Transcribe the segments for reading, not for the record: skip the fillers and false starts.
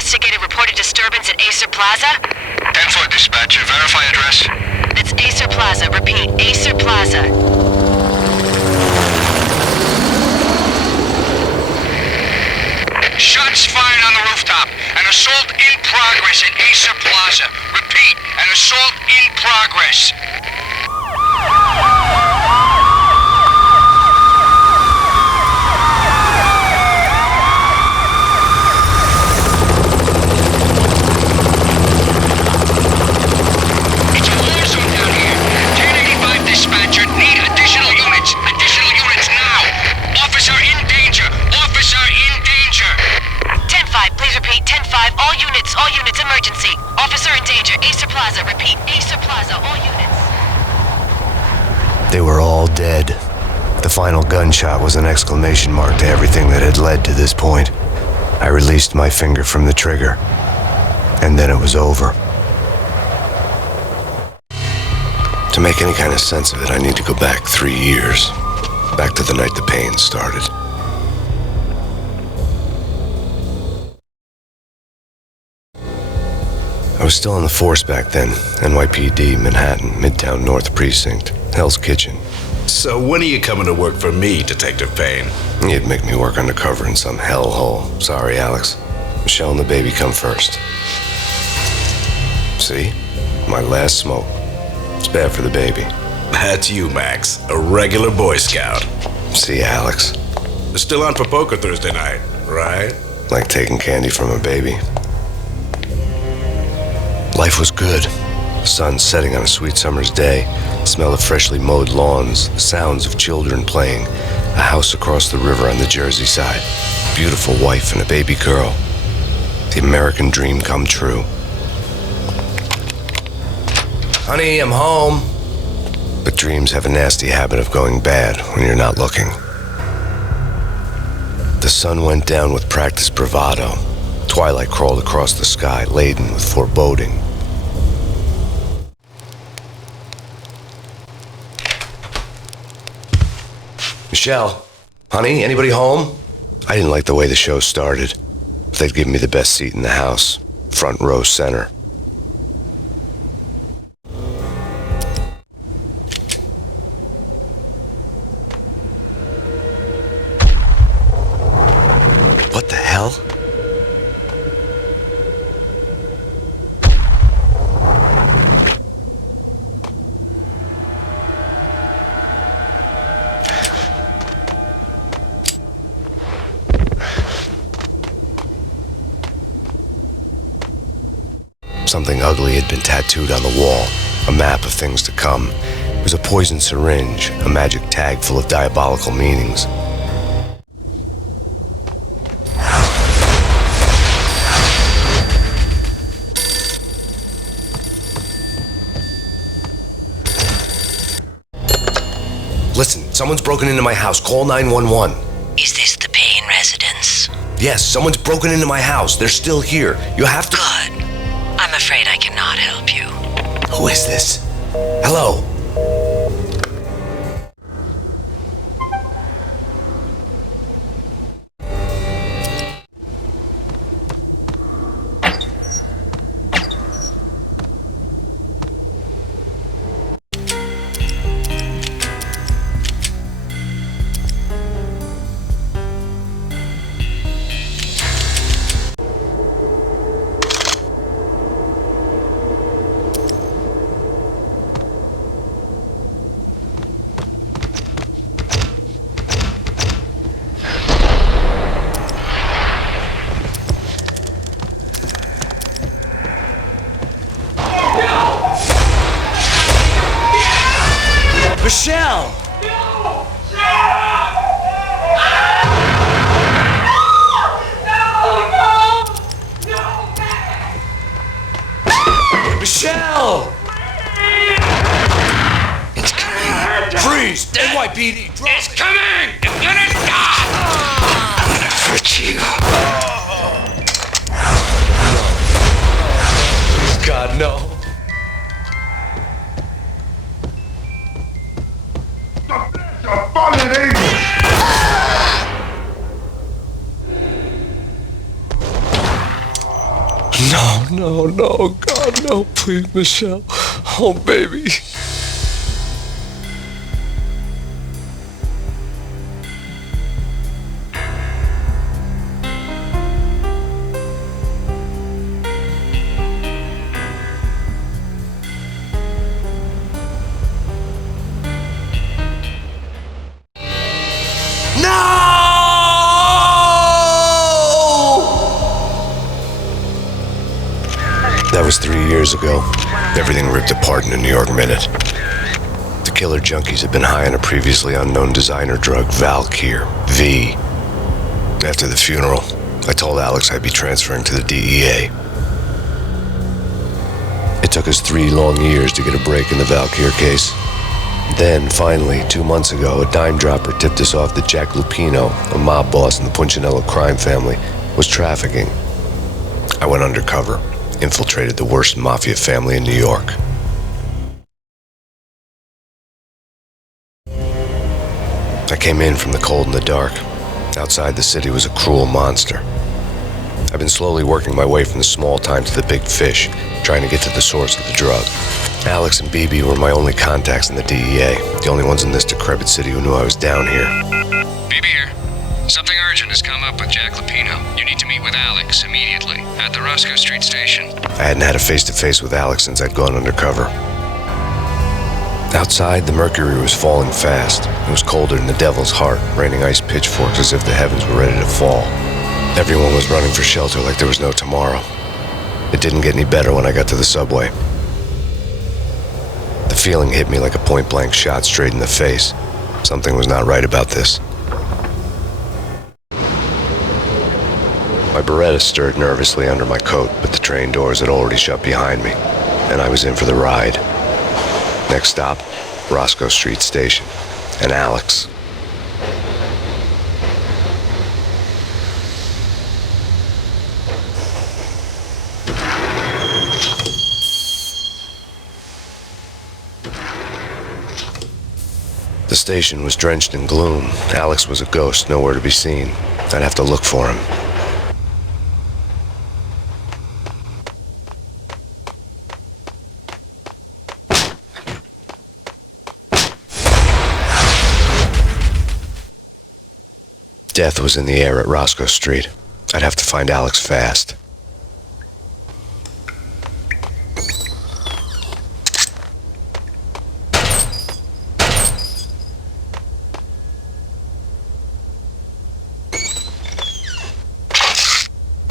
investigated reported disturbance at Acer Plaza? 10-4 dispatcher, verify address. It's Acer Plaza. Repeat, Acer Plaza. Shots fired on the rooftop. An assault in progress at Acer Plaza. Repeat, an assault in progress. It's a war zone down here. 1085 dispatcher, need additional units. Additional units now. Officer in danger. Officer in danger. 10-5, please repeat. 10-5, all units, emergency. Officer in danger, Acer Plaza. Repeat, Acer Plaza, all units. They were all dead. The final gunshot was an exclamation mark to everything that had led to this point. I released my finger from the trigger, and then it was over. To make any kind of sense of it, I need to go back 3 years. Back to the night the pain started. I was still on the force back then. NYPD, Manhattan, Midtown North Precinct, Hell's Kitchen. So when are you coming to work for me, Detective Payne? You'd make me work undercover in some hellhole. Sorry, Alex. Michelle and the baby come first. See? My last smoke. It's bad for the baby. That's you, Max. A regular Boy Scout. See, Alex. Still on for poker Thursday night, right? Like taking candy from a baby. Life was good. The sun setting on a sweet summer's day, the smell of freshly mowed lawns, the sounds of children playing, a house across the river on the Jersey side, a beautiful wife and a baby girl. The American dream come true. Honey, I'm home. But dreams have a nasty habit of going bad when you're not looking. The sun went down with practiced bravado. Twilight crawled across the sky, laden with foreboding. Michelle, honey, anybody home? I didn't like the way the show started. They'd given me the best seat in the house, front row center. What the hell? Something ugly had been tattooed on the wall, a map of things to come. It was a poison syringe, a magic tag full of diabolical meanings. Listen, someone's broken into my house. Call 911. Is this the Payne residence? Yes, someone's broken into my house. They're still here. You have to... Good. I'm afraid I cannot help you. Who is this? Hello? Michelle! Michelle! It's coming. Freeze! NYPD! Drop It's coming! You're gonna die! I'm gonna hurt you. God, no. No, no, no, God, no, please, Michelle. Oh, baby. That was 3 years ago. Everything ripped apart in a New York minute. The killer junkies had been high on a previously unknown designer drug, Valkyr, V. After the funeral, I told Alex I'd be transferring to the DEA. It took us 3 long years to get a break in the Valkyr case. Then, finally, 2 months ago, a dime dropper tipped us off that Jack Lupino, a mob boss in the Punchinello crime family, was trafficking. I went undercover, infiltrated the worst mafia family in New York. I came in from the cold and the dark. Outside the city was a cruel monster. I've been slowly working my way from the small time to the big fish, trying to get to the source of the drug. Alex and BB were my only contacts in the DEA, the only ones in this decrepit city who knew I was down here. BB here. Something urgent has come up with Jack Lupino. You need to meet with Alex immediately at the Roscoe Street station. I hadn't had a face-to-face with Alex since I'd gone undercover. Outside, the mercury was falling fast. It was colder than the devil's heart, raining ice pitchforks as if the heavens were ready to fall. Everyone was running for shelter like there was no tomorrow. It didn't get any better when I got to the subway. The feeling hit me like a point-blank shot straight in the face. Something was not right about this. My Beretta stirred nervously under my coat, but the train doors had already shut behind me, and I was in for the ride. Next stop, Roscoe Street Station, and Alex. The station was drenched in gloom. Alex was a ghost, nowhere to be seen. I'd have to look for him. Death was in the air at Roscoe Street. I'd have to find Alex fast.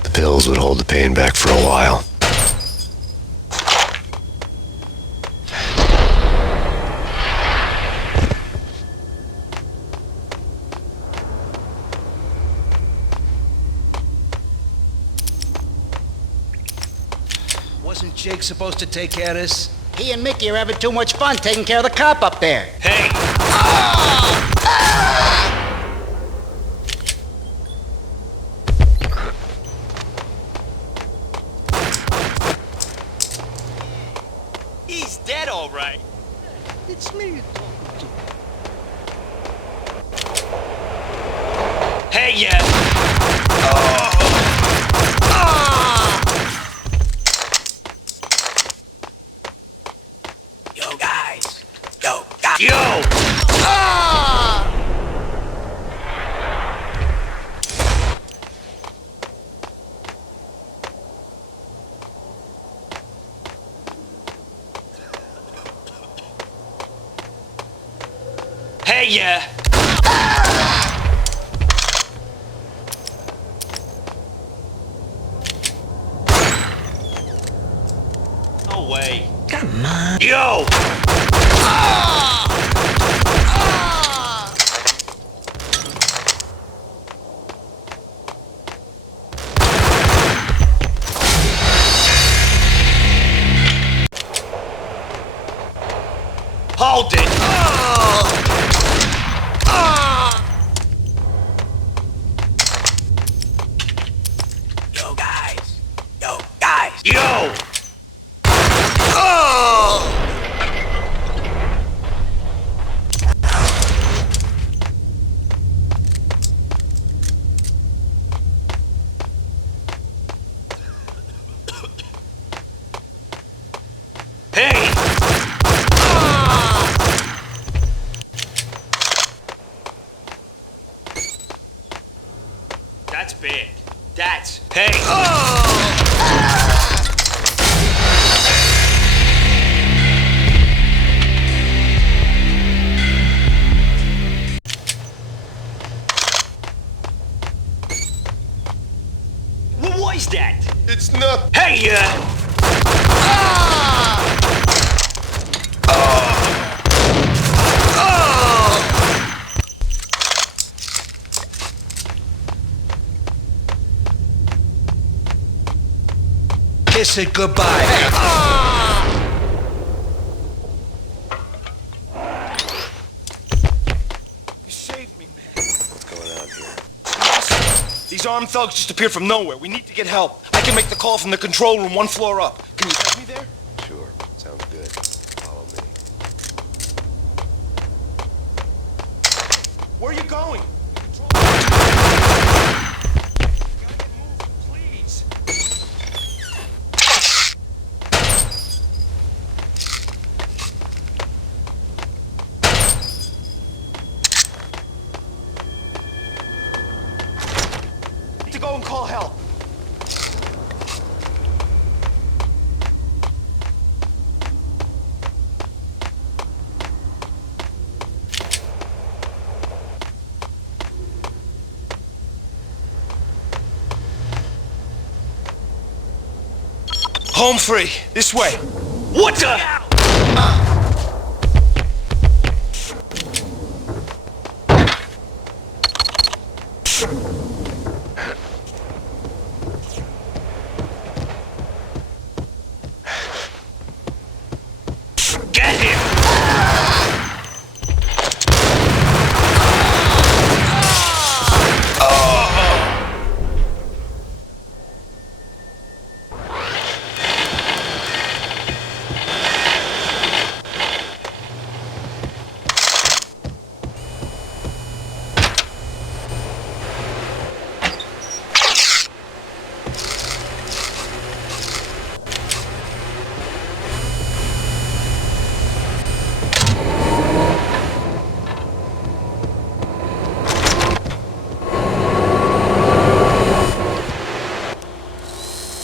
The pills would hold the pain back for a while. Wasn't Jake supposed to take care of this? He and Mickey are having too much fun taking care of the cop up there. Hey! He's dead, all right. It's me. Hey, yeah! Yo, guys. Yo, guys. Yo! Hey, yeah! No way. Come on. Yo! Hold it! Yo, guys. Yo, guys. Yo! What was that? It's not. Hey, Kiss it goodbye. You saved me, man. What's going on here? These armed thugs just appeared from nowhere. We need to get help. I can make the call from the control room one floor up. Can you take me there? Sure, sounds good. Follow me. Where are you going? Please. Need to go and call help. Home free. This way. What the? Get him!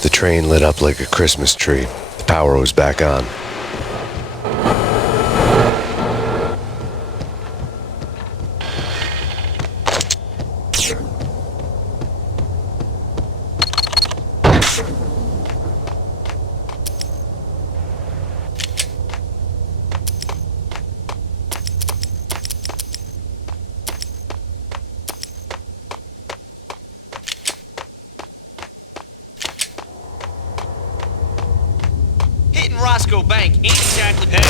The train lit up like a Christmas tree. The power was back on. Hitting Roscoe Bank ain't exactly paying.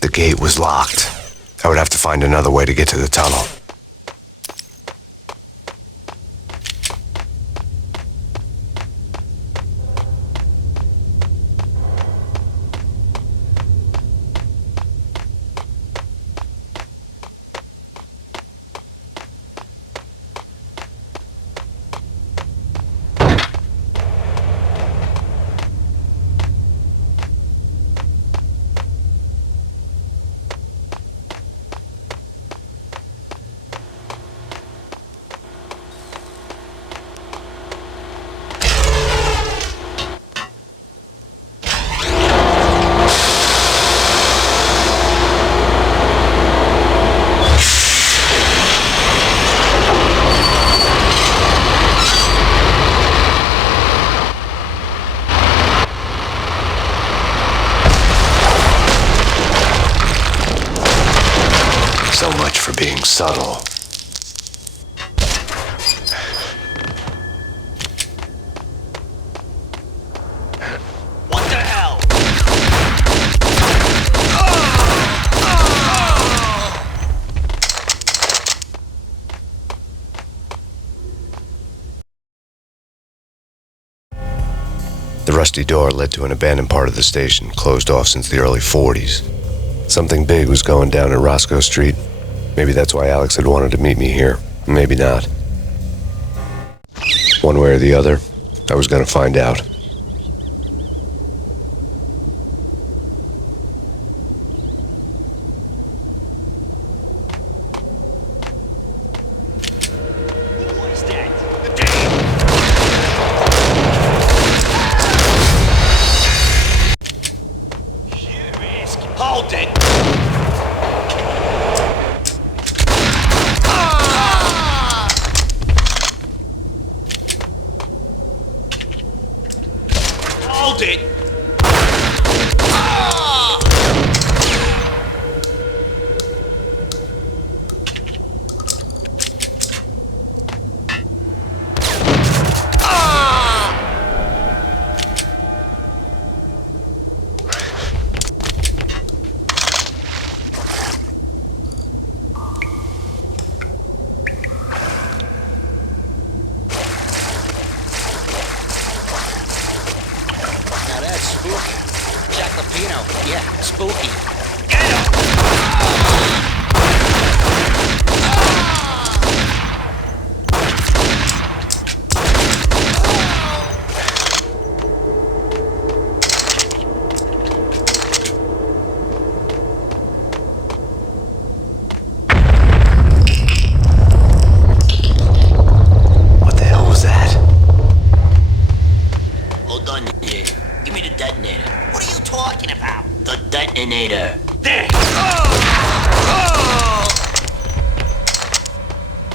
The gate was locked. I would have to find another way to get to the tunnel. So much for being subtle. What the hell? The rusty door led to an abandoned part of the station, closed off since the early 40s. Something big was going down at Roscoe Street. Maybe that's why Alex had wanted to meet me here. Maybe not. One way or the other, I was going to find out. Hold it! Hold it! Yeah, spooky. What the hell was that? Hold on there. Give me the detonator. What are you talking about? The detonator. There!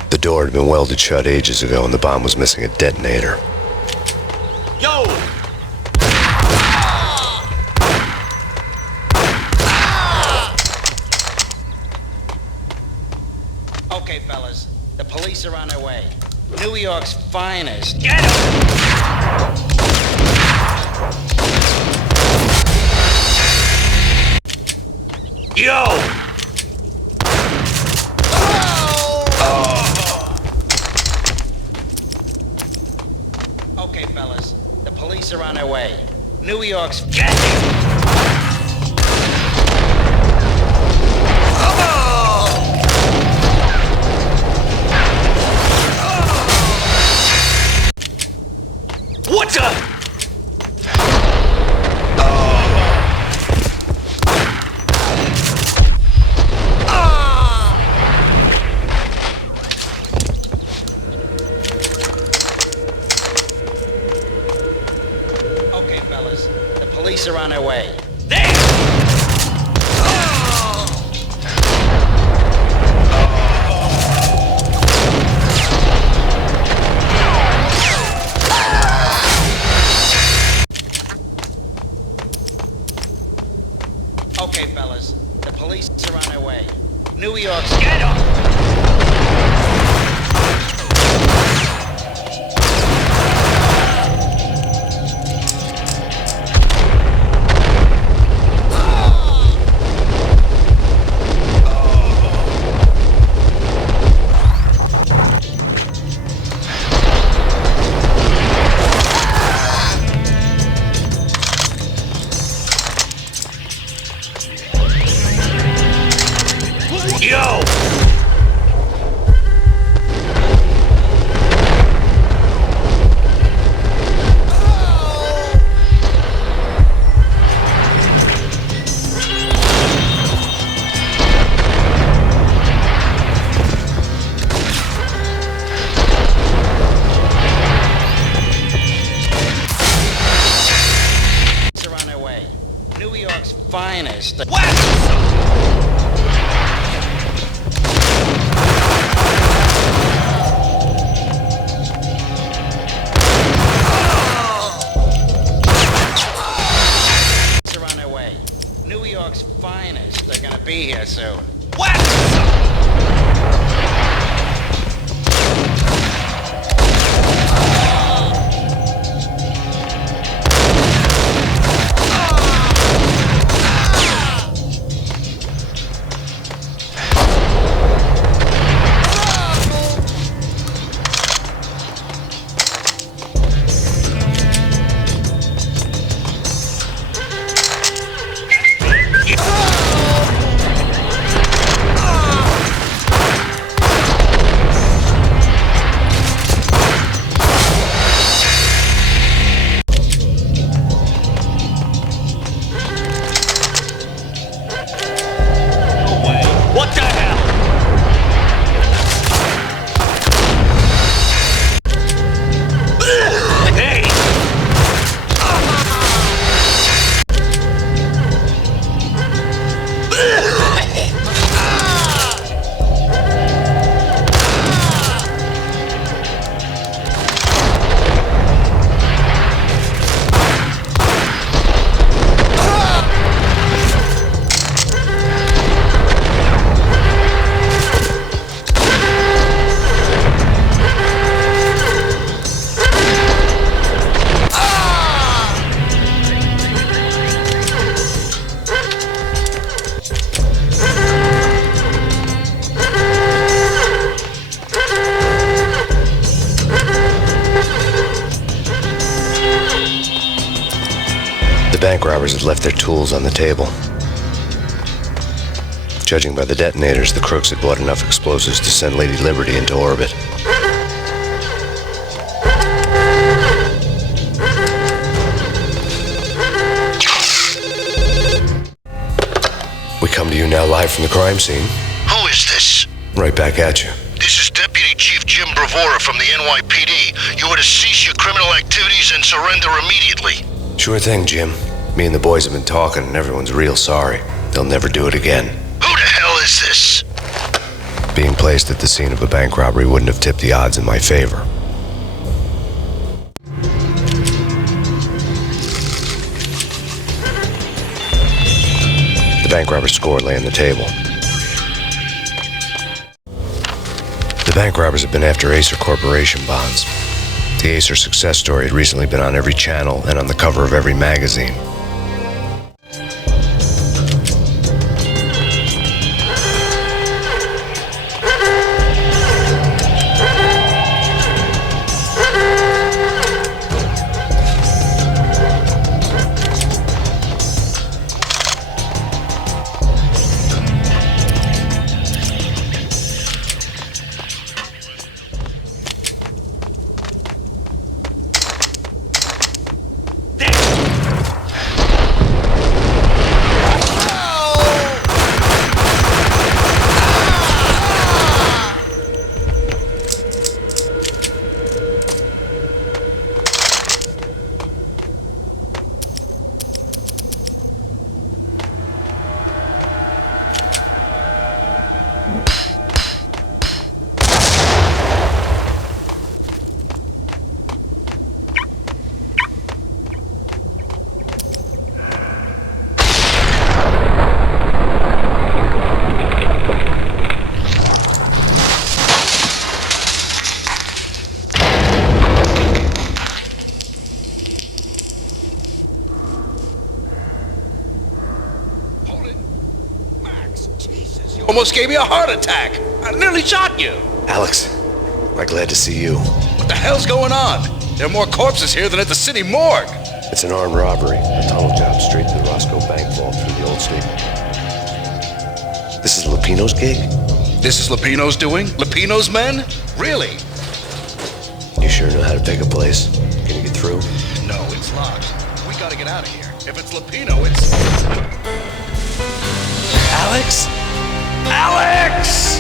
The door had been welded shut ages ago and the bomb was missing a detonator. Yo! Okay, fellas. The police are on their way. New York's finest. Get him! Yo! Okay, fellas. The police are on their way. New York's... Get him! What the? Okay, fellas. The police are on their way. There! Okay, fellas. The police are on their way. New York's... Get him! Yo! are on their way. New York's finest. Are on their way. New York's finest. They're gonna be here soon. robbers had left their tools on the table. Judging by the detonators, the crooks had bought enough explosives to send Lady Liberty into orbit. We come to you now live from the crime scene. Who is this? Right back at you. This is Deputy Chief Jim Bravura from the NYPD. You are to cease your criminal activities and surrender immediately. Sure thing, Jim. Me and the boys have been talking, and everyone's real sorry. They'll never do it again. Who the hell is this? Being placed at the scene of a bank robbery wouldn't have tipped the odds in my favor. The bank robber's score lay on the table. The bank robbers had been after Acer Corporation bonds. The Acer success story had recently been on every channel and on the cover of every magazine. Almost gave me a heart attack. I nearly shot you. Alex, am I glad to see you. What the hell's going on? There are more corpses here than at the city morgue. It's an armed robbery, a tunnel job straight to the Roscoe Bank vault through the old state. This is Lupino's gig? This is Lupino's doing? Lupino's men? Really? You sure know how to pick a place? Can you get through? No, it's locked. We gotta get out of here. If it's Lupino, it's... Alex? Alex!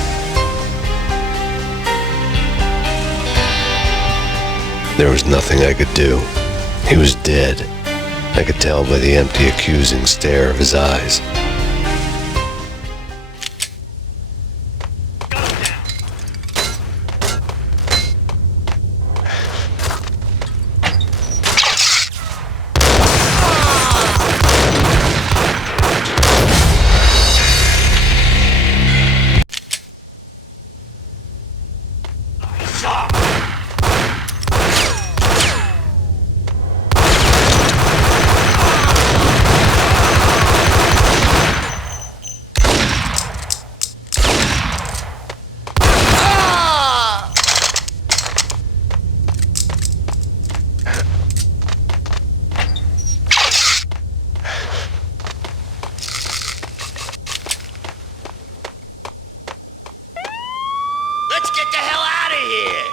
There was nothing I could do. He was dead. I could tell by the empty, accusing stare of his eyes. Let's get the hell out of here!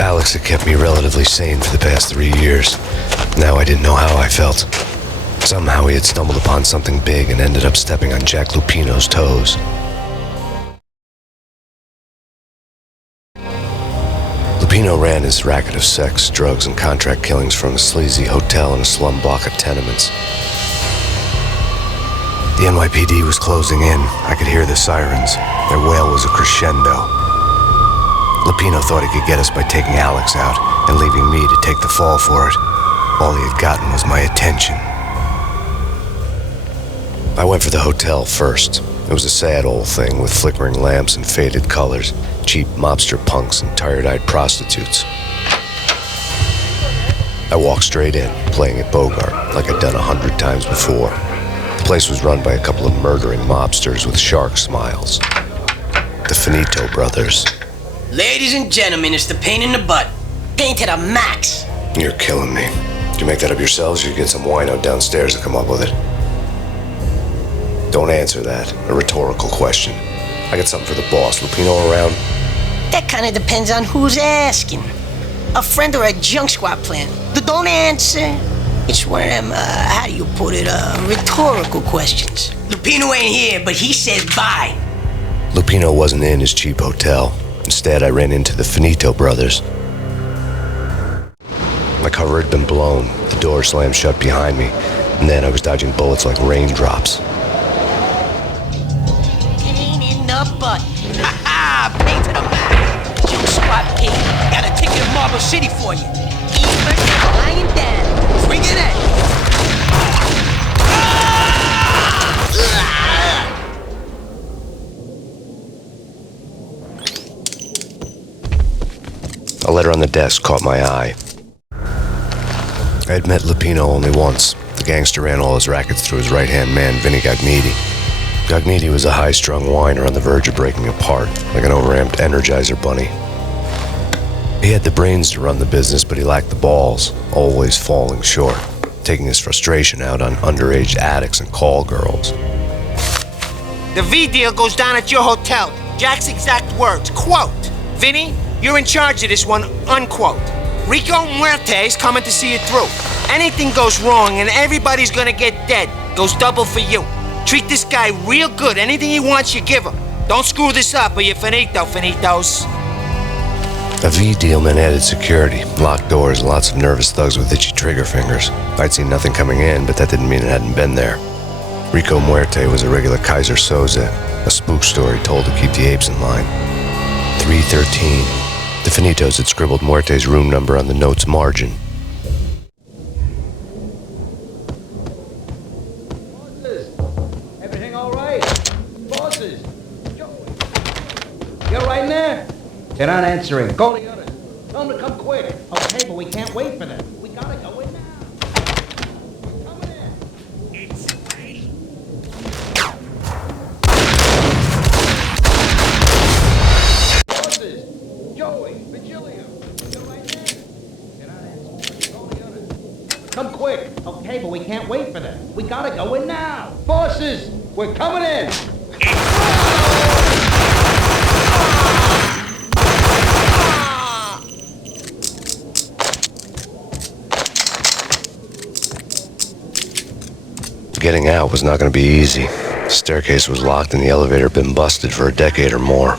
Alex had kept me relatively sane for the past 3 years. Now I didn't know how I felt. Somehow he had stumbled upon something big and ended up stepping on Jack Lupino's toes. Lupino ran his racket of sex, drugs, and contract killings from a sleazy hotel in a slum block of tenements. The NYPD was closing in. I could hear the sirens. Their wail was a crescendo. Lupino thought he could get us by taking Alex out and leaving me to take the fall for it. All he had gotten was my attention. I went for the hotel first. It was a sad old thing with flickering lamps and faded colors, cheap mobster punks and tired-eyed prostitutes. I walked straight in, playing at Bogart like I'd done 100 times before. The place was run by a couple of murdering mobsters with shark smiles. The Finito brothers. Ladies and gentlemen, it's the pain in the butt. Pain to the max. You're killing me. Did you make that up yourselves, or you get some wino downstairs to come up with it? Don't answer that. A rhetorical question. I got something for the boss. Lupino around? That kind of depends on who's asking. A friend or a junk squad plan. Don't answer. It's one of them, how do you put it, rhetorical questions. Lupino ain't here, but he says bye. Lupino wasn't in his cheap hotel. Instead, I ran into the Finito brothers. My cover had been blown. The door slammed shut behind me, and then I was dodging bullets like raindrops. Pain in the butt. Ha-ha! Pain to the max. Junk squad pain. Got a ticket to Marble City for you. Even lying down. Bring it in. A letter on the desk caught my eye. I had met Lupino only once. The gangster ran all his rackets through his right-hand man, Vinny Gagniti. Gagniti was a high-strung whiner on the verge of breaking apart, like an overamped Energizer bunny. He had the brains to run the business, but he lacked the balls, always falling short, taking his frustration out on underage addicts and call girls. The V deal goes down at your hotel. Jack's exact words, quote, Vinny, you're in charge of this one, unquote. Rico Muerte's coming to see it through. Anything goes wrong and everybody's gonna get dead. Goes double for you. Treat this guy real good. Anything he wants, you give him. Don't screw this up or you're finito, finitos. A V deal meant added security, locked doors, and lots of nervous thugs with itchy trigger fingers. I'd seen nothing coming in, but that didn't mean it hadn't been there. Rico Muerte was a regular Kaiser Soze, a spook story told to keep the apes in line. 313. The Finitos had scribbled Muerte's room number on the note's margin. Bosses, everything all right? Bosses, you're right in there? They're not answering. Call the others. Tell them to come quick. Okay, but we can't wait for them. We gotta go in now. Come in. It's free. Bosses, Joey, Virgilio, you're right there. They're not answering. Call the others. Come quick. Okay, but we can't wait for them. We gotta go in now. Bosses, we're coming in. Getting out was not going to be easy. The staircase was locked and the elevator had been busted for a decade or more.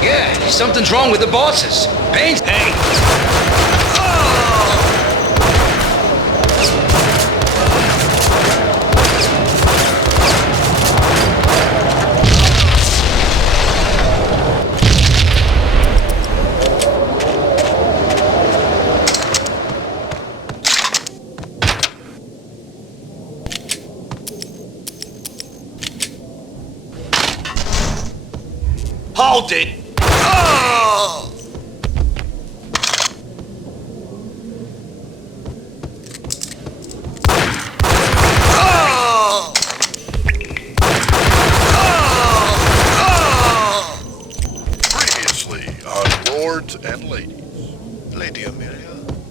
Yeah, something's wrong with the bosses. Payne's... Hey! Hold it! Oh! Oh! Previously on Lords and Ladies. Lady Amelia,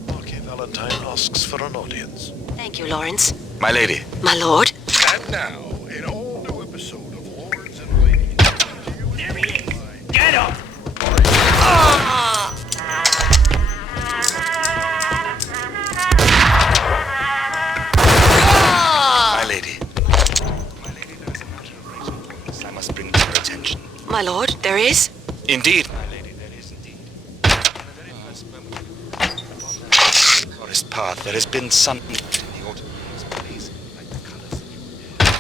Marquis Valentine asks for an audience. Thank you, Lawrence. My lady. My lord. And now, an all-new episode of Lords and Ladies. There he is! Get him! My lord, there is? Indeed, my lady, there is indeed. From the very first moment upon that forest path, there has been something in the autumn leaves blazing like the colors of your hair.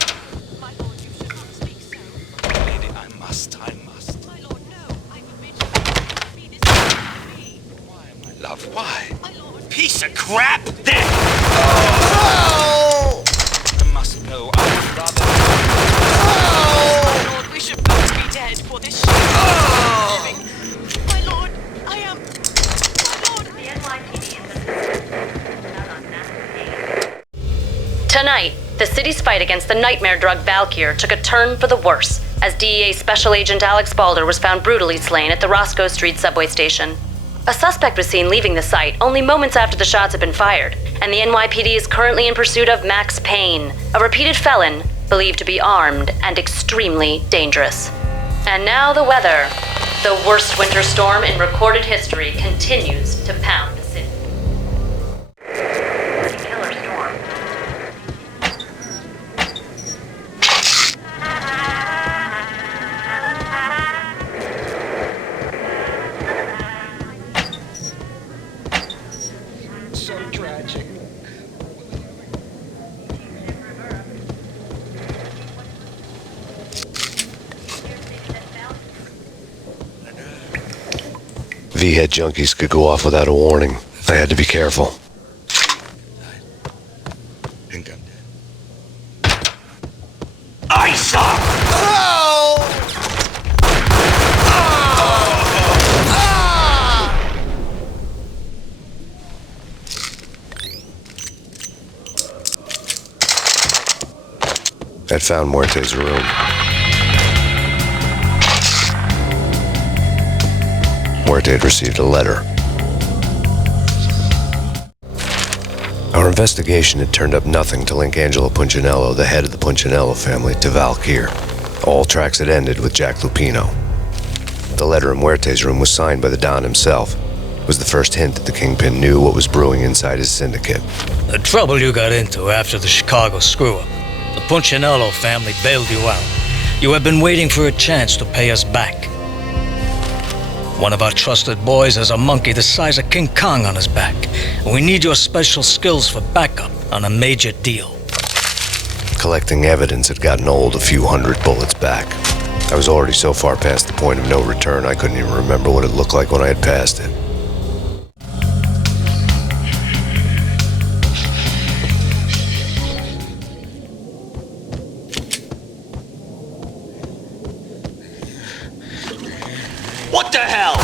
My lord, you should not speak so. My lady, I must. My lord, no. I forbid you to be this to me. Why, my love, why? My lord. Piece of crap! There! I must know. I would rather... My lord, we should both be dead for this shit. My lord, I am... My lord. The NYPD is Tonight, the city's fight against the nightmare drug Valkyr took a turn for the worse, as DEA Special Agent Alex Balder was found brutally slain at the Roscoe Street subway station. A suspect was seen leaving the site only moments after the shots had been fired, and the NYPD is currently in pursuit of Max Payne, a repeated felon believed to be armed and extremely dangerous. And now the weather. The worst winter storm in recorded history continues to pound the city. Killer storm. So tragic. V-head junkies could go off without a warning. I had to be careful. Think I'm dead. Ice up! I'd found Muerte's room. Muerte had received a letter. Our investigation had turned up nothing to link Angelo Punchinello, the head of the Punchinello family, to Valkyr. All tracks had ended with Jack Lupino. The letter in Muerte's room was signed by the Don himself. It was the first hint that the Kingpin knew what was brewing inside his syndicate. The trouble you got into after the Chicago screw-up. The Punchinello family bailed you out. You have been waiting for a chance to pay us back. One of our trusted boys has a monkey the size of King Kong on his back. And we need your special skills for backup on a major deal. Collecting evidence had gotten old a few hundred bullets back. I was already so far past the point of no return I couldn't even remember what it looked like when I had passed it. What the hell?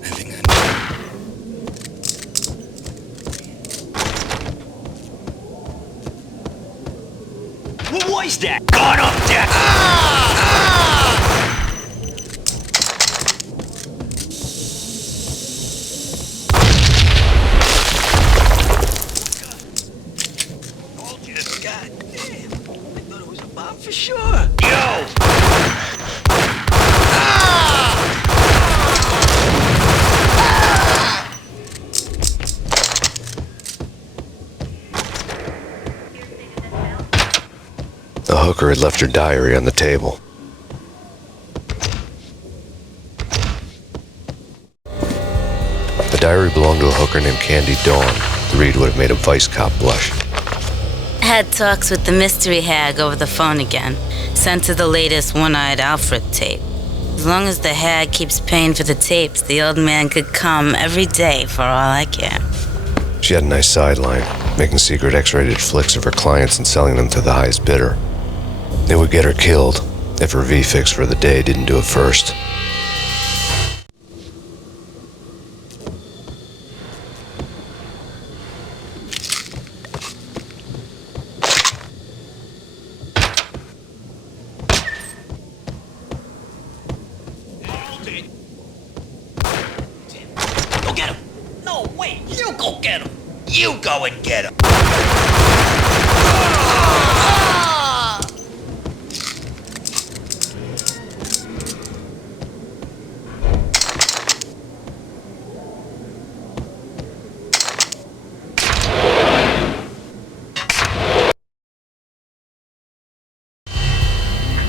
I think I know. What was that? Got him, Jack! God damn. I thought it was a bomb for sure. Yo! The hooker had left her diary on the table. The diary belonged to a hooker named Candy Dawn. The read would have made a vice cop blush. Had talks with the mystery hag over the phone again. Sent to the latest One-Eyed Alfred tape. As long as the hag keeps paying for the tapes, the old man could come every day for all I care. She had a nice sideline, making secret X-rated flicks of her clients and selling them to the highest bidder. They would get her killed if her V-fix for the day didn't do it first. Go get him. No, wait. You go get him. You go and get him.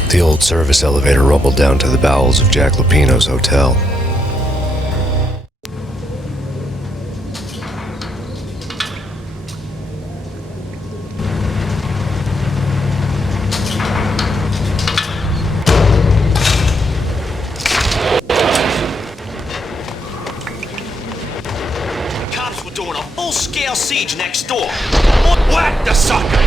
The old service elevator rumbled down to the bowels of Jack Lupino's hotel. The cops were doing a full-scale siege next door. Whack the sucker!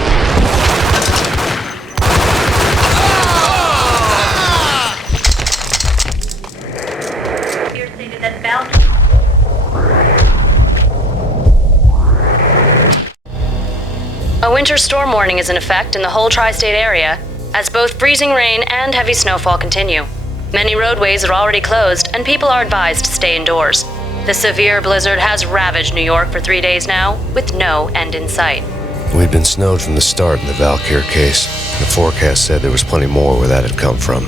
A winter storm warning is in effect in the whole tri-state area, as both freezing rain and heavy snowfall continue. Many roadways are already closed, and people are advised to stay indoors. The severe blizzard has ravaged New York for 3 days now, with no end in sight. We'd been snowed from the start in the Valkyr case. The forecast said there was plenty more where that had come from.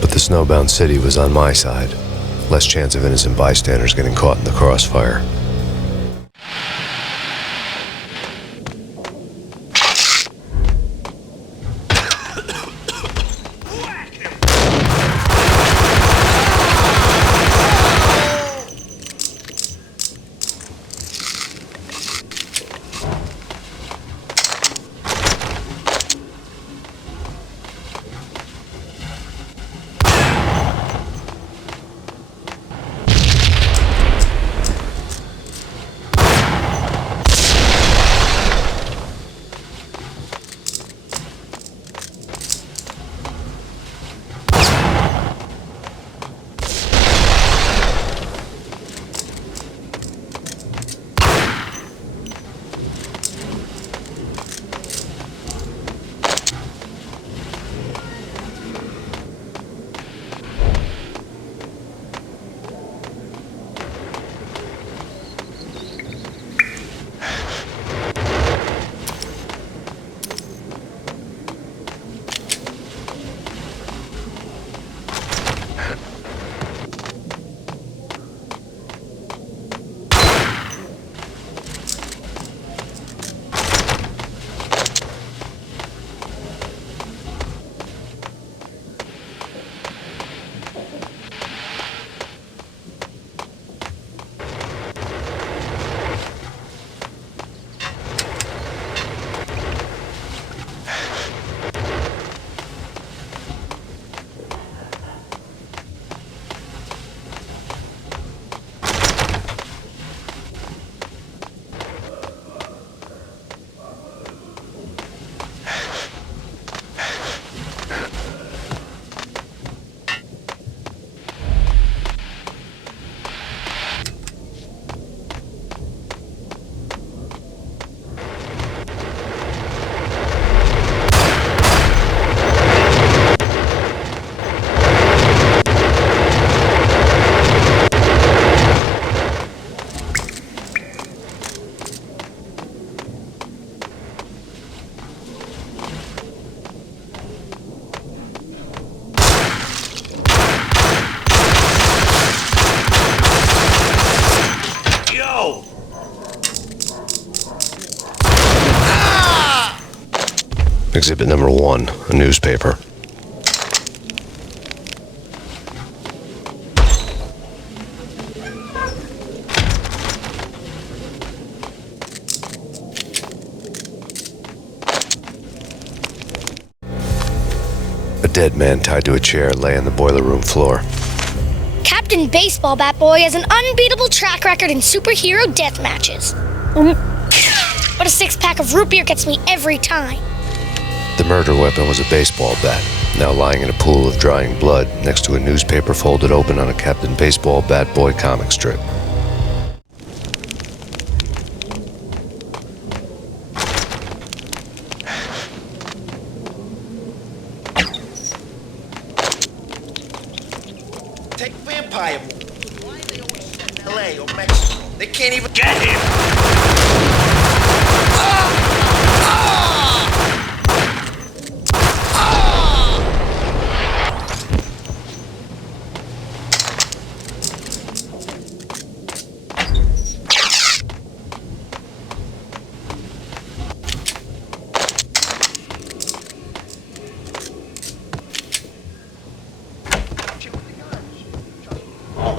But the snowbound city was on my side. Less chance of innocent bystanders getting caught in the crossfire. Exhibit number 1, a newspaper. A dead man tied to a chair lay on the boiler room floor. Captain Baseball Bat Boy has an unbeatable track record in superhero death matches. But a 6-pack of root beer gets me every time. The murder weapon was a baseball bat, now lying in a pool of drying blood next to a newspaper folded open on a Captain Baseball Bat Boy comic strip. Take vampire movies. Why are they always set in LA or Mexico? They can't even get here.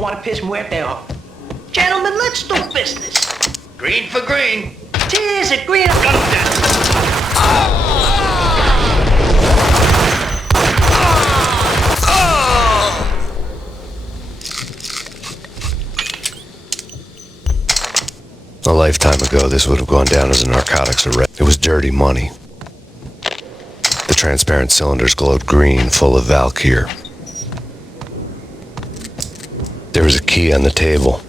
want to piss Muerte off. Gentlemen, let's do business. Green for green. Cheers, a green. Gun him down. A lifetime ago, this would have gone down as a narcotics arrest. It was dirty money. The transparent cylinders glowed green, full of Valkyr. There was a key on the table.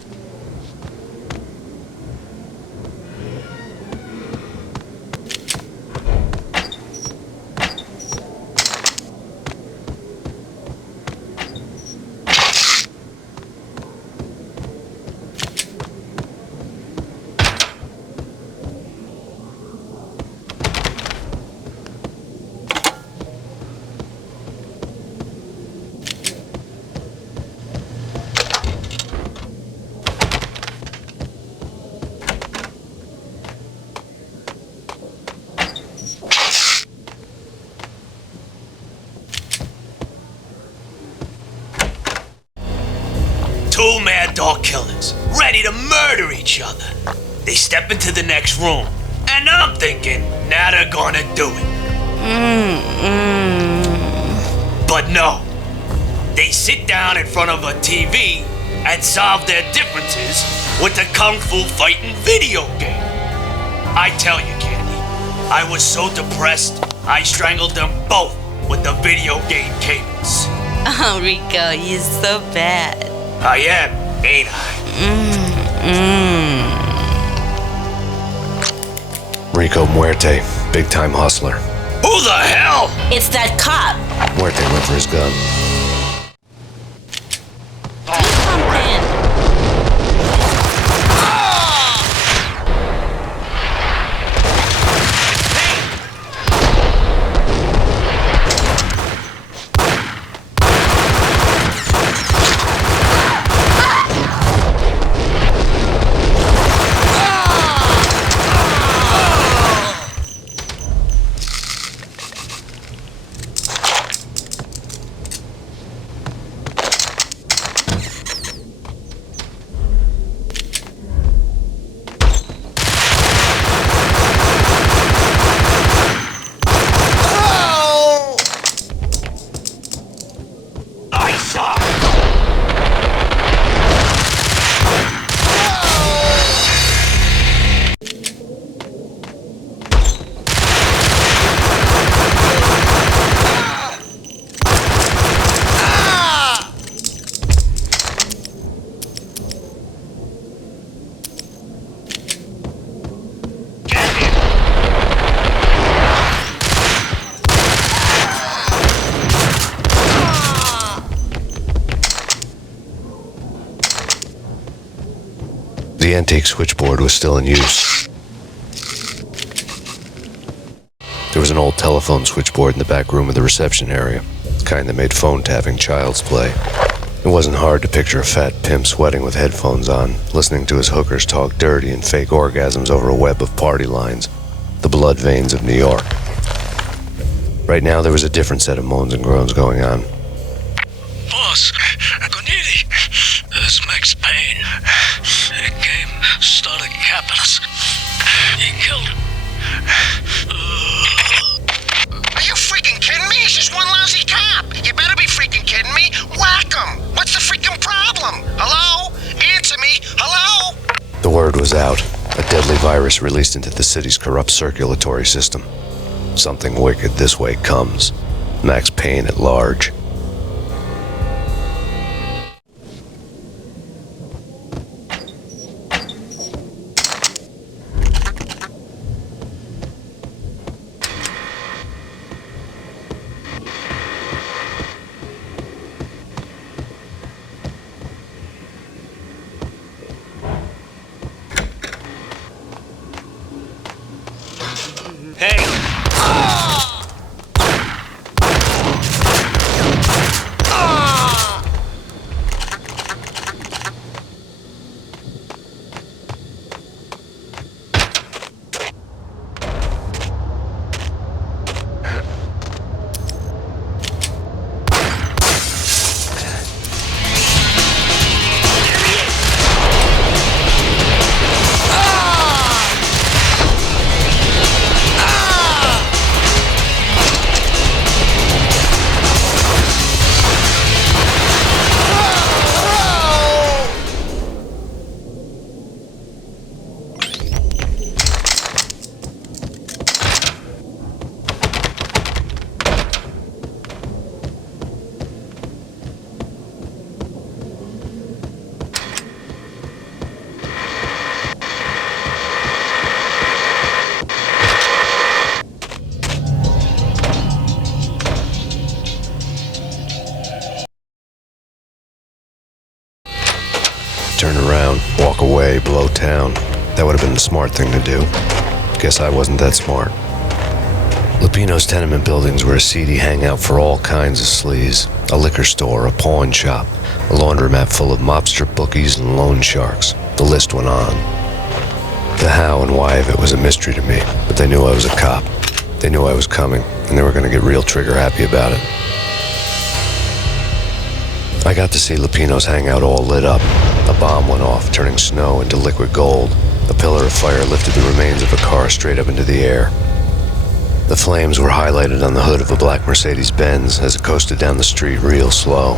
Two mad dog killers, ready to murder each other. They step into the next room, and I'm thinking, now they're gonna do it. But no. They sit down in front of a TV and solve their differences with the Kung Fu fighting video game. I tell you, Candy, I was so depressed, I strangled them both with the video game cables. Oh, Rico, you're so bad. I am, ain't I? Rico Muerte, big-time hustler. Who the hell? It's that cop. Muerte went for his gun. The antique switchboard was still in use. There was an old telephone switchboard in the back room of the reception area, the kind that made phone tapping child's play. It wasn't hard to picture a fat pimp sweating with headphones on, listening to his hookers talk dirty and fake orgasms over a web of party lines, the blood veins of New York. Right now, there was a different set of moans and groans going on. Boss, Conidi, it's Max Payne. He came, started capping us. He killed him. Are you freaking kidding me? He's just one lousy cop. You better be freaking kidding me. Whack him. What's the freaking problem? Hello? Answer me. Hello? The word was out. A deadly virus released into the city's corrupt circulatory system. Something wicked this way comes. Max Payne at large. Hey! way, blow town. That would have been the smart thing to do. Guess I wasn't that smart. Lupino's tenement buildings were a seedy hangout for all kinds of sleaze. A liquor store, a pawn shop, a laundromat full of mobster bookies and loan sharks. The list went on. The how and why of it was a mystery to me, but they knew I was a cop. They knew I was coming, and they were going to get real trigger happy about it. I got to see Lupino's hangout all lit up. A bomb went off, turning snow into liquid gold. A pillar of fire lifted the remains of a car straight up into the air. The flames were highlighted on the hood of a black Mercedes-Benz as it coasted down the street real slow,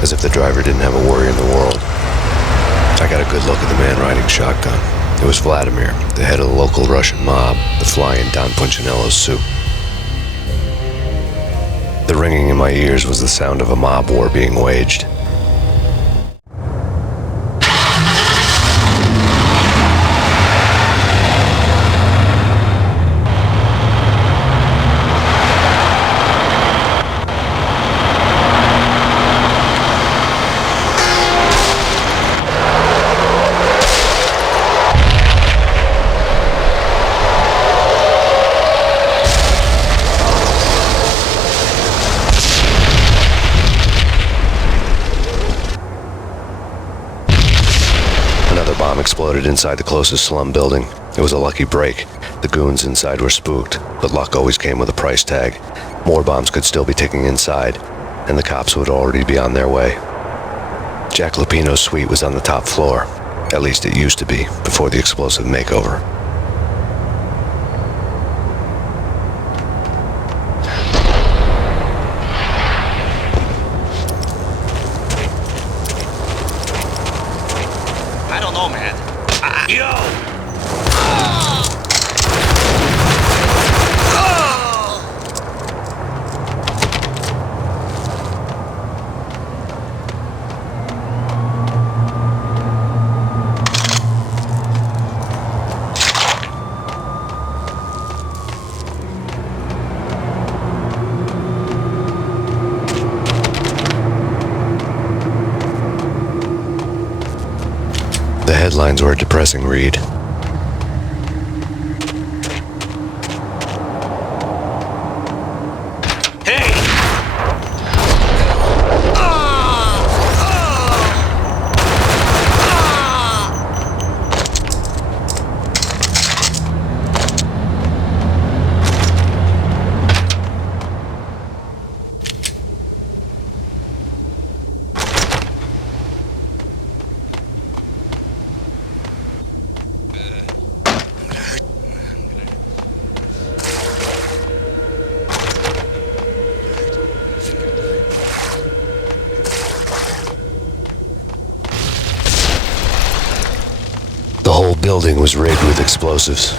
as if the driver didn't have a worry in the world. I got a good look at the man riding shotgun. It was Vladimir, the head of the local Russian mob, the fly in Don Punchinello's suit. The ringing in my ears was the sound of a mob war being waged. Exploded inside the closest slum building. It was a lucky break. The goons inside were spooked, but luck always came with a price tag. More bombs could still be ticking inside, and the cops would already be on their way. Jack Lupino's suite was on the top floor. At least it used to be, before the explosive makeover. I don't know, man. The headlines were a depressing read. The whole building was rigged with explosives.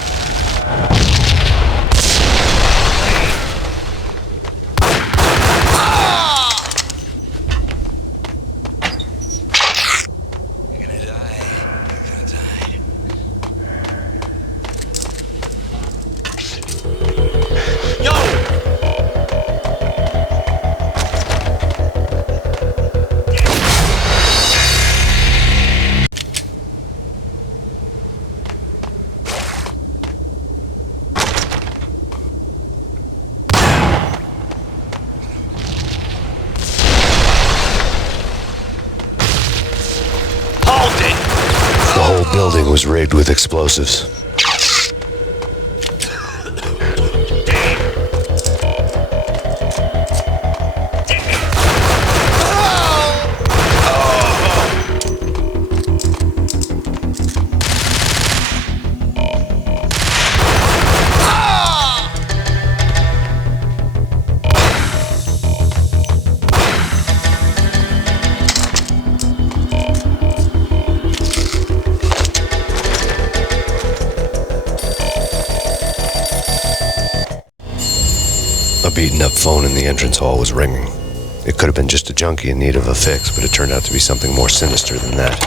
The whole building was rigged with explosives. A beaten-up phone in the entrance hall was ringing. It could have been just a junkie in need of a fix, but it turned out to be something more sinister than that.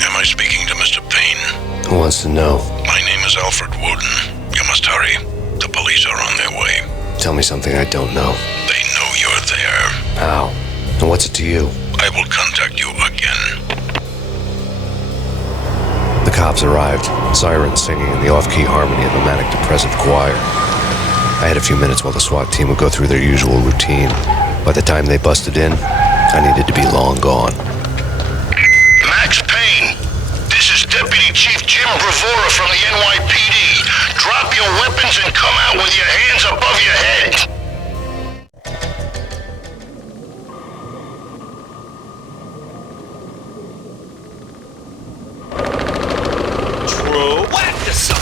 Am I speaking to Mr. Payne? Who wants to know? My name is Alfred Wooden. You must hurry. The police are on their way. Tell me something I don't know. They know you're there. How? And what's it to you? I will contact you again. The cops arrived, sirens singing in the off-key harmony of a manic-depressive choir. I had a few minutes while the SWAT team would go through their usual routine. By the time they busted in, I needed to be long gone. Max Payne, this is Deputy Chief Jim Bravura from the NYPD. Drop your weapons and come out with your hands above your head. True. Whack the sucker!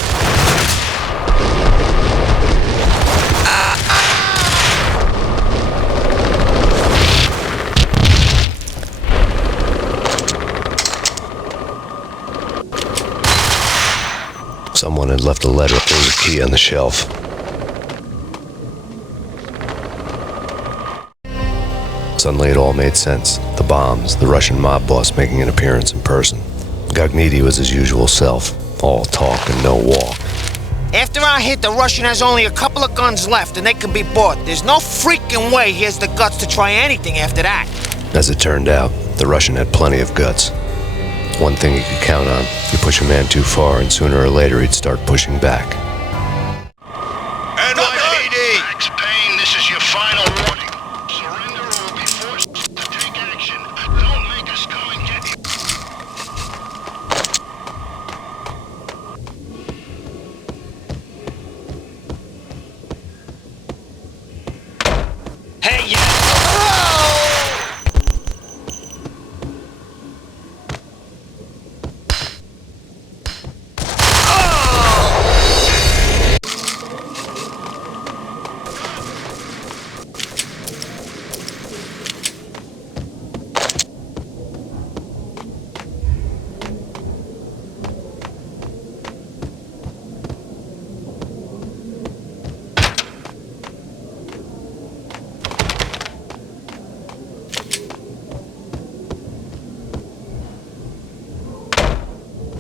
Someone had left a letter. There was a key on the shelf. Suddenly it all made sense. The bombs, the Russian mob boss making an appearance in person. Gognitti was his usual self, all talk and no walk. After our hit, the Russian has only a couple of guns left, and they can be bought. There's no freaking way he has the guts to try anything after that. As it turned out, the Russian had plenty of guts. One thing you could count on, you push a man too far and sooner or later he'd start pushing back. NYPD! Max Payne, this is your final warning. Surrender or we'll be forced to take action. Don't make us come and get you. Hey, yeah!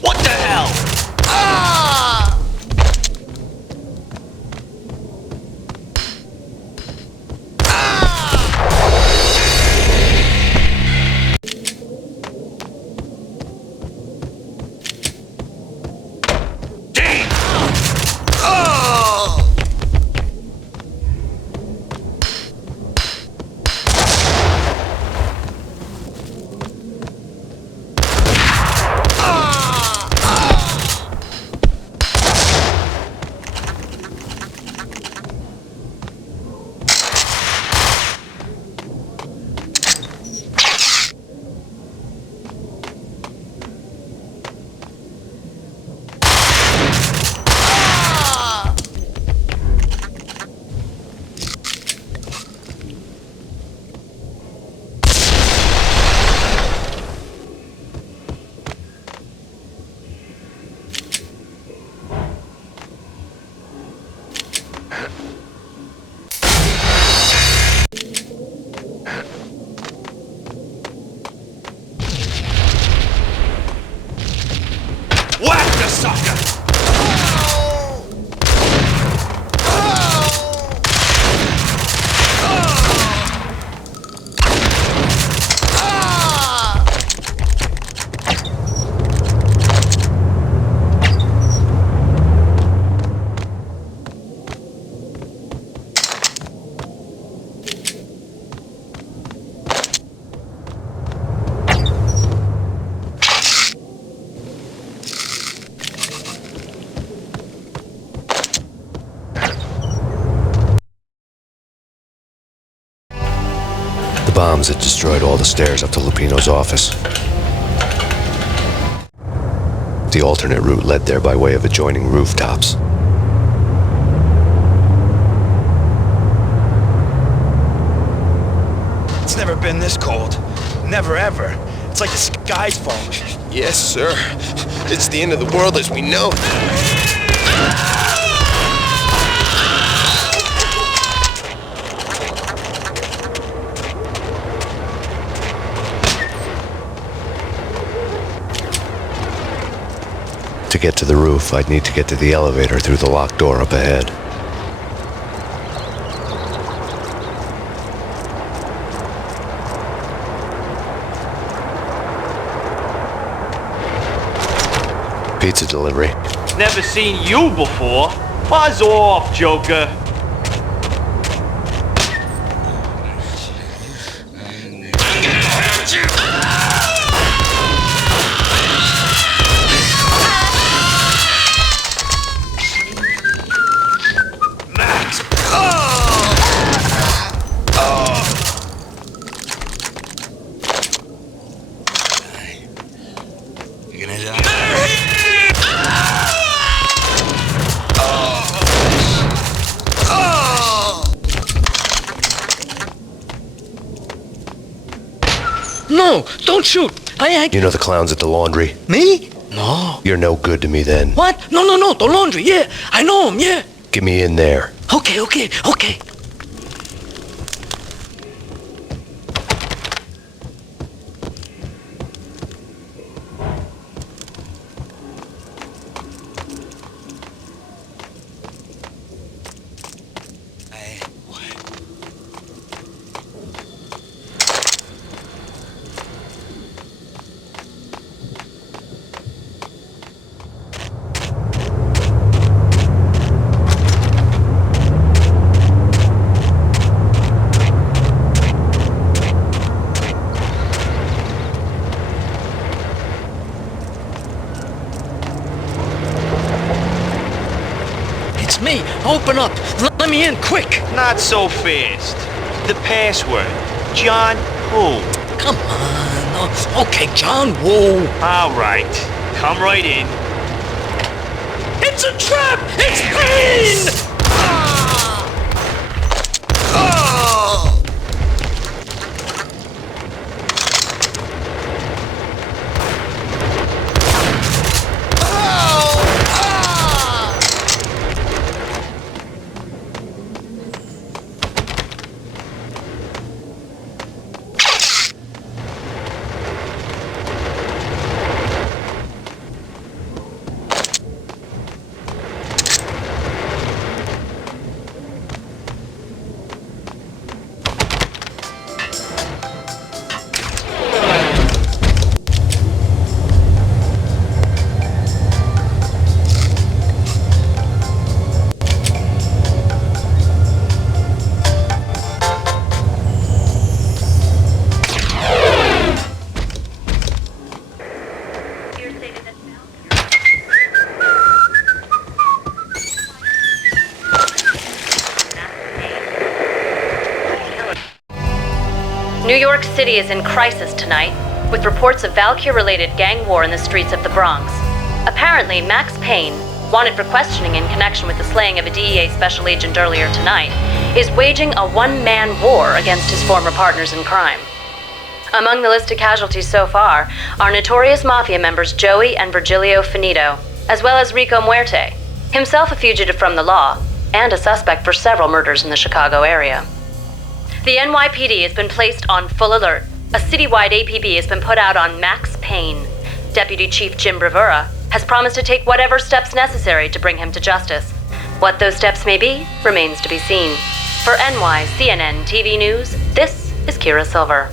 What the hell? Whack the sucker! The bombs had destroyed all the stairs up to Lupino's office. The alternate route led there by way of adjoining rooftops. It's never been this cold. Never ever. It's like the sky's falling. Yes, sir. It's the end of the world as we know it. To get to the roof, I'd need to get to the elevator through the locked door up ahead. Pizza delivery. Never seen you before. Buzz off, Joker. Max! You're gonna die. No, don't shoot. I You know the clowns at the laundry? Me? No. You're no good to me then. What? No, the laundry, yeah. I know him, yeah. Get me in there. Okay. It's me. Open up. Let me in, quick. Not so fast. The password. John who? Come on. Okay, John Woo. All right. Come right in. It's a trap! It's Payne! New York City is in crisis tonight, with reports of Valkyr-related gang war in the streets of the Bronx. Apparently, Max Payne, wanted for questioning in connection with the slaying of a DEA special agent earlier tonight, is waging a one-man war against his former partners in crime. Among the list of casualties so far are notorious mafia members Joey and Virgilio Finito, as well as Rico Muerte, himself a fugitive from the law, and a suspect for several murders in the Chicago area. The NYPD has been placed on full alert. A citywide APB has been put out on Max Payne. Deputy Chief Jim Bravura has promised to take whatever steps necessary to bring him to justice. What those steps may be remains to be seen. For NYCNN TV News, this is Kira Silver.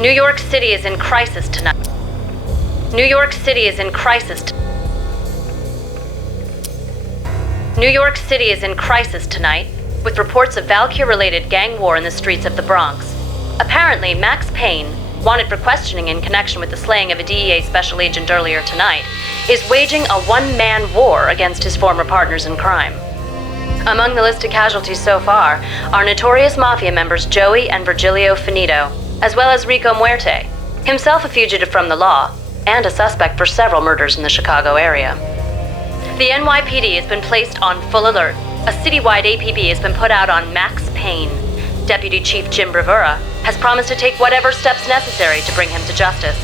New York City is in crisis tonight. New York City is in crisis. New York City is in crisis tonight, with reports of Valkyr-related gang war in the streets of the Bronx. Apparently, Max Payne, wanted for questioning in connection with the slaying of a DEA special agent earlier tonight, is waging a one-man war against his former partners in crime. Among the list of casualties so far are notorious mafia members Joey and Virgilio Finito, as well as Rico Muerte, himself a fugitive from the law, and a suspect for several murders in the Chicago area. The NYPD has been placed on full alert. A citywide APB has been put out on Max Payne. Deputy Chief Jim Bravura has promised to take whatever steps necessary to bring him to justice.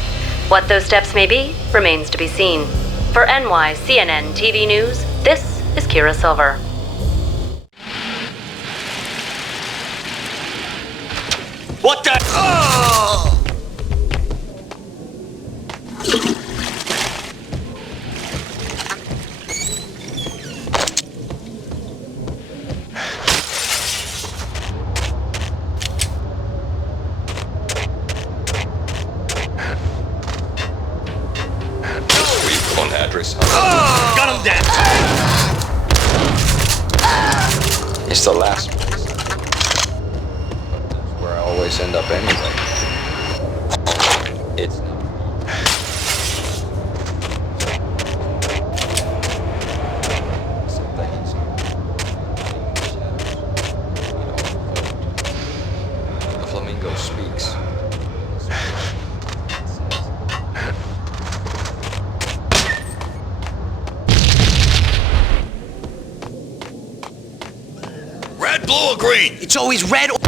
What those steps may be remains to be seen. For NYCNN TV News, this is Kira Silver. What the? Oh! On the address. Gun him down. It's the last place. That's where I always end up anyway. It's not. The flamingo speaks. Red, blue, or green? It's always red or...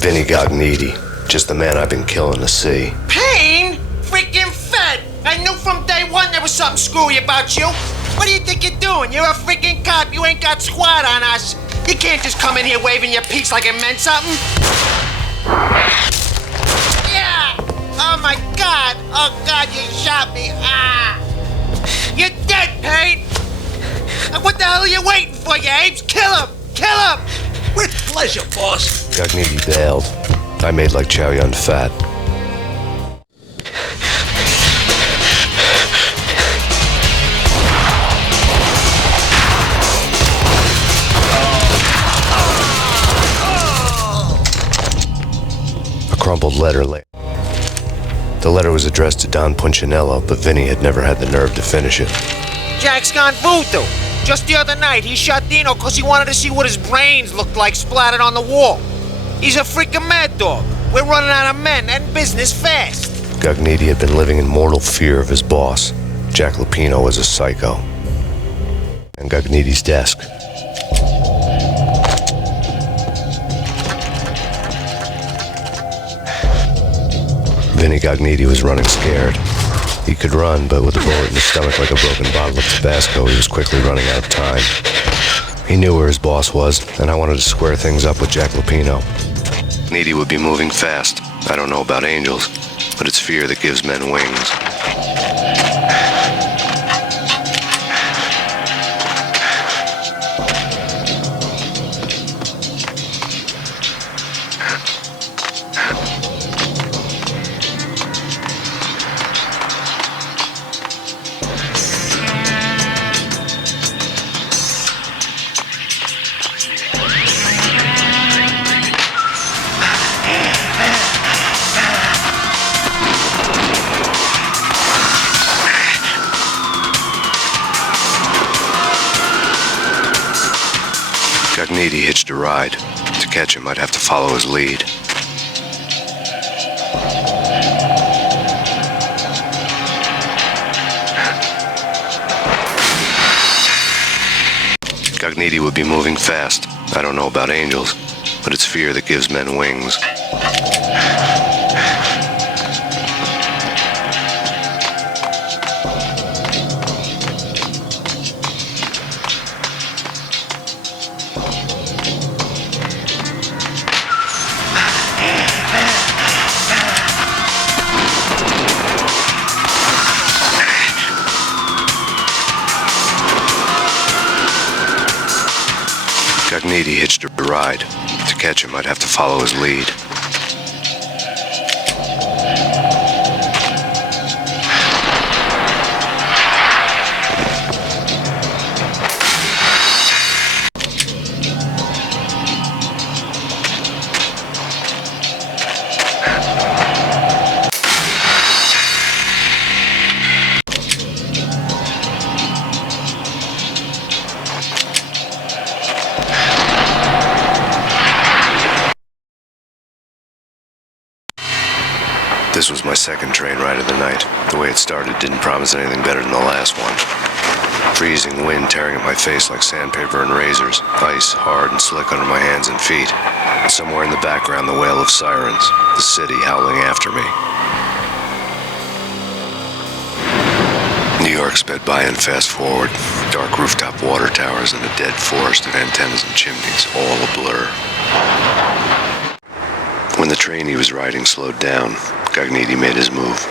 Vinny Gognitti, just the man I've been killing to see. Payne? Freaking fed! I knew from day one there was something screwy about you. What do you think you're doing? You're a freaking cop. You ain't got squad on us. You can't just come in here waving your piece like it meant something. Yeah! Oh my God! Oh God, you shot me! Ah! You're dead, Payne! What the hell are you waiting for, you apes? Kill him! Kill him! With pleasure, boss. Gognitti bailed. I made like Chow Yun Fat. A crumpled letter lay. The letter was addressed to Don Punchinello, but Vinny had never had the nerve to finish it. Jack's gone voodoo. Just the other night, he shot Dino because he wanted to see what his brains looked like splattered on the wall. He's a freaking mad dog. We're running out of men and business fast. Gognitti had been living in mortal fear of his boss. Jack Lupino was a psycho. And Gognitti's desk. Vinny Gognitti was running scared. He could run, but with a bullet in his stomach like a broken bottle of Tabasco, he was quickly running out of time. He knew where his boss was, and I wanted to square things up with Jack Lupino. Gognitti would be moving fast. I don't know about angels, but it's fear that gives men wings. Gognitti hitched a ride. To catch him, I'd have to follow his lead. Gognitti would be moving fast. I don't know about angels, but it's fear that gives men wings. Gognitti hitched a ride. To catch him, I'd have to follow his lead. This was my second train ride of the night. The way it started didn't promise anything better than the last one. Freezing wind tearing at my face like sandpaper and razors, ice hard and slick under my hands and feet. Somewhere in the background, the wail of sirens, the city howling after me. New York sped by and fast forward. Dark rooftop water towers and a dead forest of antennas and chimneys, all a blur. When the train he was riding slowed down, Gagniti made his move.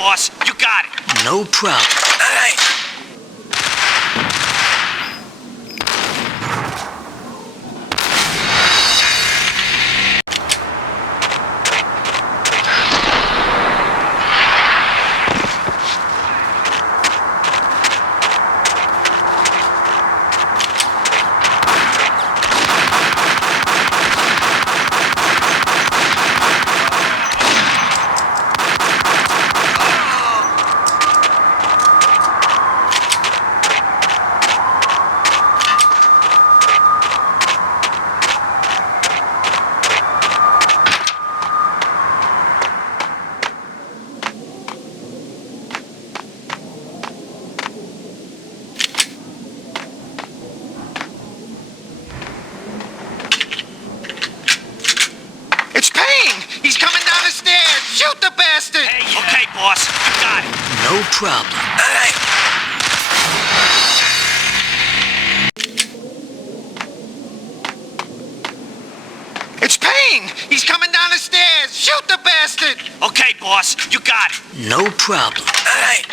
boss. You got it. No problem. All right. Shoot the bastard! Hey, okay, boss. You got it. No problem. All right. It's Payne! He's coming down the stairs! Shoot the bastard! Okay, boss. You got it. No problem. All right.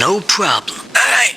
No problem. All right.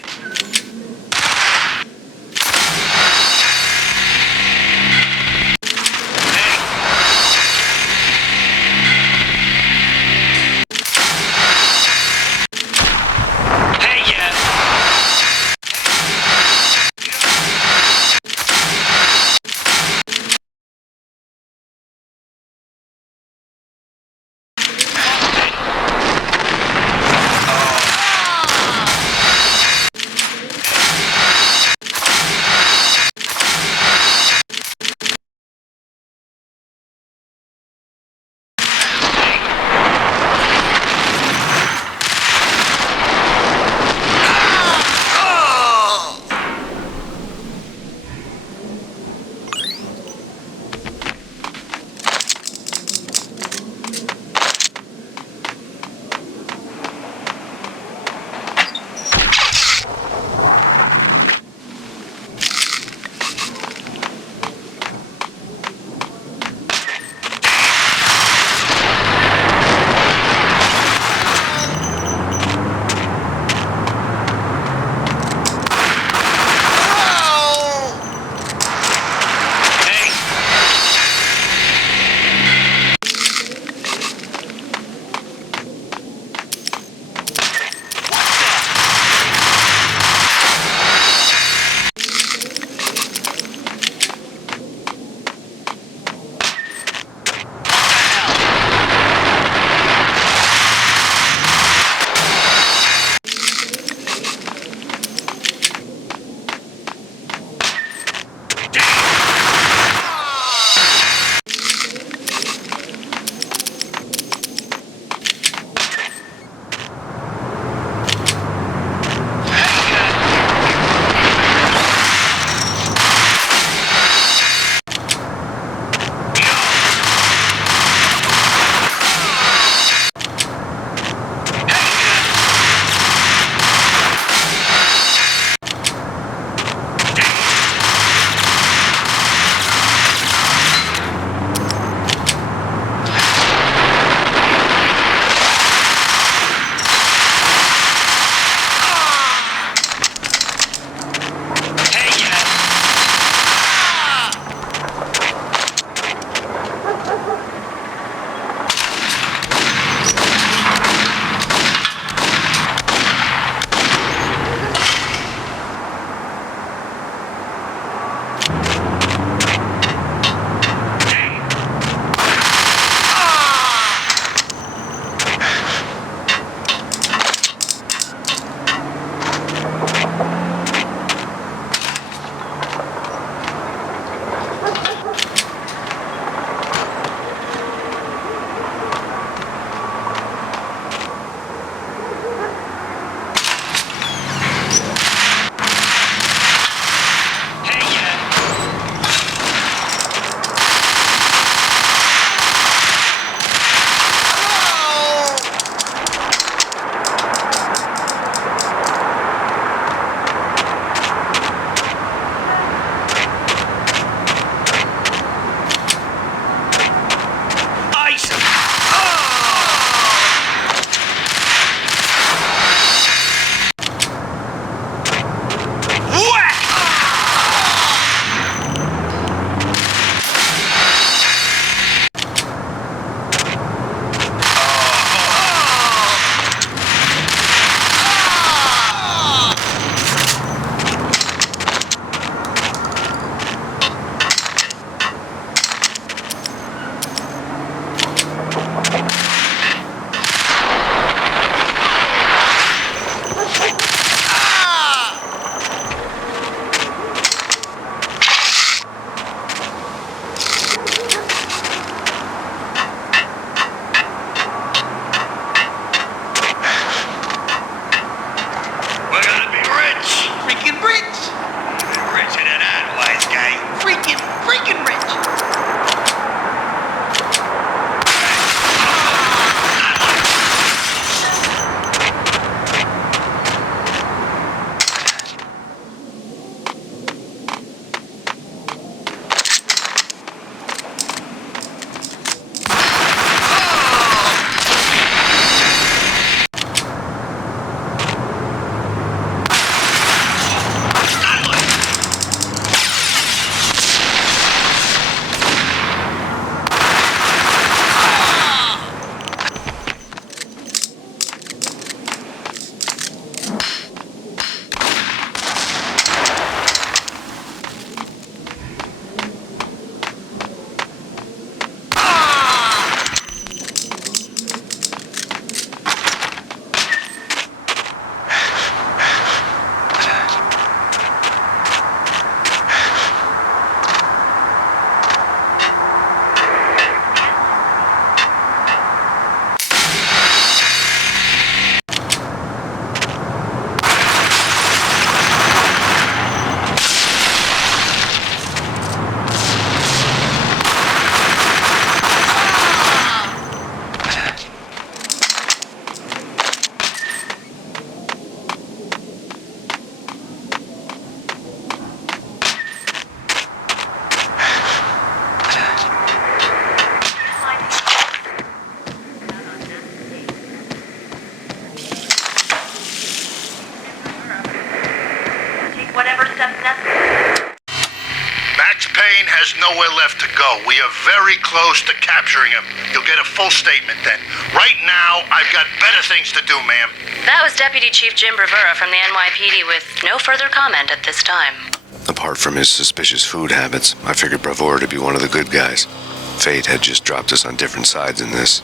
has nowhere left to go. We are very close to capturing him. You'll get a full statement then. Right now, I've got better things to do, ma'am. That was Deputy Chief Jim Bravura from the NYPD with no further comment at this time. Apart from his suspicious food habits, I figured Bravura to be one of the good guys. Fate had just dropped us on different sides in this.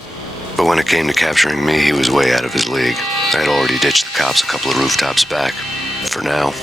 But when it came to capturing me, he was way out of his league. I had already ditched the cops a couple of rooftops back. For now.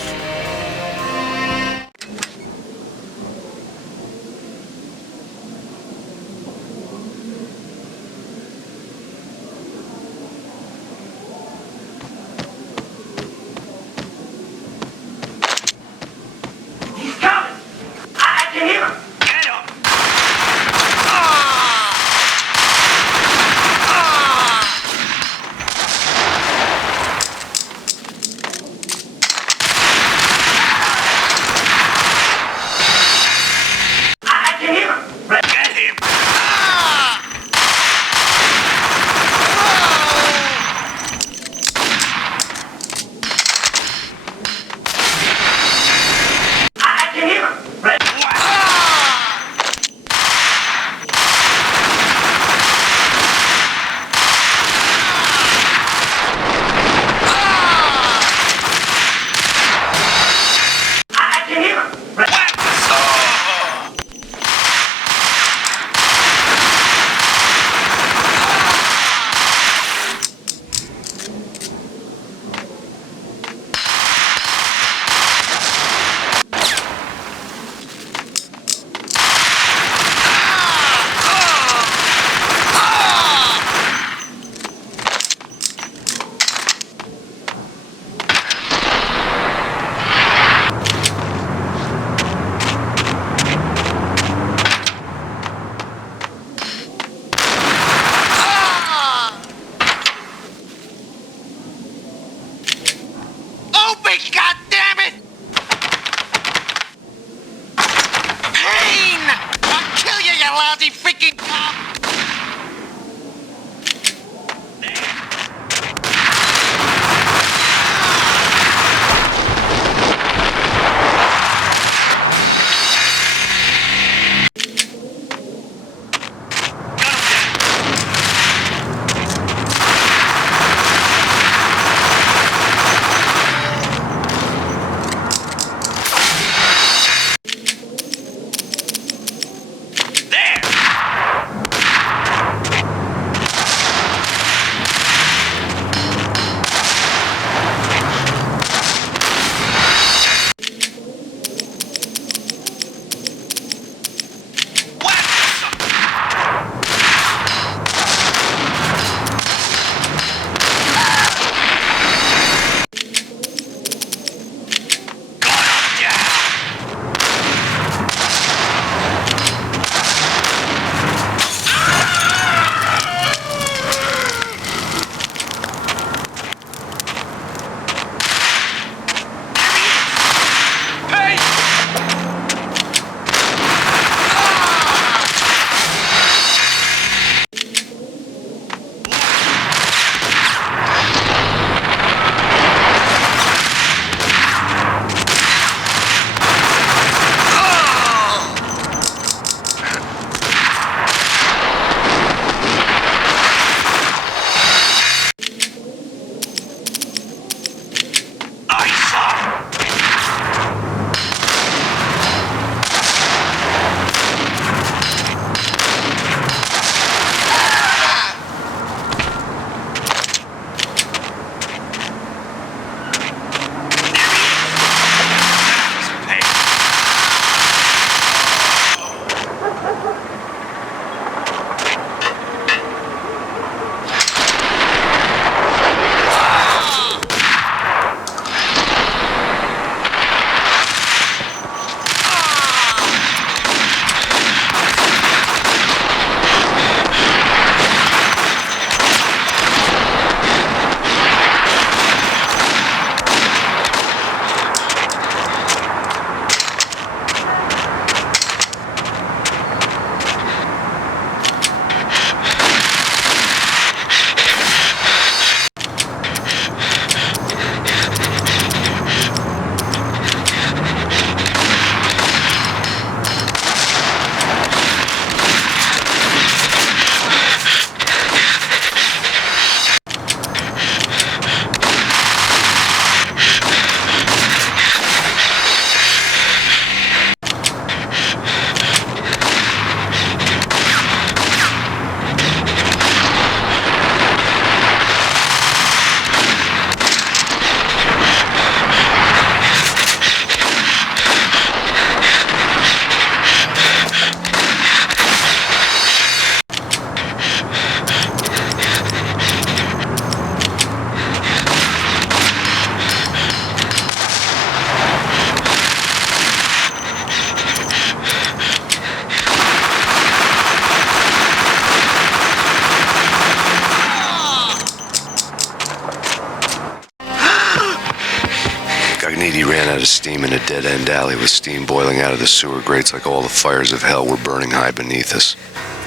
ran out of steam in a dead-end alley with steam boiling out of the sewer grates like all the fires of hell were burning high beneath us.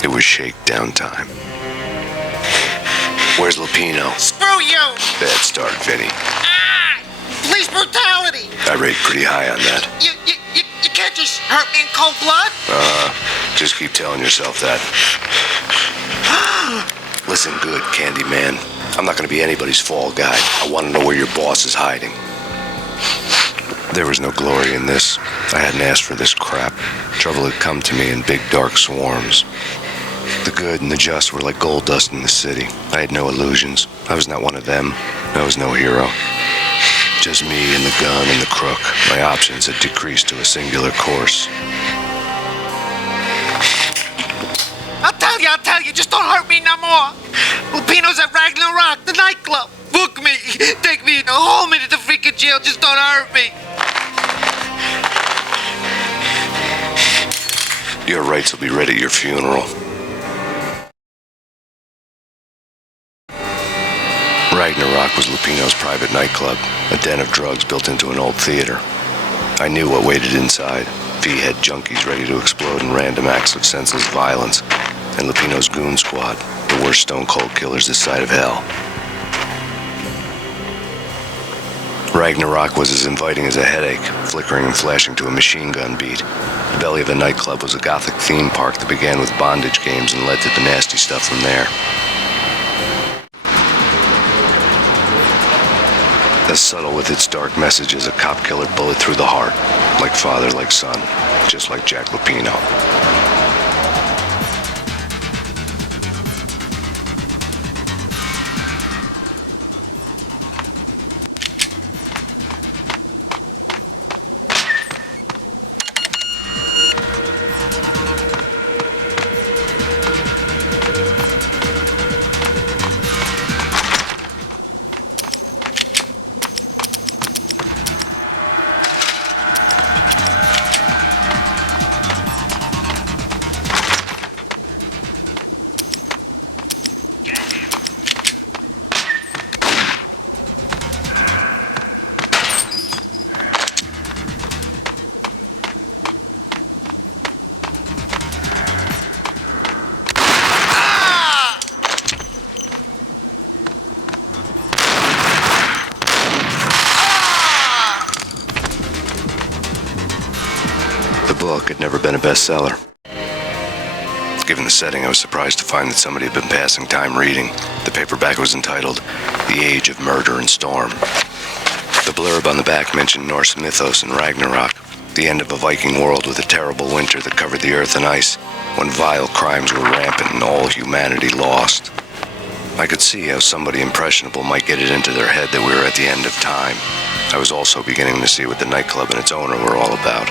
It was shakedown time. Where's Lupino? Screw you! Bad start, Vinny. Ah! Police brutality! I rate pretty high on that. You can't just hurt me in cold blood? Just keep telling yourself that. Listen good, Candyman. I'm not gonna be anybody's fall guy. I want to know where your boss is hiding. There was no glory in this. I hadn't asked for this crap. Trouble had come to me in big dark swarms. The good and the just were like gold dust in the city. I had no illusions. I was not one of them. I was no hero. Just me and the gun and the crook. My options had decreased to a singular course. I'll tell you, just don't hurt me no more. Lupino's at Ragnarok, the nightclub. Book me, take me, hold me to the freaking jail, just don't hurt me. Your rights will be read at your funeral. Ragnarok was Lupino's private nightclub, a den of drugs built into an old theater. I knew what waited inside. V-head junkies ready to explode in random acts of senseless violence, and Lupino's goon squad, the worst stone-cold killers this side of hell. Ragnarok was as inviting as a headache, flickering and flashing to a machine gun beat. The belly of the nightclub was a gothic theme park that began with bondage games and led to the nasty stuff from there. As subtle with its dark message as a cop-killer bullet through the heart. Like father, like son. Just like Jack Lupino. The book had never been a bestseller. Given the setting, I was surprised to find that somebody had been passing time reading. The paperback was entitled The Age of Murder and Storm. The blurb on the back mentioned Norse mythos and Ragnarok, the end of a Viking world with a terrible winter that covered the earth and ice, when vile crimes were rampant and all humanity lost. I could see how somebody impressionable might get it into their head that we were at the end of time. I was also beginning to see what the nightclub and its owner were all about.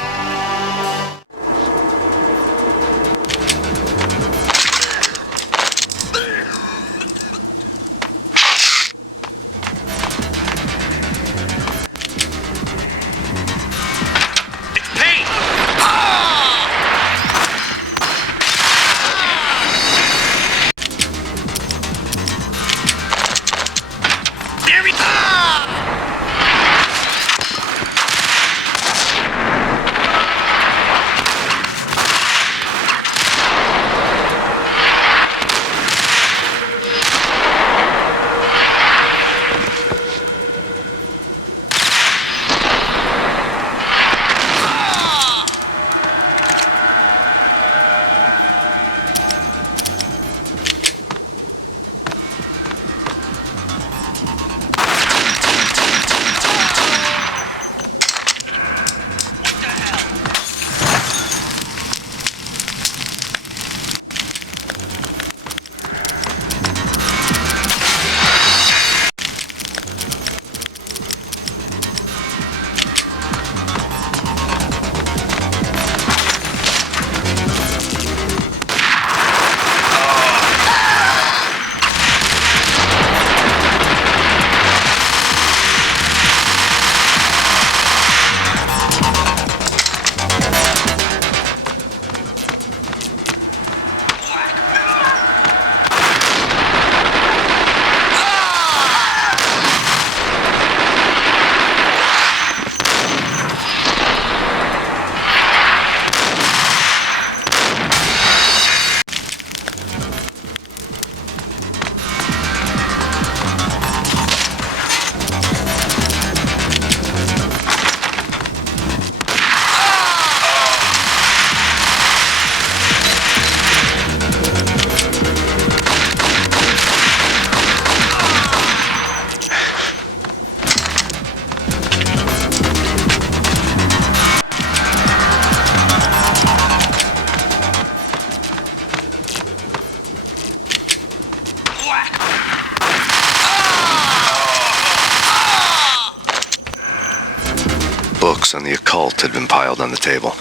books on the occult had been piled on the table.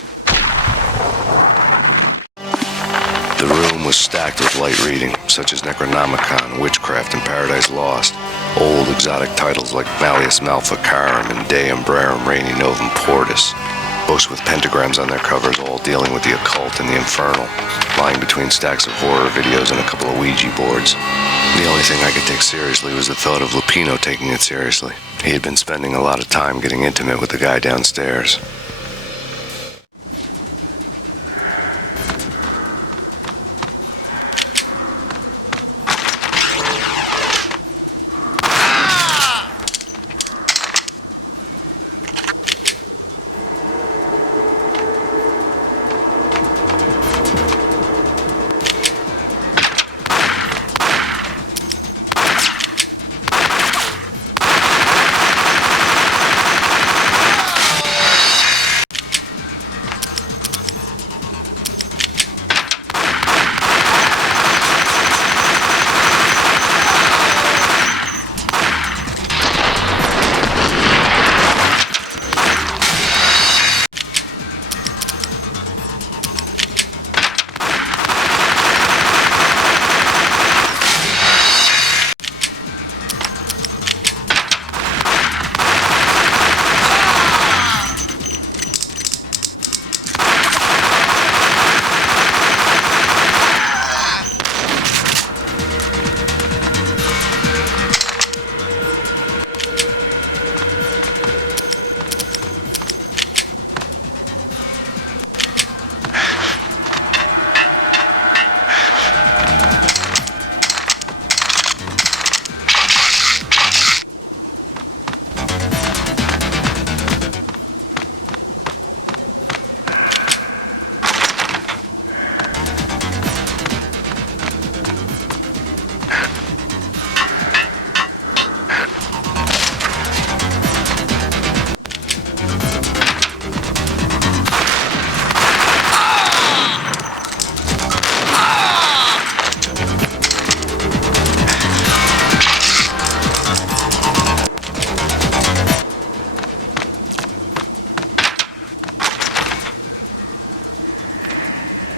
The room was stacked with light reading, such as Necronomicon, Witchcraft, and Paradise Lost. Old exotic titles like Malleus Maleficarum and De Umbrarum Reini Novum Portis. Books with pentagrams on their covers, all dealing with the occult and the infernal, lying between stacks of horror videos and a couple of Ouija boards. The only thing I could take seriously was the thought of Lupino taking it seriously. He had been spending a lot of time getting intimate with the guy downstairs.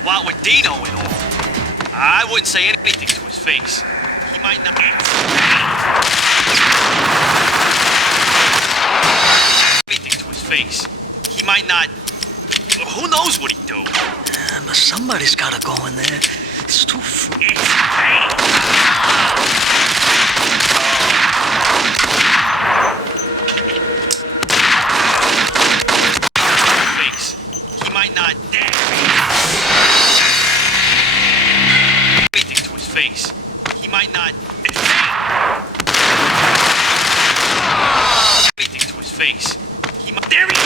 What with Dino and all, I wouldn't say anything to his face. He might not answer. Anything to his face. He might not. Who knows what he'd do? But somebody's gotta go in there. It's too free. Face. He might not dare. Anything to his face. He might not. Anything to his face. He might. There he is.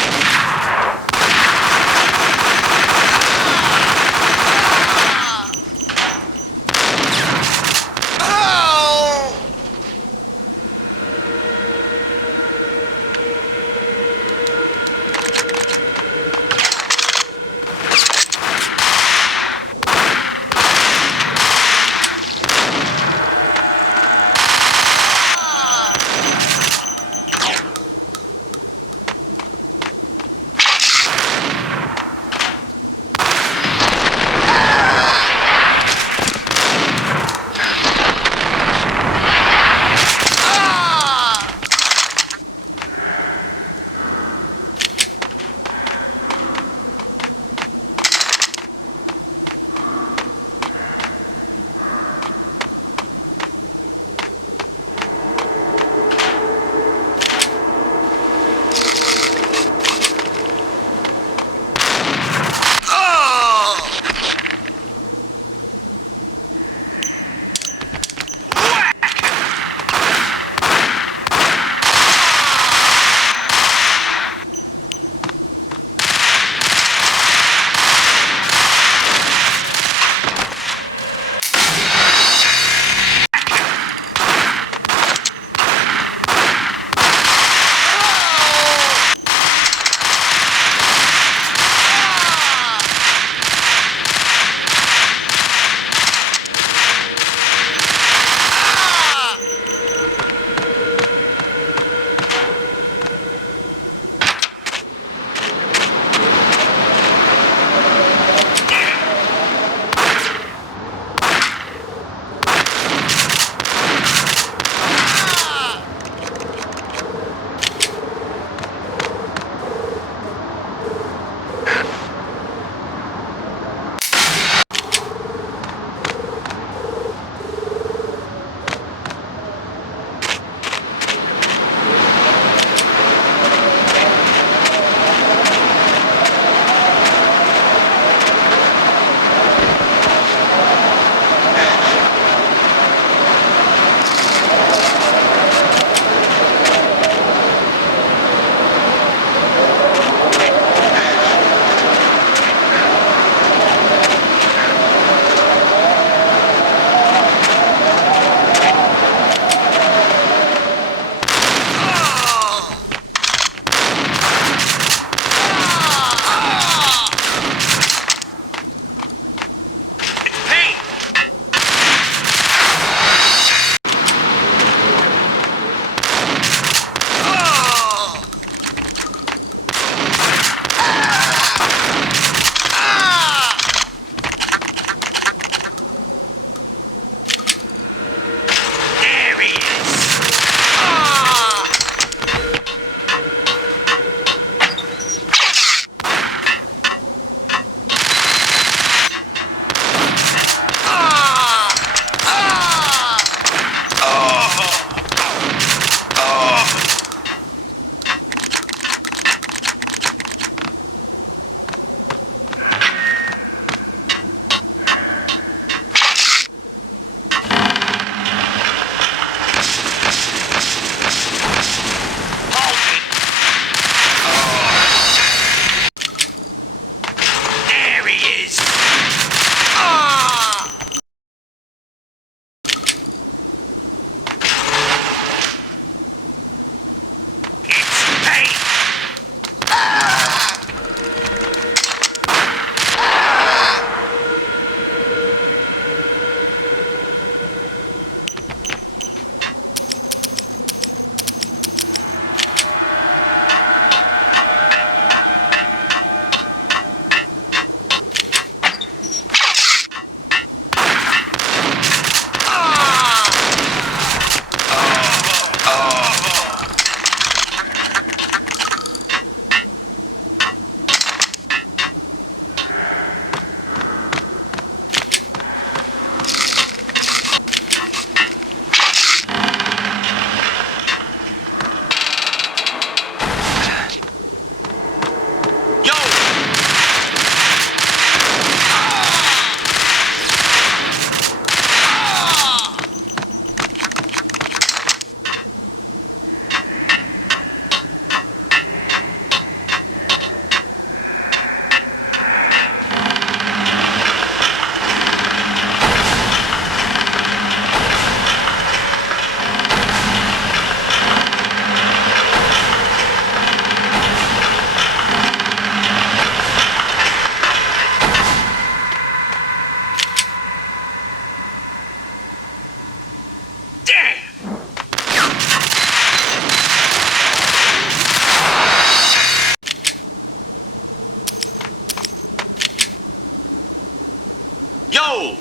Yo!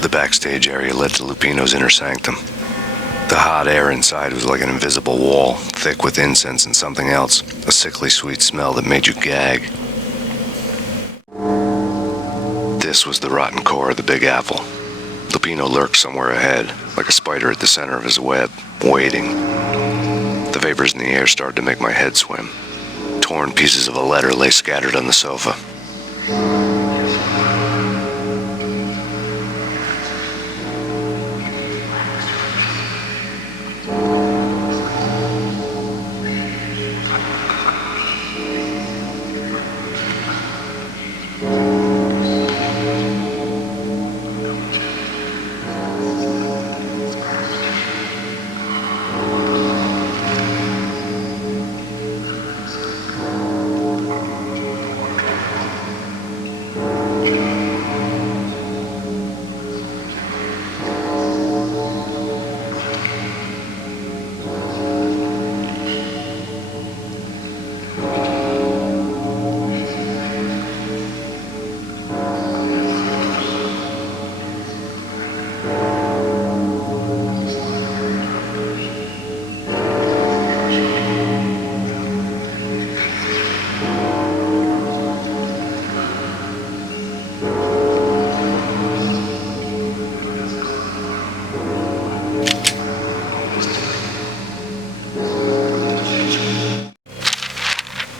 The backstage area led to Lupino's inner sanctum. The hot air inside was like an invisible wall, thick with incense and something else, a sickly sweet smell that made you gag. This was the rotten core of the Big Apple. Lupino lurked somewhere ahead, like a spider at the center of his web, waiting. The vapors in the air started to make my head swim. Torn pieces of a letter lay scattered on the sofa.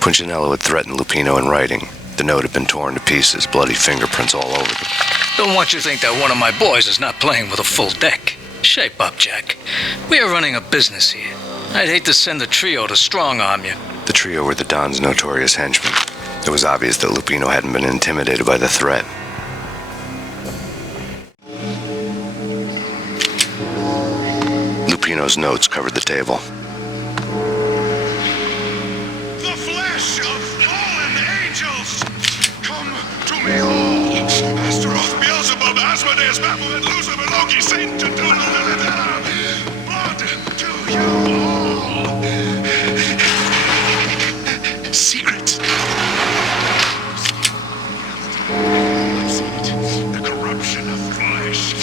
Punchinello had threatened Lupino in writing. The note had been torn to pieces, bloody fingerprints all over them. Don't want you to think that one of my boys is not playing with a full deck. Shape up, Jack. We are running a business here. I'd hate to send the trio to strong-arm you. The trio were the Don's notorious henchmen. It was obvious that Lupino hadn't been intimidated by the threat. Lupino's notes covered the table. The flesh of fallen angels! Come to me all! Astaroth, Beelzebub, Asmodeus, Baphomet, Lucifer, Loki, Satan, blood to you all! Secrets. I've seen it. The corruption of flesh.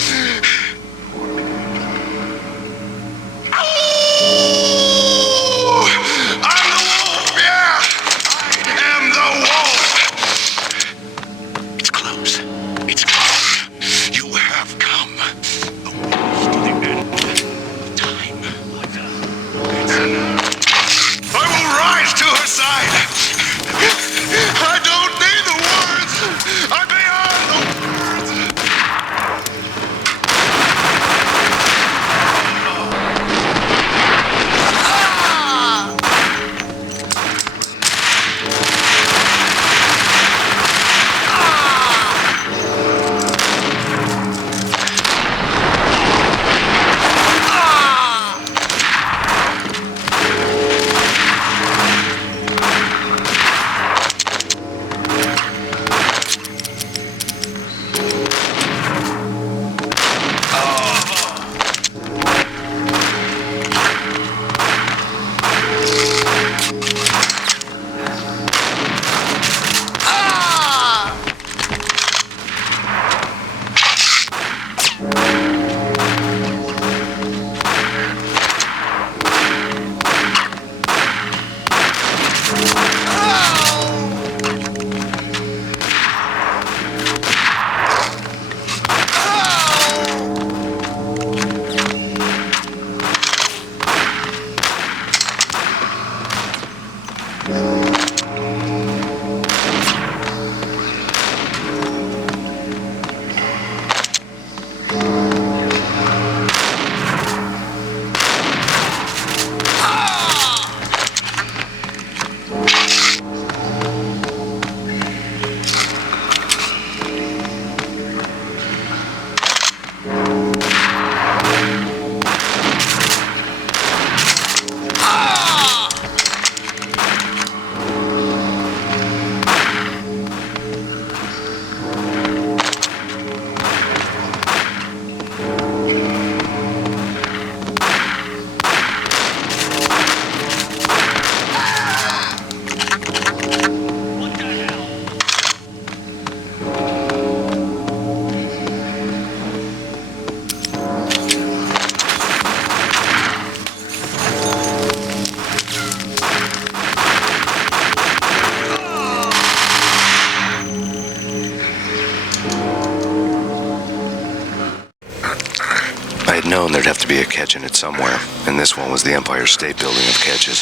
there'd have to be a catch in it somewhere, and this one was the Empire State Building of catches.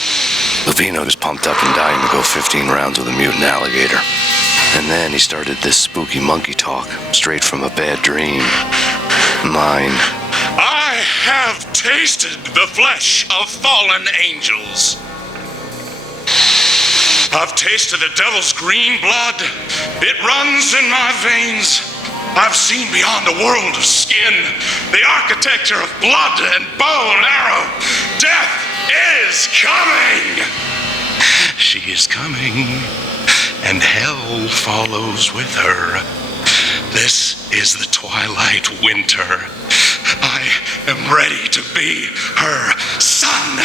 Lupino was pumped up and dying to go 15 rounds with a mutant alligator. And then he started this spooky monkey talk, straight from a bad dream. Mine. I have tasted the flesh of fallen angels. I've tasted the devil's green blood. It runs in my veins. I've seen beyond the world of skin, the architecture of blood and bow and arrow. Death is coming! She is coming, and hell follows with her. This is the twilight winter. I am ready to be her son.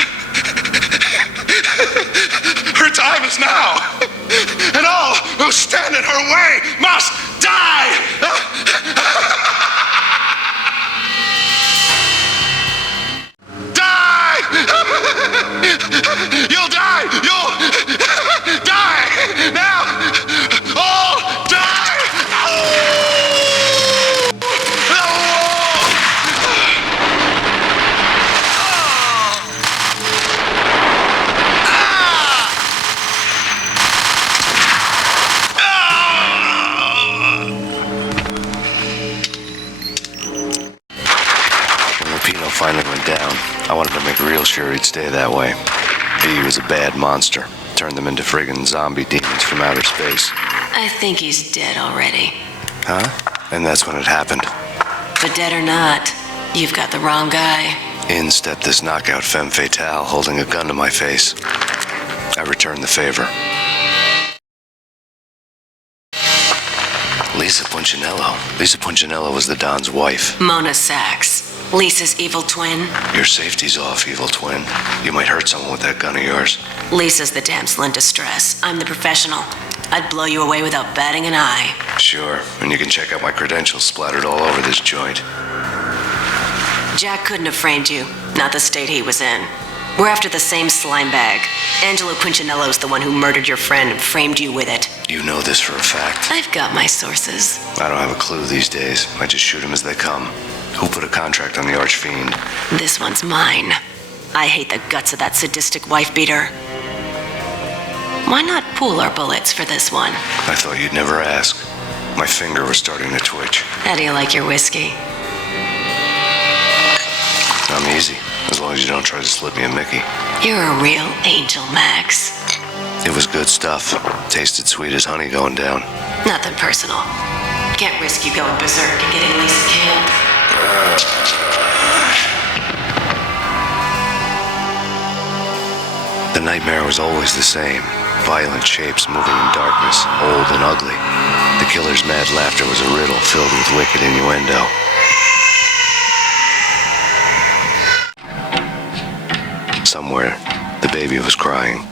Her time is now, and all who stand in her way must die! Die! You'll die! You'll die! Now! All die! Finally went down. I wanted to make real sure he'd stay that way. V was a bad monster. Turned them into friggin' zombie demons from outer space. I think he's dead already. Huh? And that's when it happened. But dead or not, you've got the wrong guy. In stepped this knockout femme fatale, holding a gun to my face. I returned the favor. Lisa Punchinello. Lisa Punchinello was the Don's wife. Mona Sachs. Lisa's evil twin. Your safety's off, evil twin. You might hurt someone with that gun of yours. Lisa's the damsel in distress. I'm the professional. I'd blow you away without batting an eye. Sure, and you can check out my credentials splattered all over this joint. Jack couldn't have framed you. Not the state he was in. We're after the same slime bag. Angelo Punchinello's the one who murdered your friend and framed you with it. You know this for a fact. I've got my sources. I don't have a clue these days. I just shoot them as they come. Who put a contract on the archfiend? This one's mine. I hate the guts of that sadistic wife-beater. Why not pool our bullets for this one? I thought you'd never ask. My finger was starting to twitch. How do you like your whiskey? I'm easy, as long as you don't try to slip me a Mickey. You're a real angel, Max. It was good stuff. Tasted sweet as honey going down. Nothing personal. Can't risk you going berserk and getting Lisa killed. The nightmare was always the same. Violent shapes moving in darkness, old and ugly. The killer's mad laughter was a riddle filled with wicked innuendo. Somewhere, the baby was crying.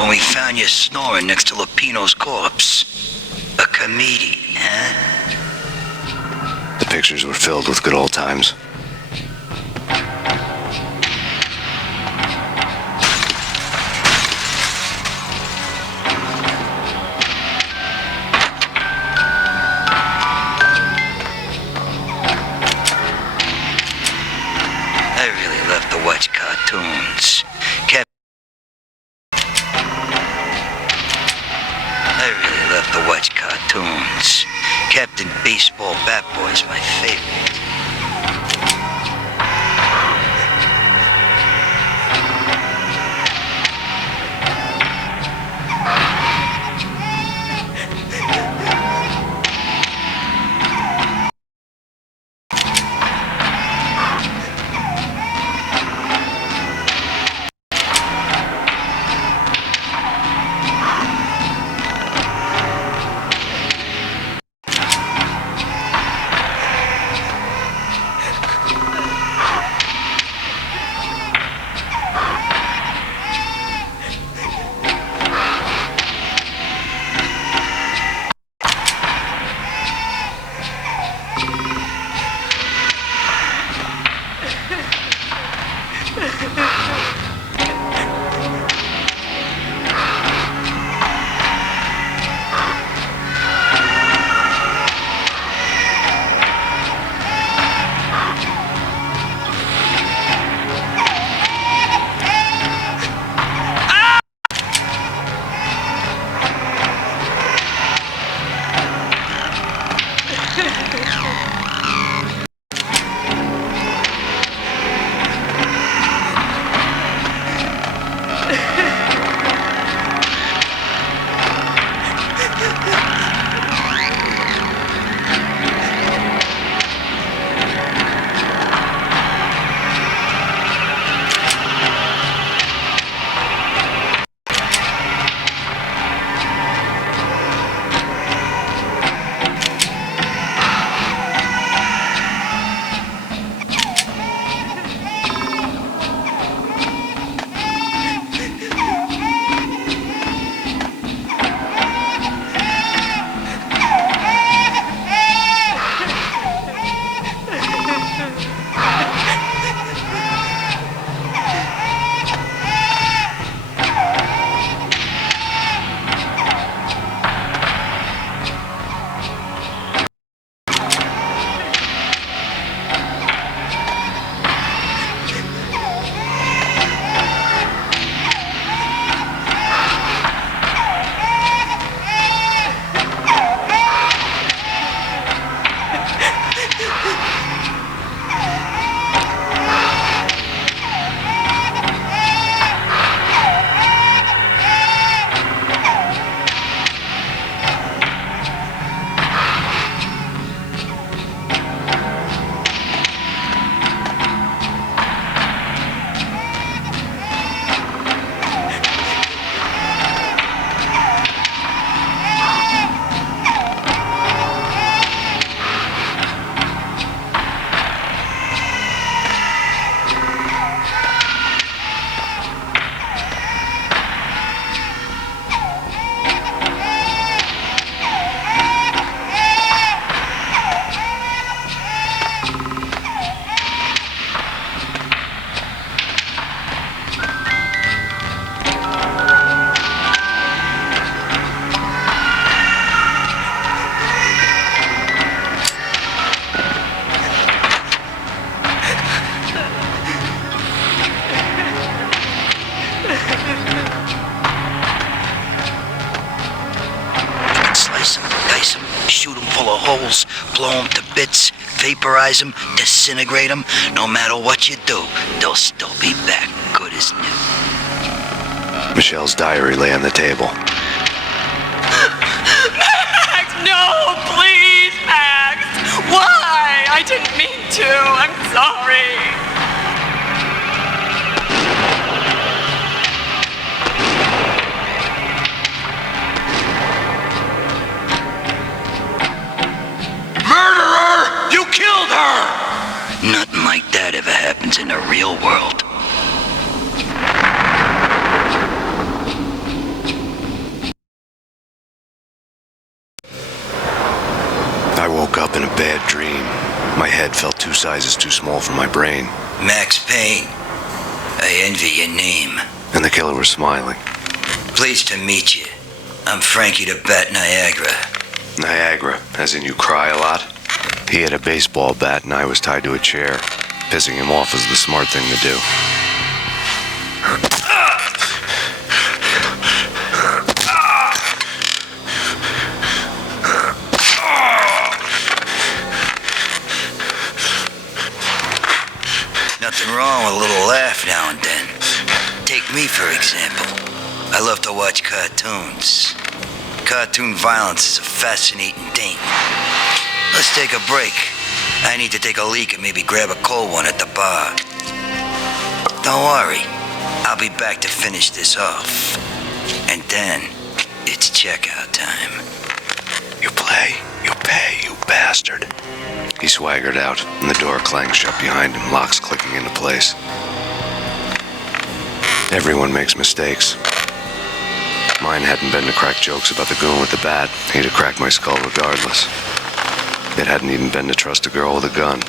when we found you snoring next to Lupino's corpse? A comedian, huh? The pictures were filled with good old times. I really love to watch cartoons. Captain Baseball Bat Boy's my favorite. holes, blow them to bits, vaporize them, disintegrate them. No matter what you do, they'll still be back good as new. Michelle's diary lay on the table. Max, no, please, Max. Why? I didn't mean to. I'm sorry. Murderer! You killed her! Nothing like that ever happens in the real world. My head felt 2 sizes too small for my brain. Max Payne. I envy your name. And the killer was smiling. Pleased to meet you. I'm Frankie the Bat Niagara. Niagara, as in you cry a lot? He had a baseball bat and I was tied to a chair. Pissing him off was the smart thing to do. Nothing wrong with a little laugh now and then. Take me, for example. I love to watch cartoons. Cartoon violence is a fascinating thing. Let's take a break. I need to take a leak and maybe grab a cold one at the bar. Don't worry. I'll be back to finish this off. And then, it's checkout time. You play, you pay, you bastard. He swaggered out, and the door clanged shut behind him, locks clicking into place. Everyone makes mistakes. Mine hadn't been to crack jokes about the goon with the bat. He'd have cracked my skull regardless. It hadn't even been to trust a girl with a gun.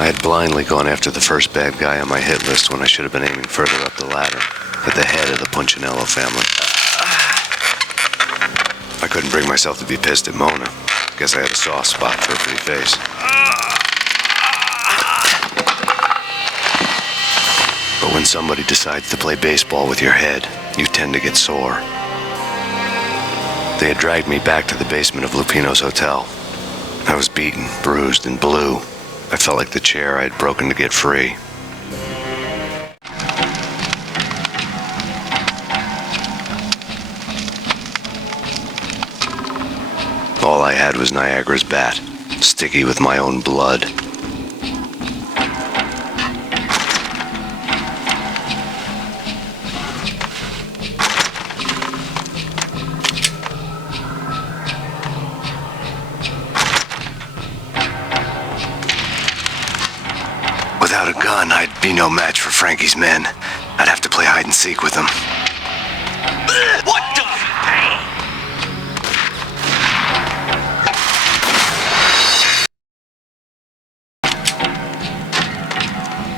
I had blindly gone after the first bad guy on my hit list when I should have been aiming further up the ladder, at the head of the Punchinello family. I couldn't bring myself to be pissed at Mona. Guess I had a soft spot for her pretty face. But when somebody decides to play baseball with your head, you tend to get sore. They had dragged me back to the basement of Lupino's hotel. I was beaten, bruised, and blue. I felt like the chair I had broken to get free. All I had was Niagara's bat, sticky with my own blood. Without a gun, I'd be no match for Frankie's men. I'd have to play hide and seek with them. What the?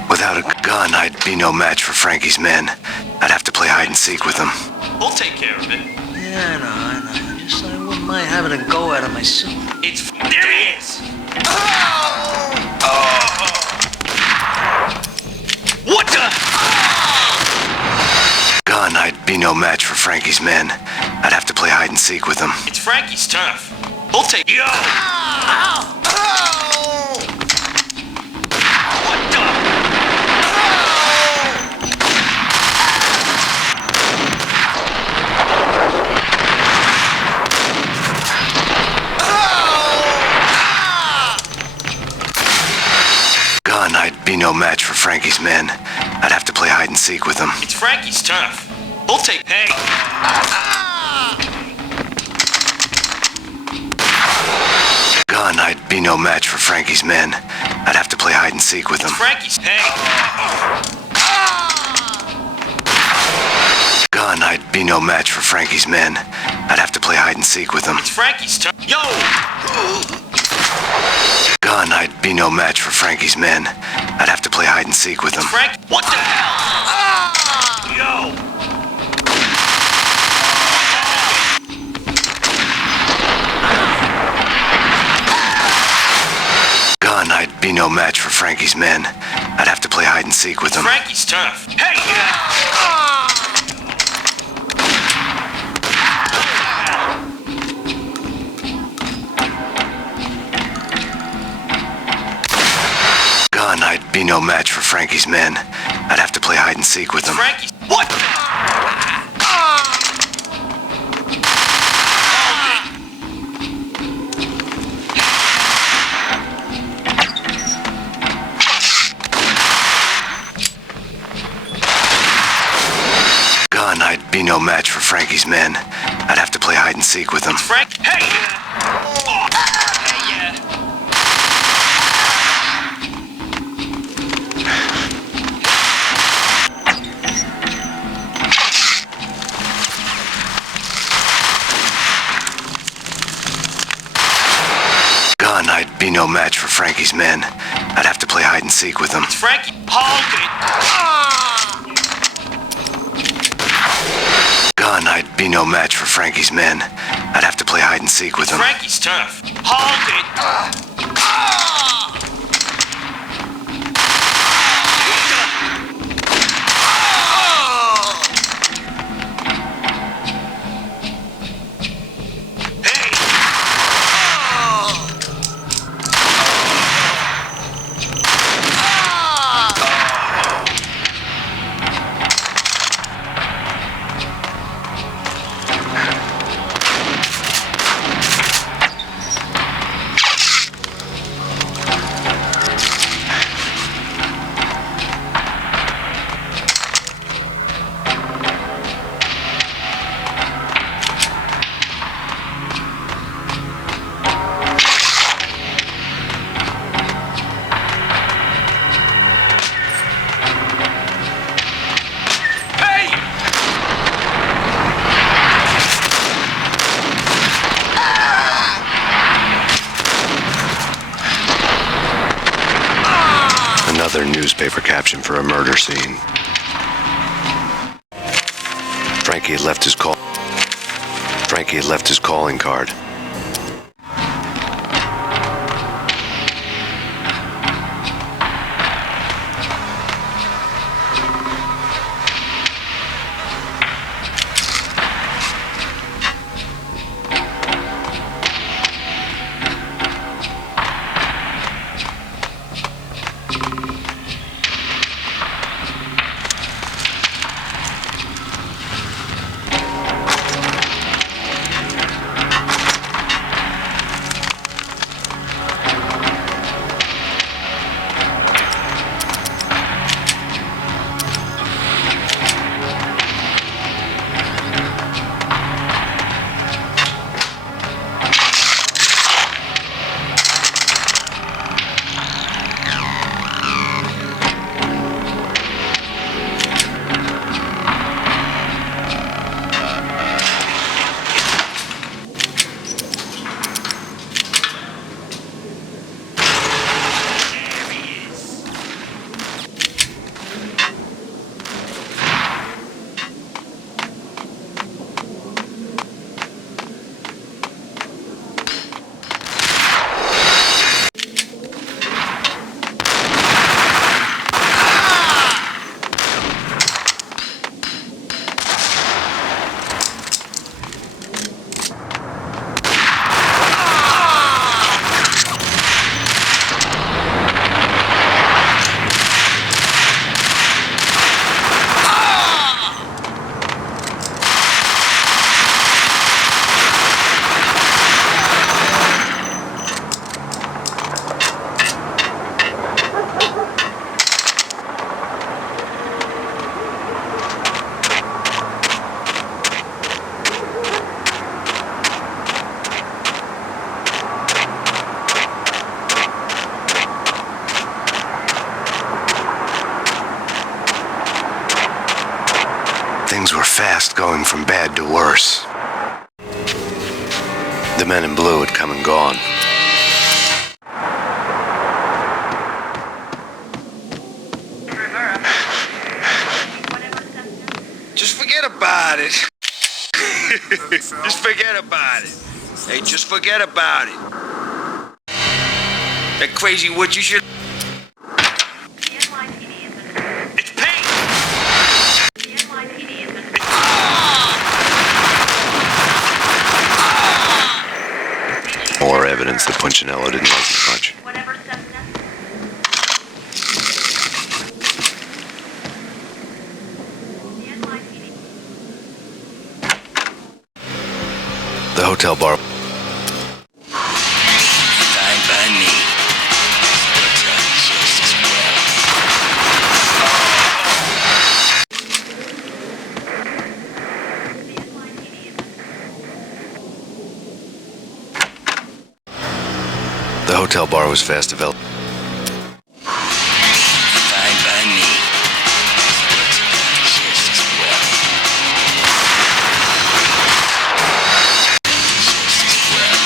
Without a gun, I'd be no match for Frankie's men. I'd have to play hide and seek with them. We'll take care of it. Yeah, I know. Just I wouldn't mind having a go at him myself. It's... There he is! What the? Gun, I'd be no match for Frankie's men. I'd have to play hide and seek with them. It's Frankie's turf. We'll take... Yo! What the? Gun, I'd be no match for Frankie's men. I'd have to play hide and seek with them. It's Frankie's turf. We'll take... Hey! Gun, I'd be no match for Frankie's men. I'd have to play hide and seek with them. It's Frankie's... Hey! Gun, I'd be no match for Frankie's men. I'd have to play hide and seek with them. It's Frankie's turf. Yo! Gun, I'd be no match for Frankie's men. I'd have to play hide and seek with them. It's Frank... What the hell? Yo! Gun, I'd be no match for Frankie's men. I'd have to play hide and seek with them. Frankie's turf. Hey! Gun, I'd be no match for Frankie's men. I'd have to play hide and seek with them. Frankie's... What? Gun, I'd be no match for Frankie's men. I'd have to play hide and seek with them. It's Frank... Hey! Oh. Hey, Gun, I'd be no match for Frankie's men. I'd have to play hide and seek with them. It's Frankie. Hold it. Gun, I'd be no match for Frankie's men. I'd have to play hide and seek with them. Frankie's tough. Hold it. Another newspaper caption for a murder scene. Frankie had left his calling card. Things were fast going from bad to worse. The men in blue had come and gone. Just forget about it. Just forget about it. Hey, just forget about it. That crazy witch, you should... It's Payne! More evidence that Punchinello didn't like it much. The hotel bar. Fine by me. Just as The hotel bar was fast developed. fine by me. Just as well. Just as well.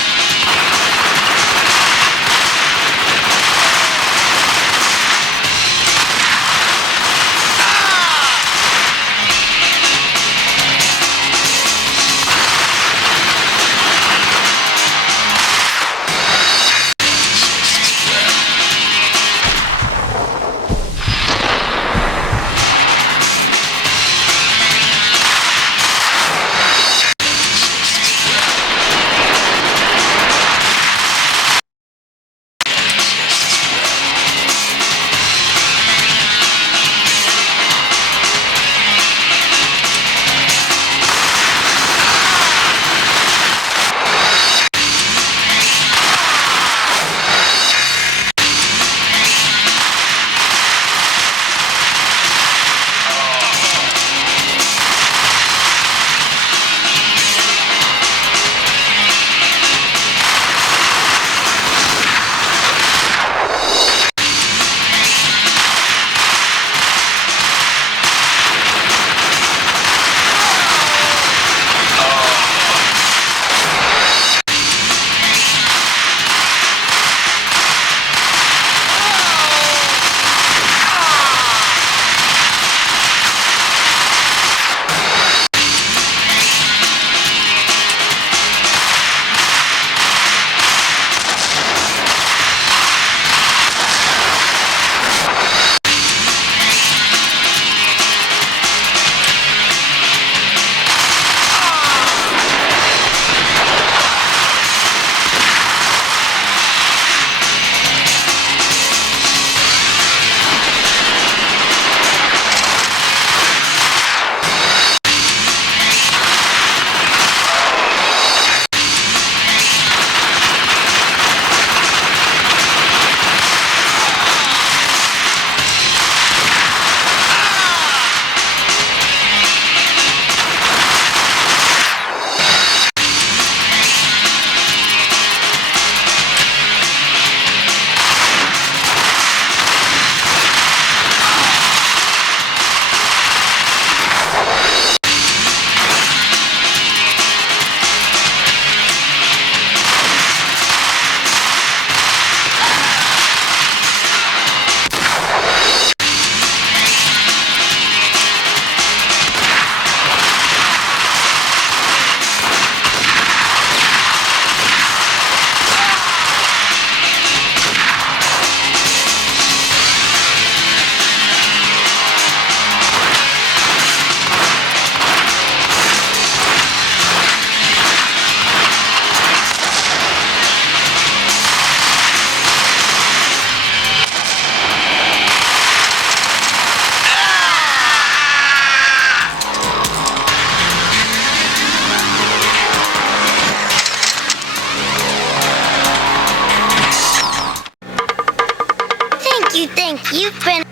You've been...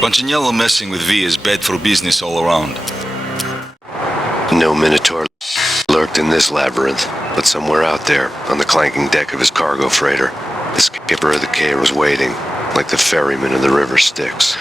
Punchinello messing with V is bad for business all around. No Minotaur lurked in this labyrinth, but somewhere out there, on the clanking deck of his cargo freighter, the skipper of the K was waiting, like the ferryman of the river Styx.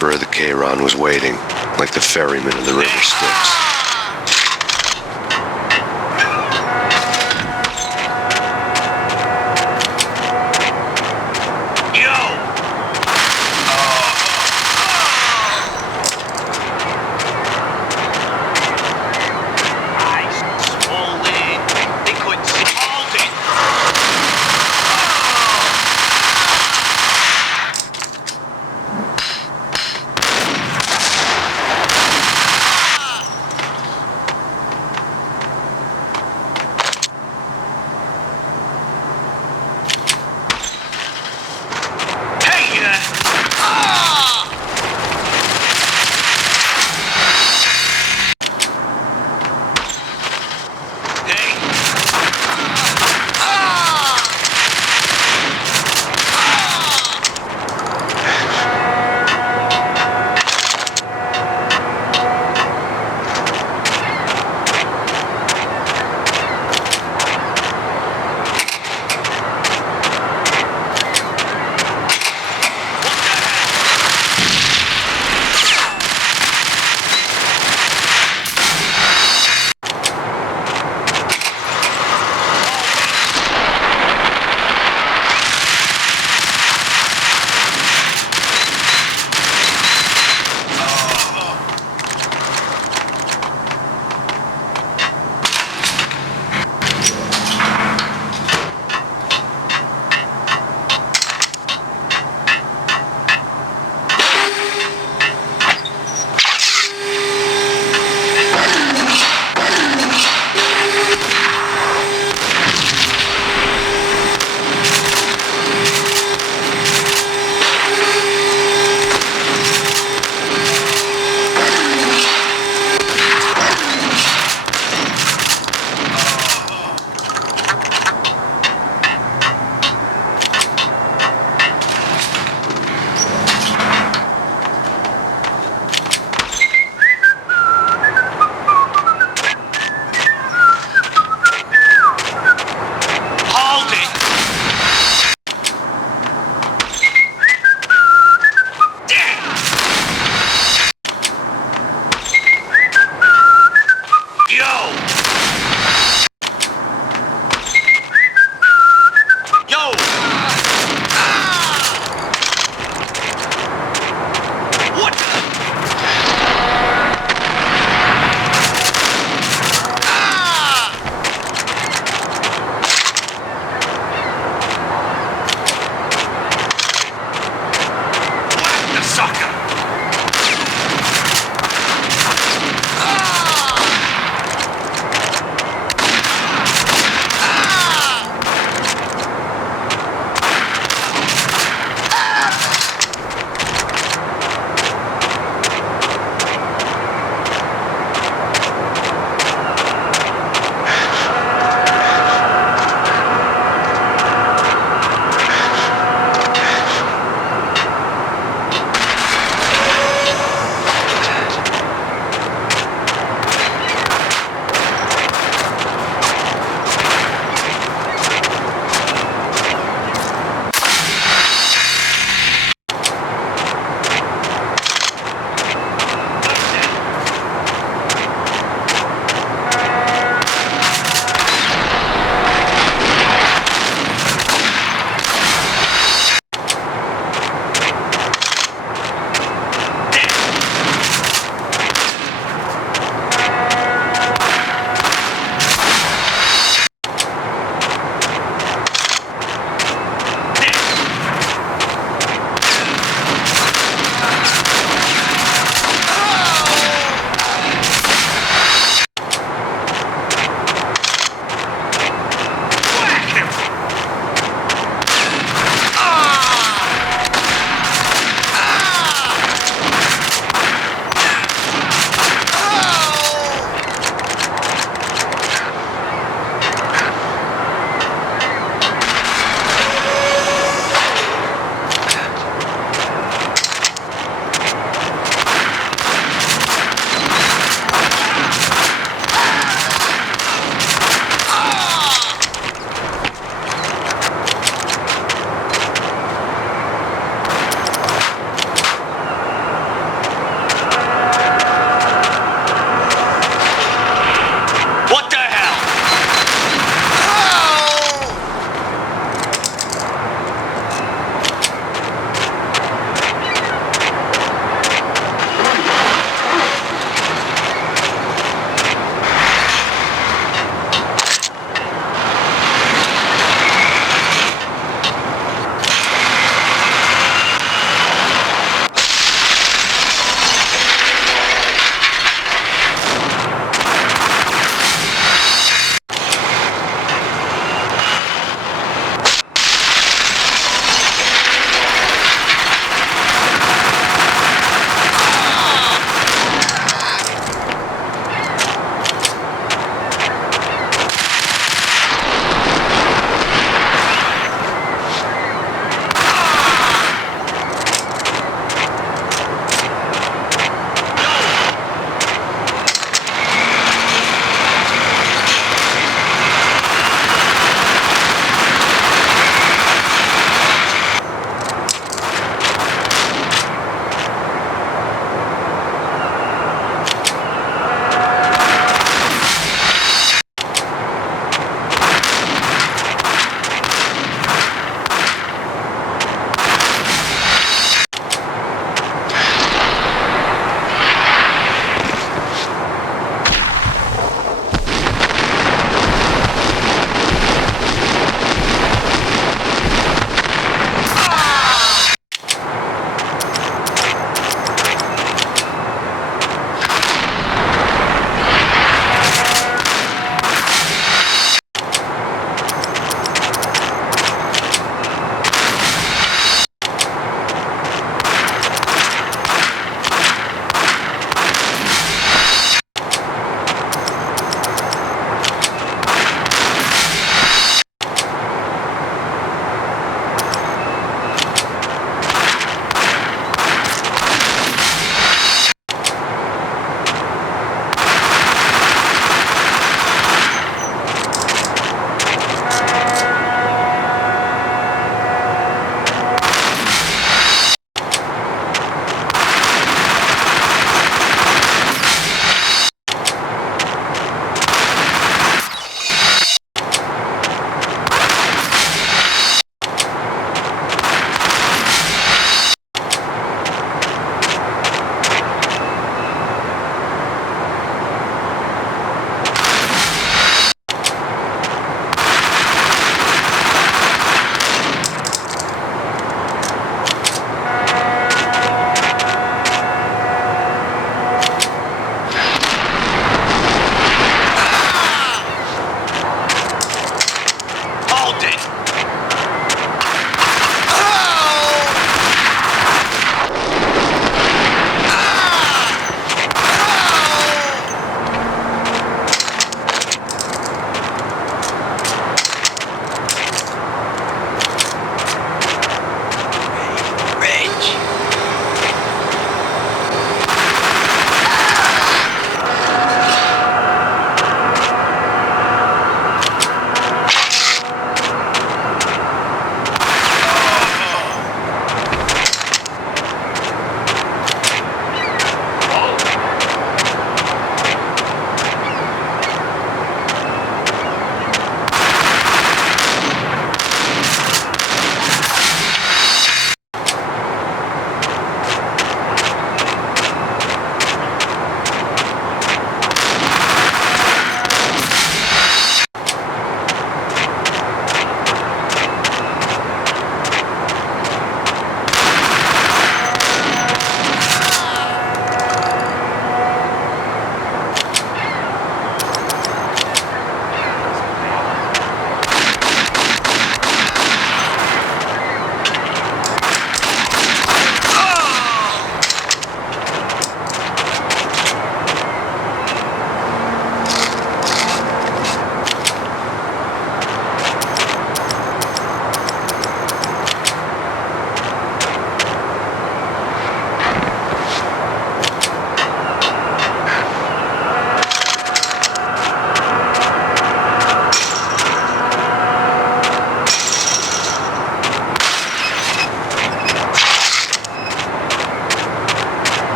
Of the K-Ron was waiting, like the ferryman of the river Styx.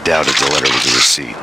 I doubted the letter was a receipt.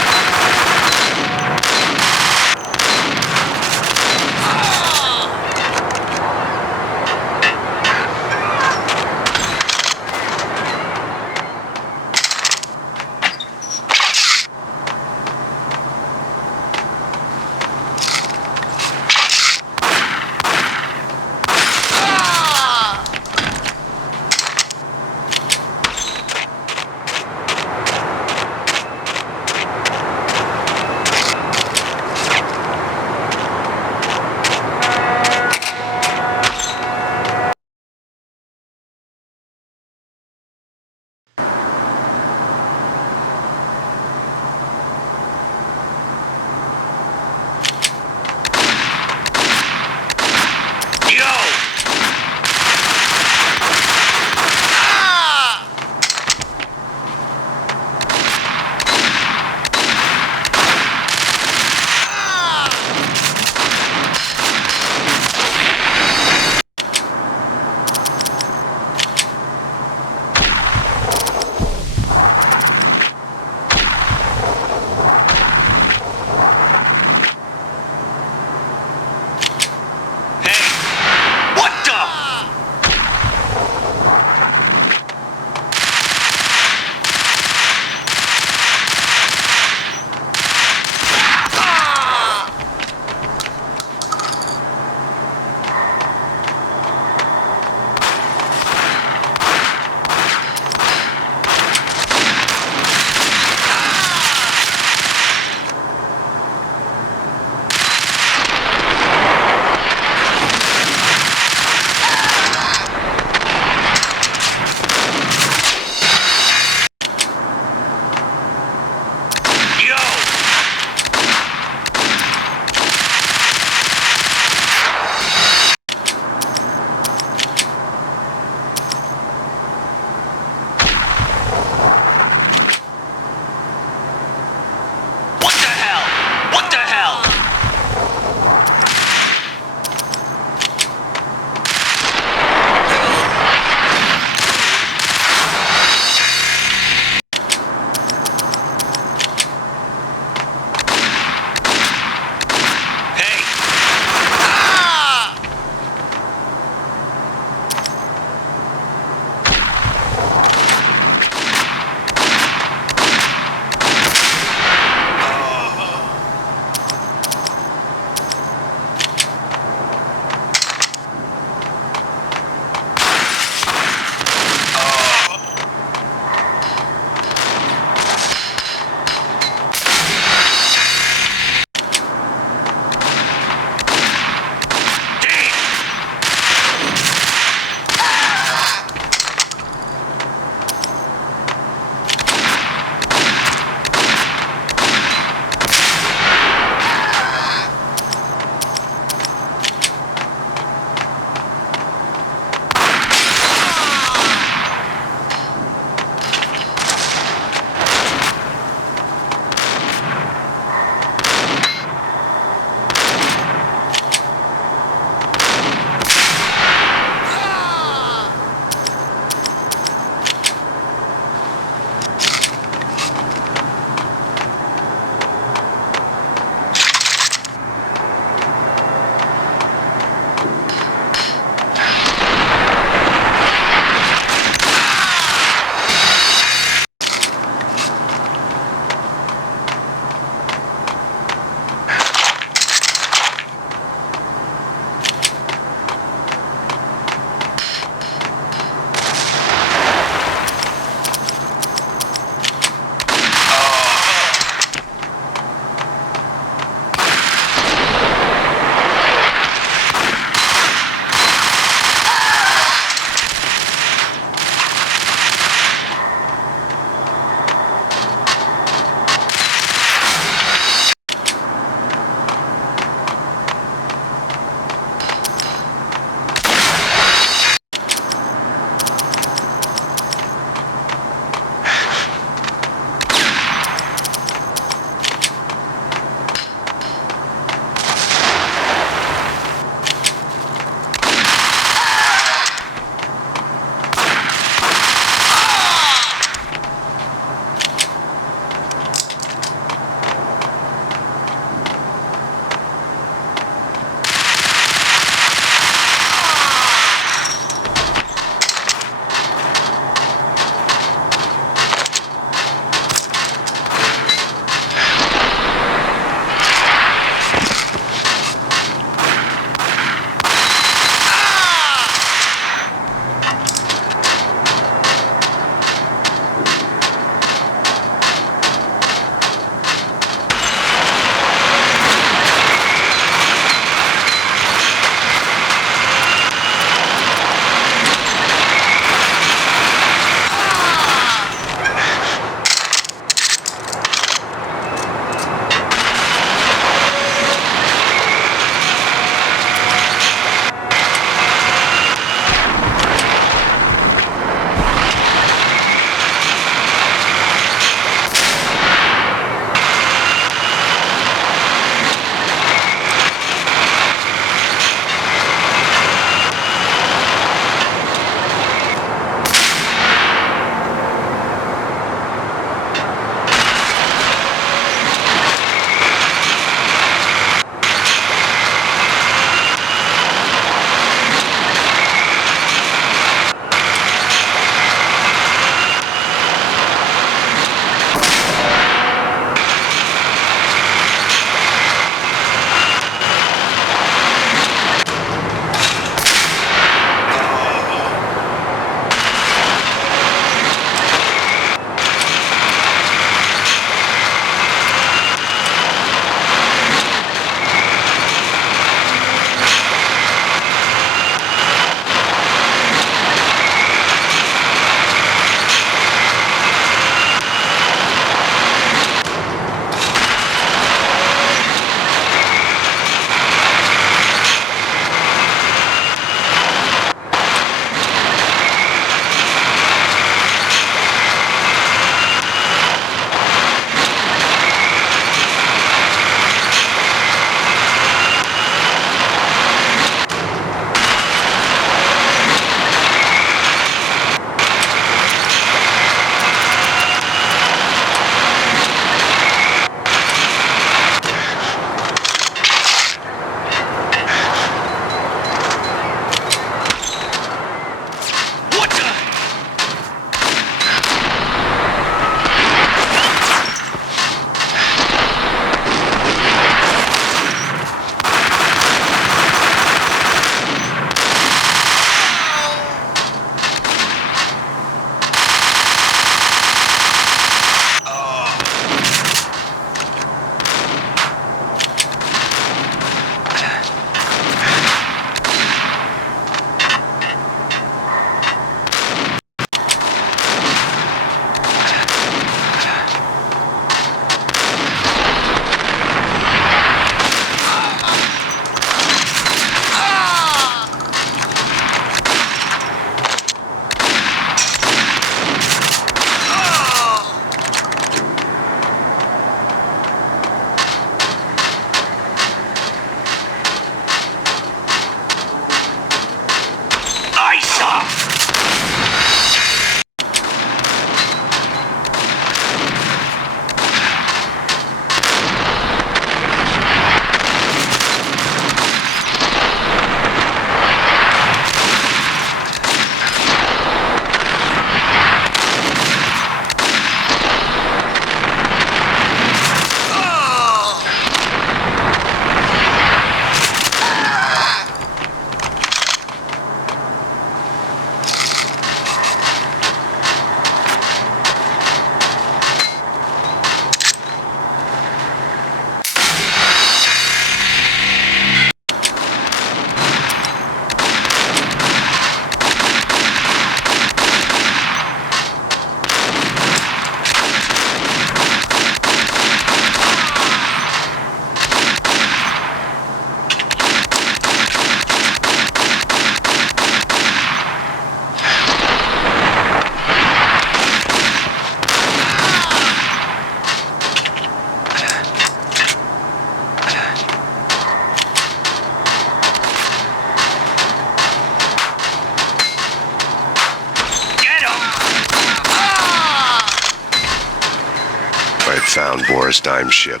found Boris Dime's ship.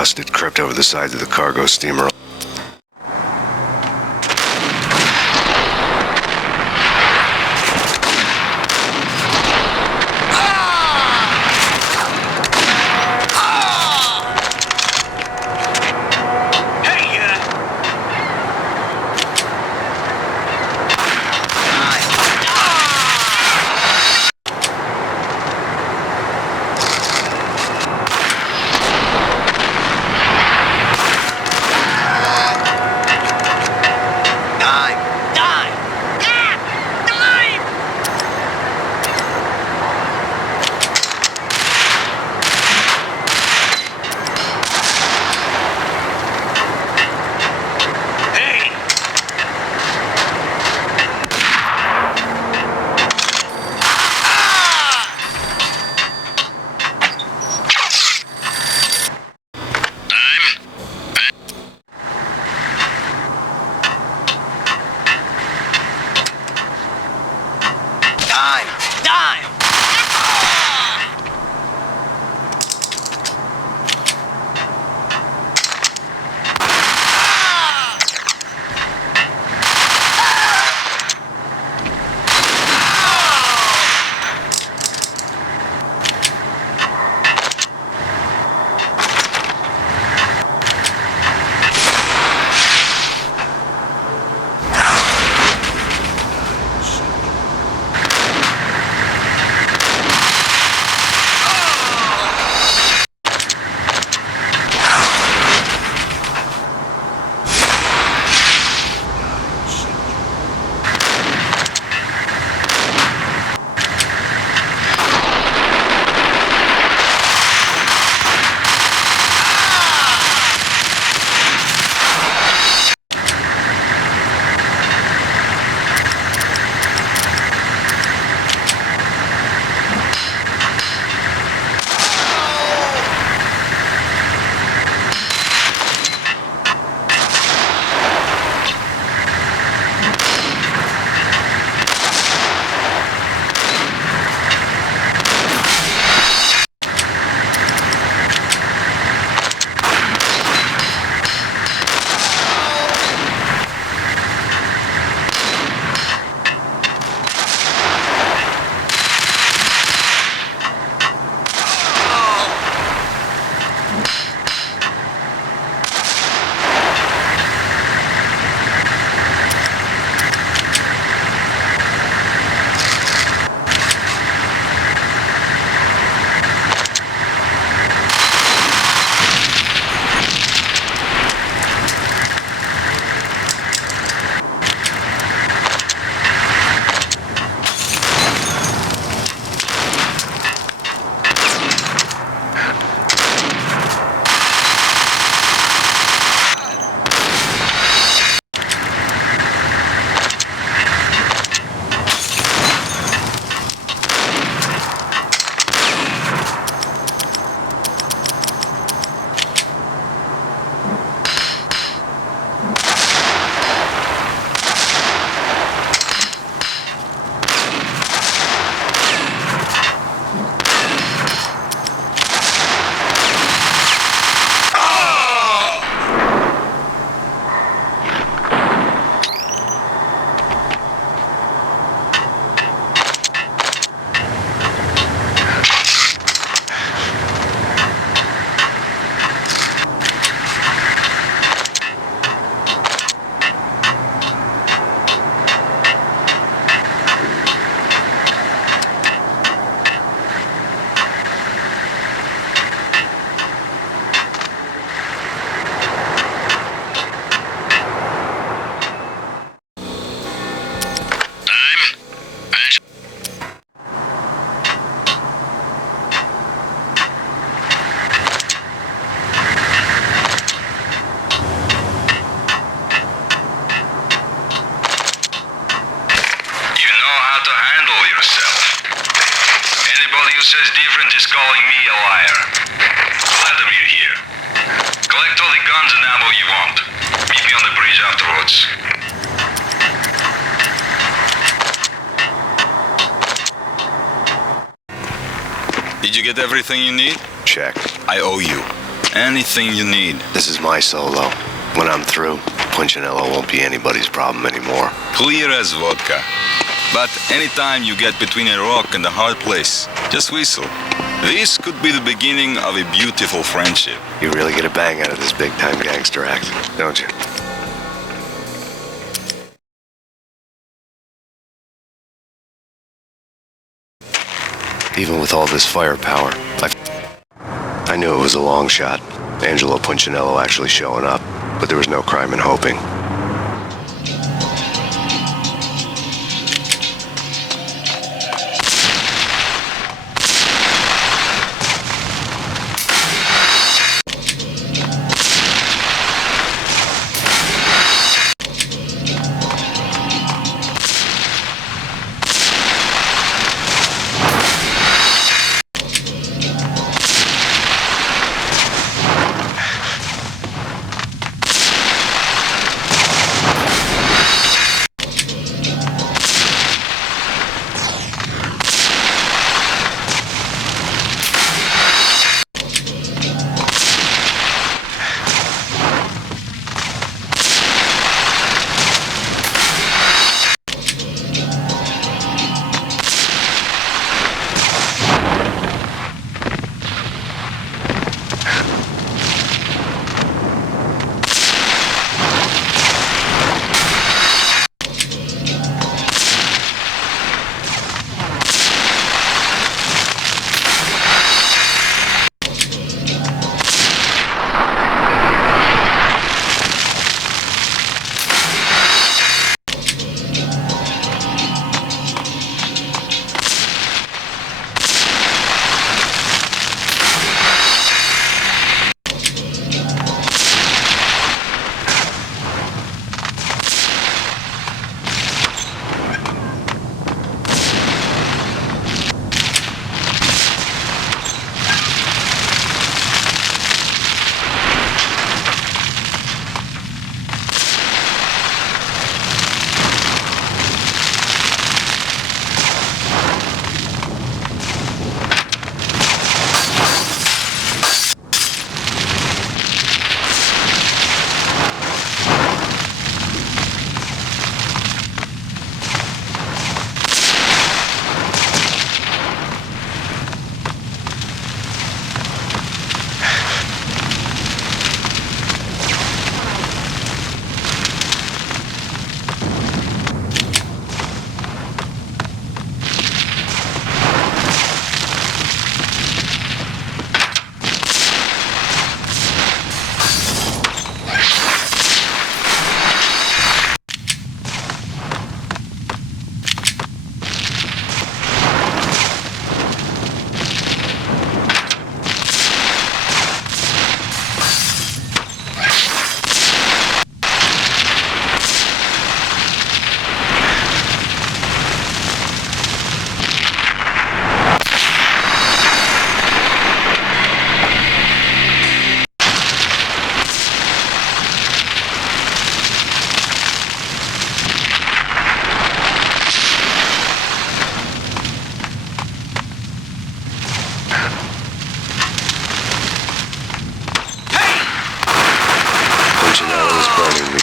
Rust had crept over the sides of the cargo steamer. handle yourself. Anybody who says different is calling me a liar. Vladimir here. Collect all the guns and ammo you want. Meet me on the bridge afterwards. Did you get everything you need? Check. I owe you. Anything you need. This is my solo. When I'm through, Punchinello won't be anybody's problem anymore. Clear as vodka. But anytime you get between a rock and a hard place, just whistle. This could be the beginning of a beautiful friendship. You really get a bang out of this big-time gangster act, don't you? Even with all this firepower, I knew it was a long shot. Angelo Punchinello actually showing up, but there was no crime in hoping.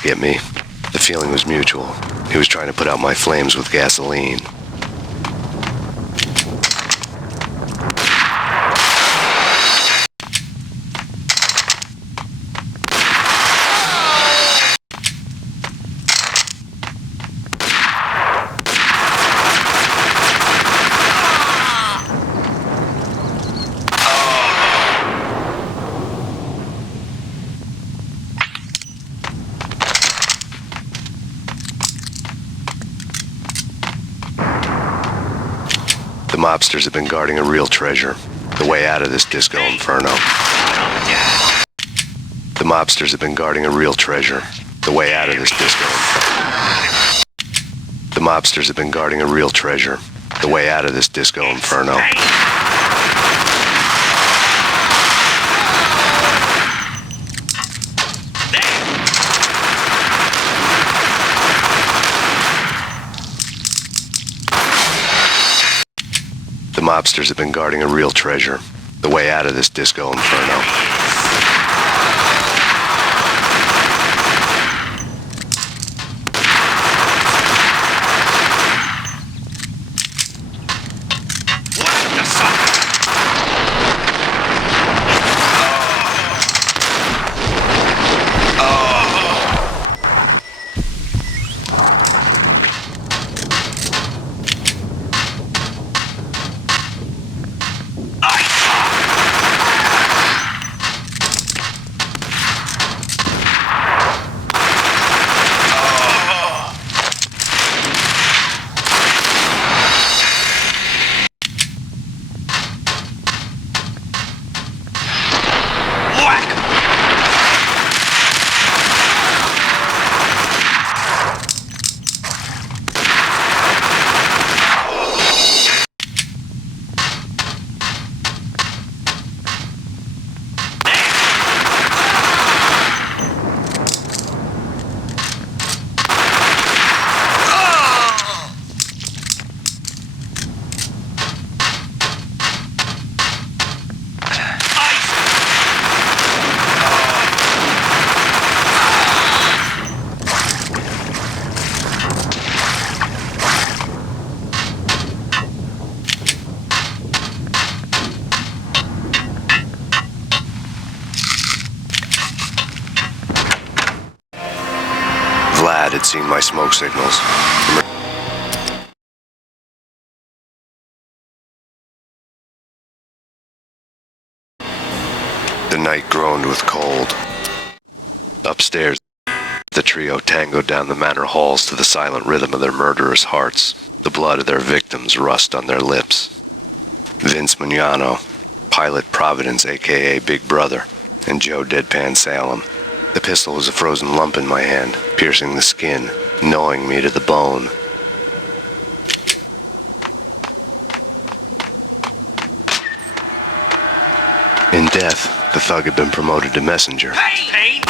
Get me. The feeling was mutual. He was trying to put out my flames with gasoline. The mobsters have been guarding a real treasure. The way out of this disco inferno. The mobsters have been guarding a real treasure. The way out of this disco inferno. The mobsters have been guarding a real treasure. The way out of this disco inferno. The mobsters have been guarding a real treasure. The way out of this disco inferno. Vlad had seen my smoke signals. The night groaned with cold. Upstairs, the trio tangoed down the manor halls to the silent rhythm of their murderous hearts. The blood of their victims rust on their lips. Vince Mugnano, Pilot Providence, a.k.a. Big Brother, and Joe Deadpan Salem. The pistol was a frozen lump in my hand, piercing the skin, gnawing me to the bone. In death, the thug had been promoted to messenger. Payne!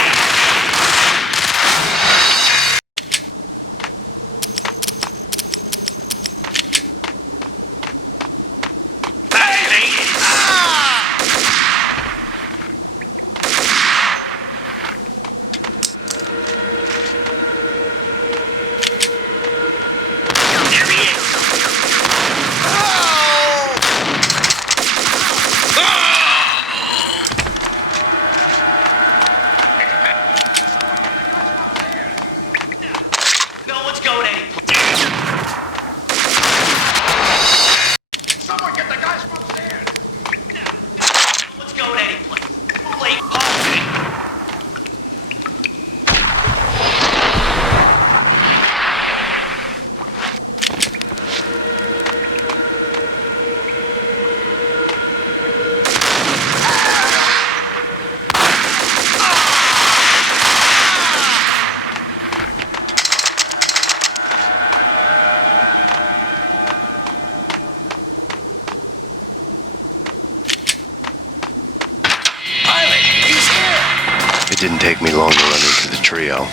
It didn't take me long to run into the trio.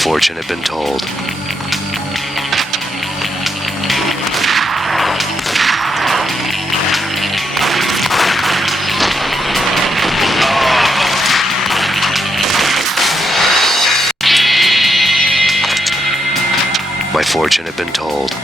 My fortune had been told. My fortune had been told.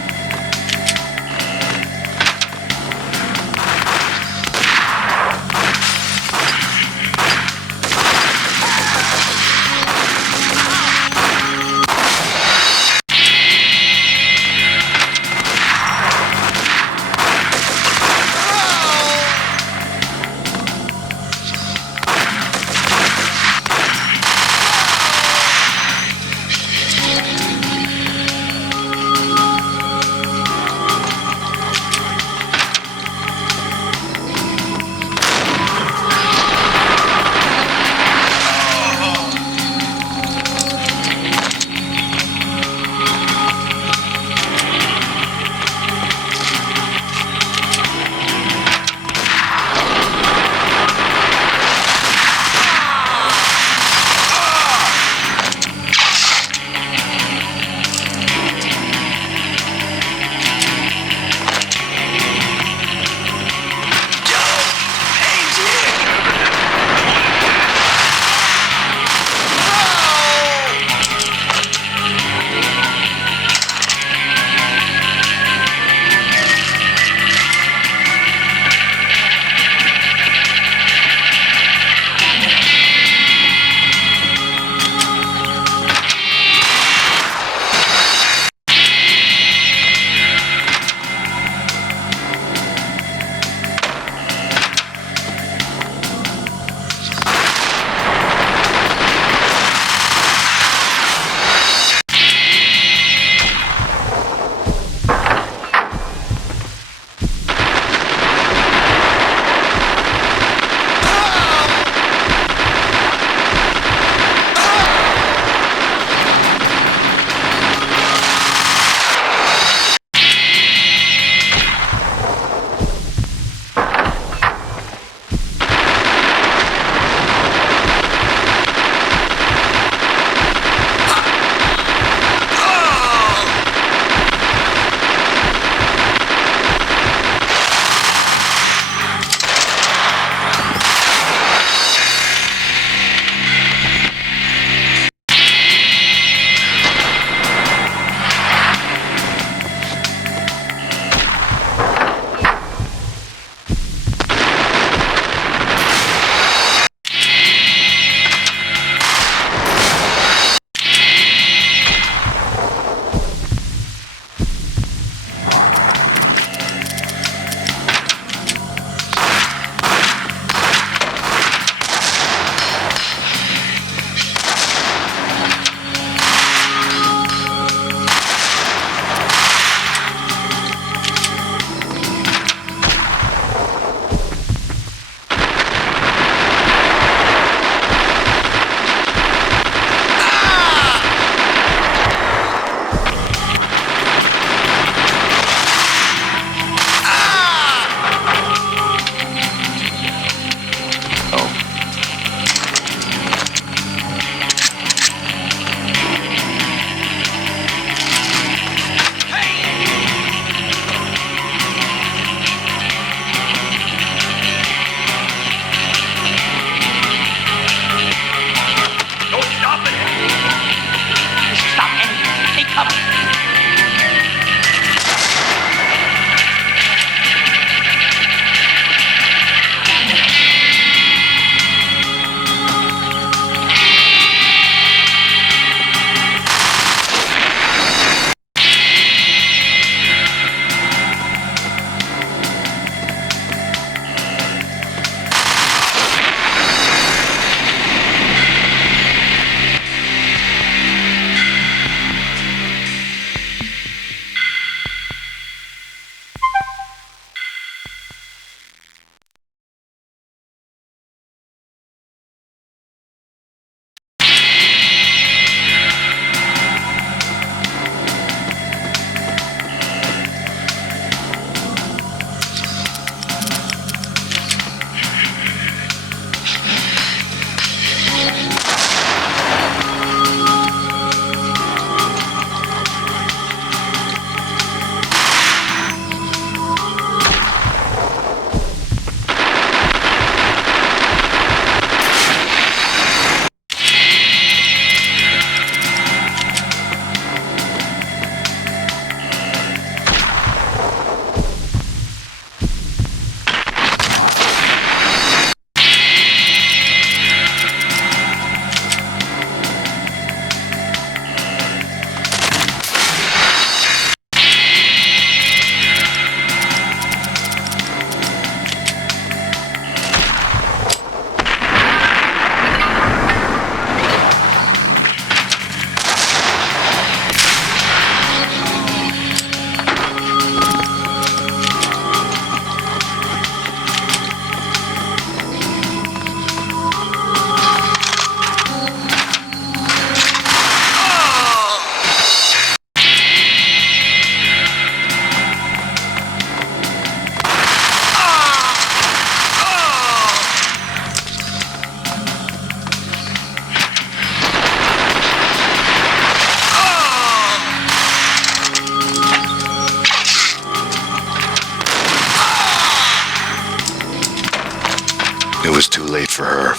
It was too late for her.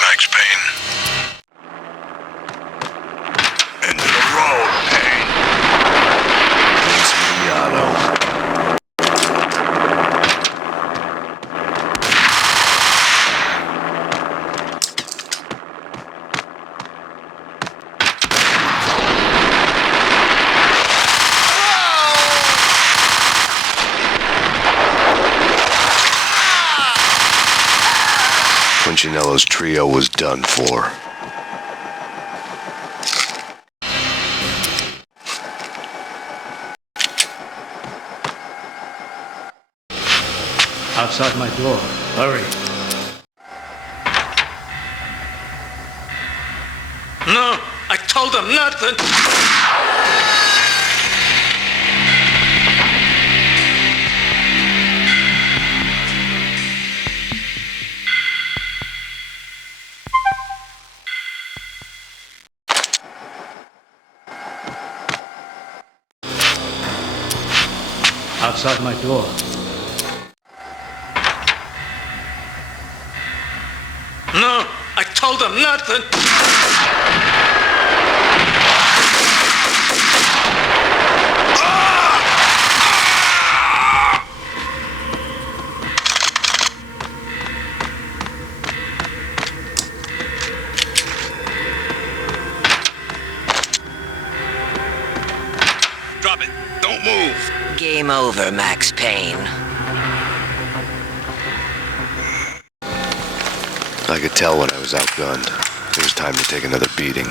Max Payne. End of the road, Payne. Vince Migliano. Punchinello's trio was done for. Outside my door. Hurry. No, I told him nothing. Outside my door. No, I told him nothing. Drop it. Don't move. Game over, Max Payne. I could tell when I was outgunned. It was time to take another beating.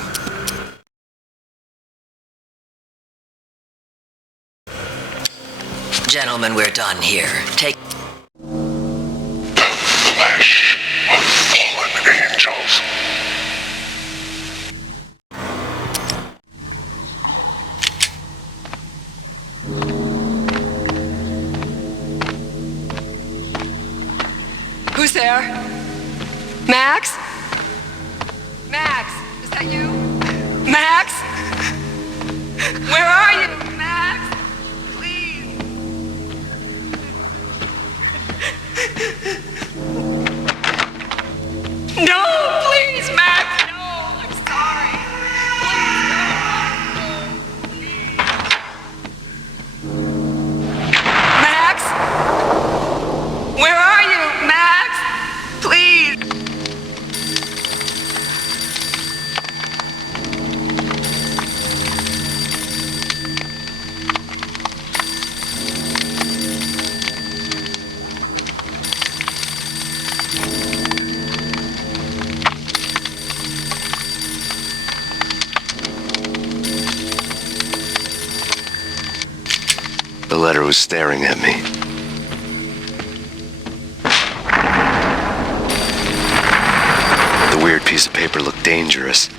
Gentlemen, we're done here. Take... Flash of fallen angels. Who's there? Max? Max, is that you? Max? Where are you, Max? Please. No, please, Max, no, I'm sorry. Please, no. Max? Where are you, Max? Please. The letter was staring at me. The weird piece of paper looked dangerous.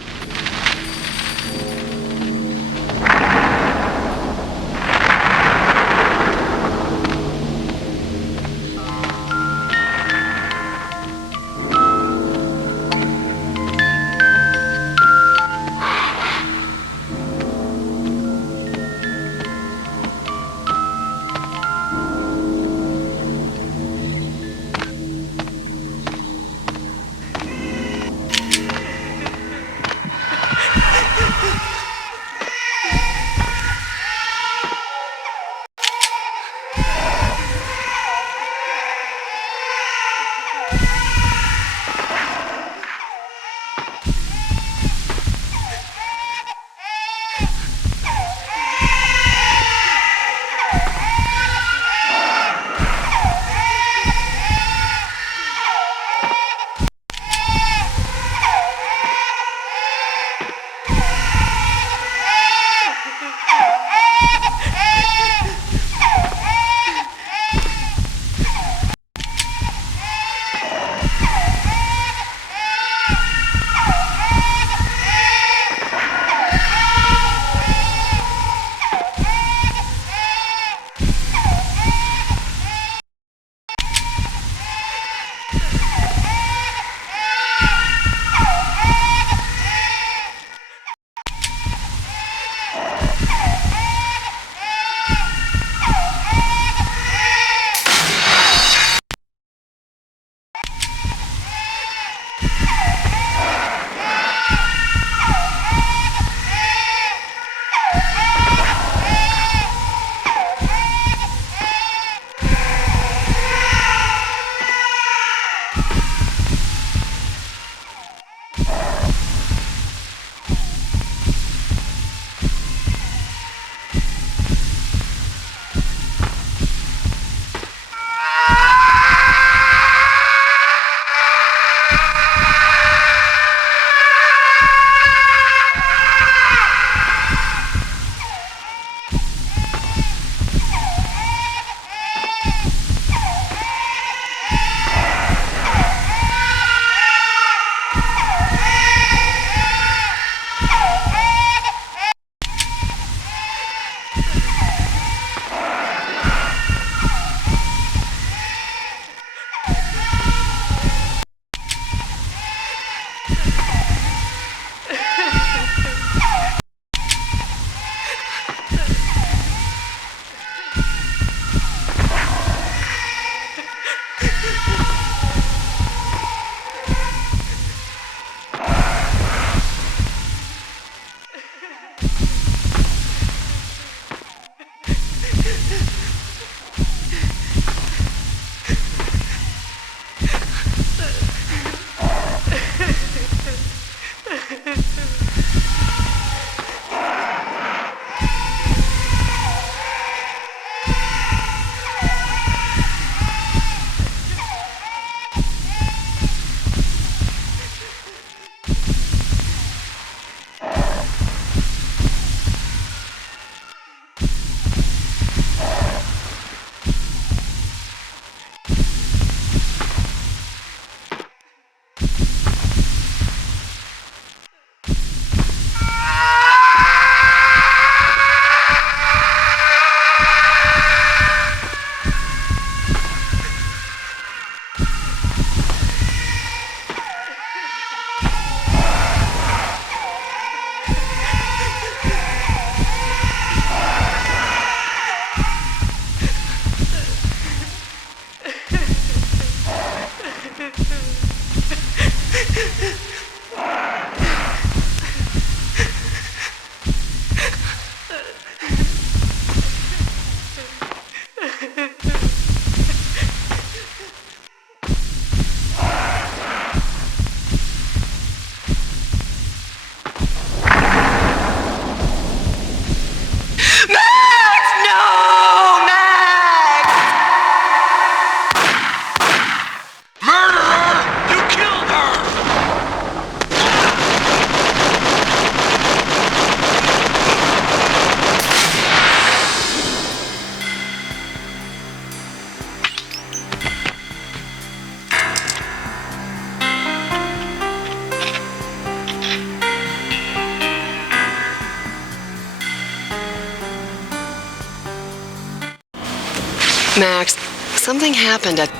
Max, something happened at...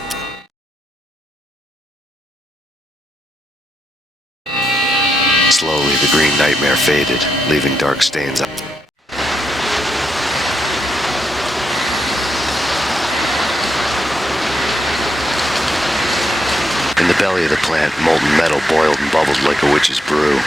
Slowly, the green nightmare faded, leaving dark stains on. In the belly of the plant, molten metal boiled and bubbled like a witch's brew.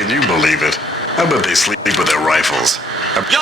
Can you believe it? I bet they sleep with their rifles. Yo!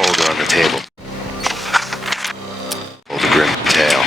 Folder on the table. Fold the grim tail.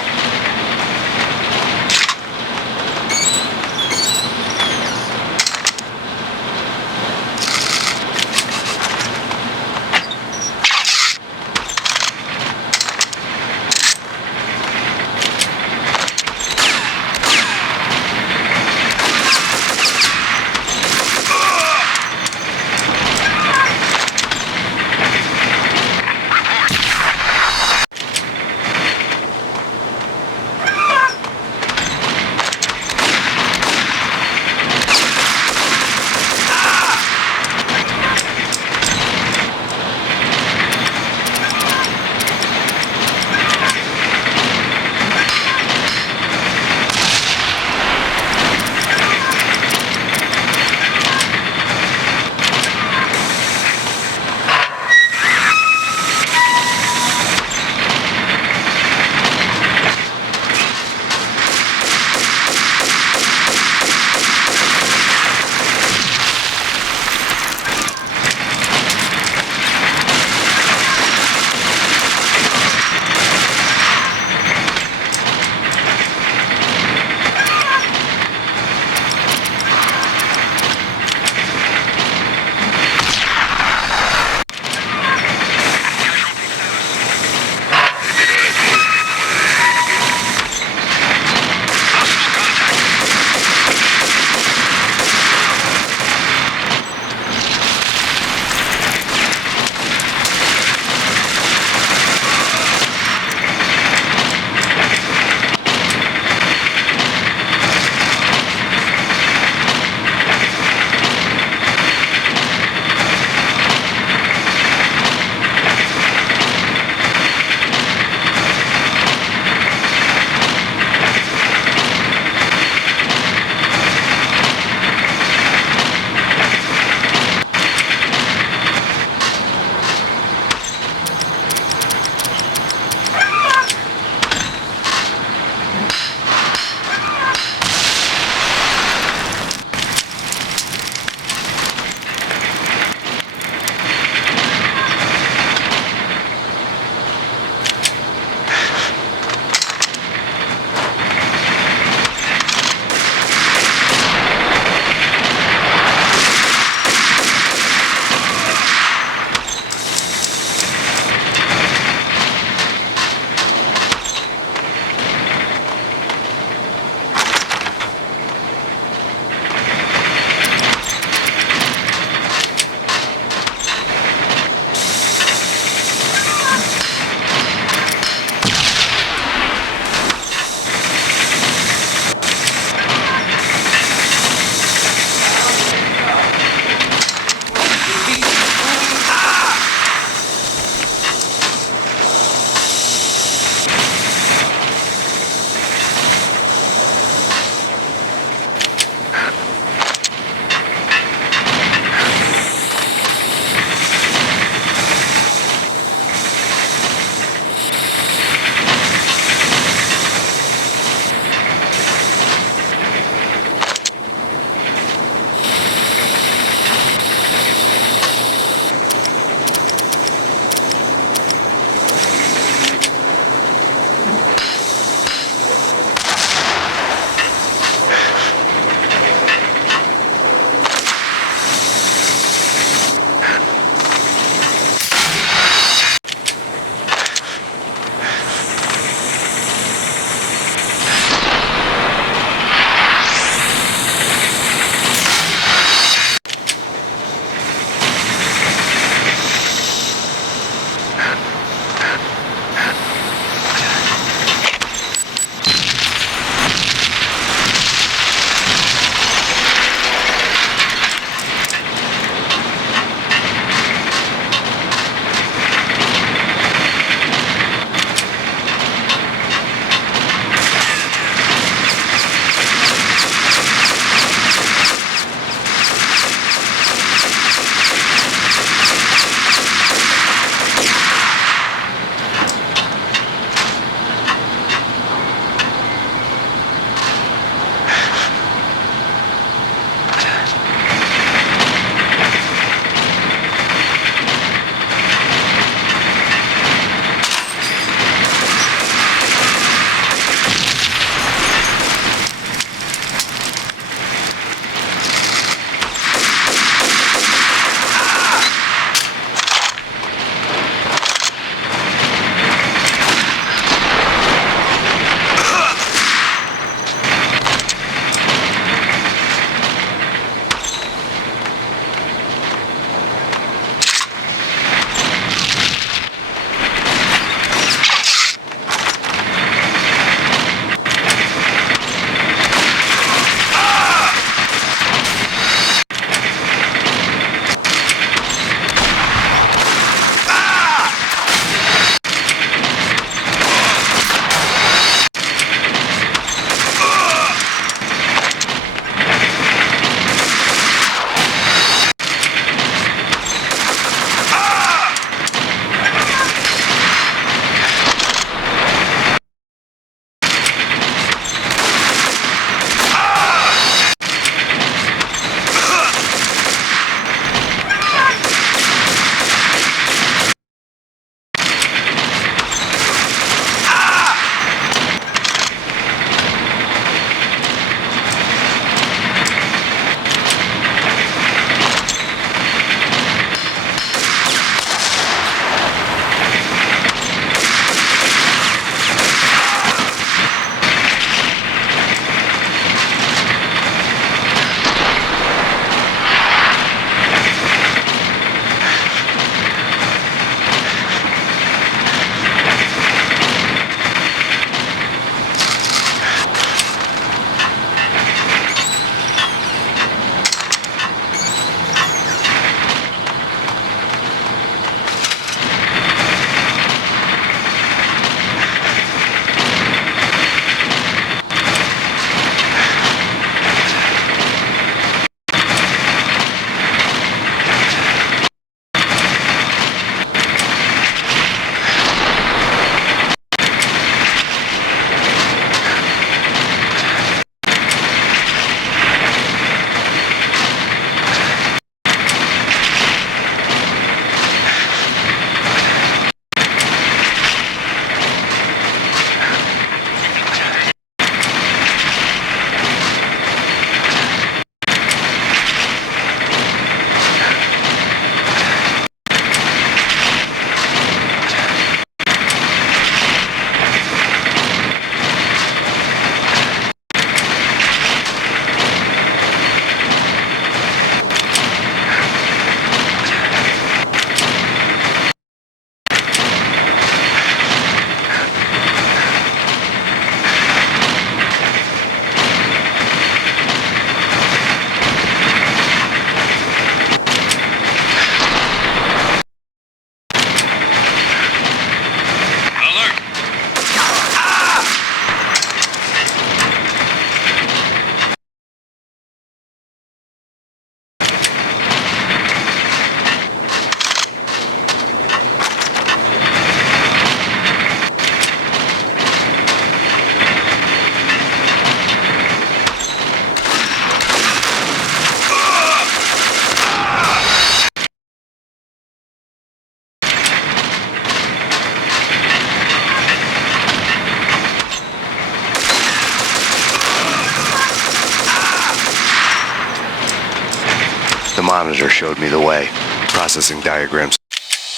monitor showed me the way. Processing diagrams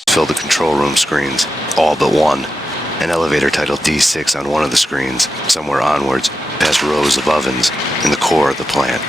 filled the control room screens, all but one. An elevator titled D6 on one of the screens, somewhere onwards, past rows of ovens in the core of the plant.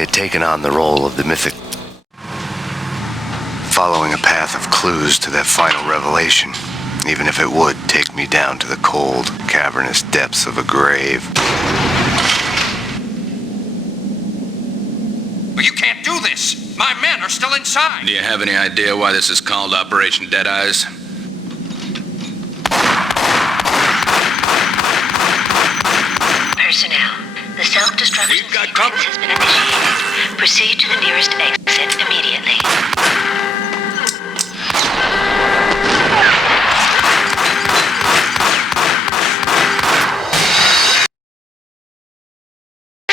had taken on the role of the mythic, following a path of clues to that final revelation, even if it would take me down to the cold, cavernous depths of a grave. Well, you can't do this! My men are still inside! Do you have any idea why this is called Operation Dead Eyes? Personnel, the self-destruction sequence has been initiated. Proceed to the nearest exit immediately.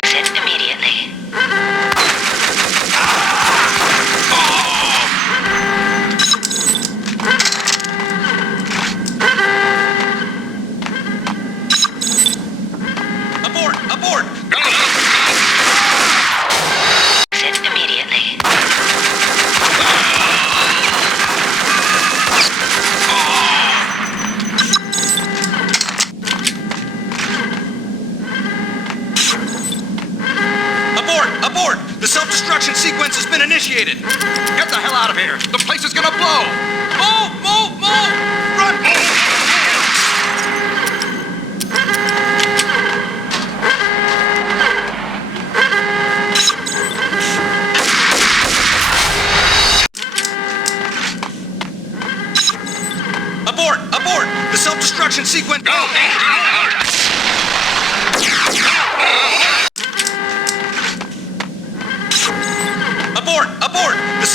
Exit immediately. Abort! Exit immediately. Abort! The self-destruction sequence has been initiated! Get the hell out of here! The place is gonna blow! Move! Run! Abort! The self-destruction sequence... Go! Abort! The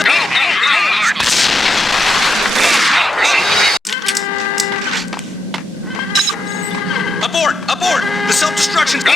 Abort! The self-destruction... Go!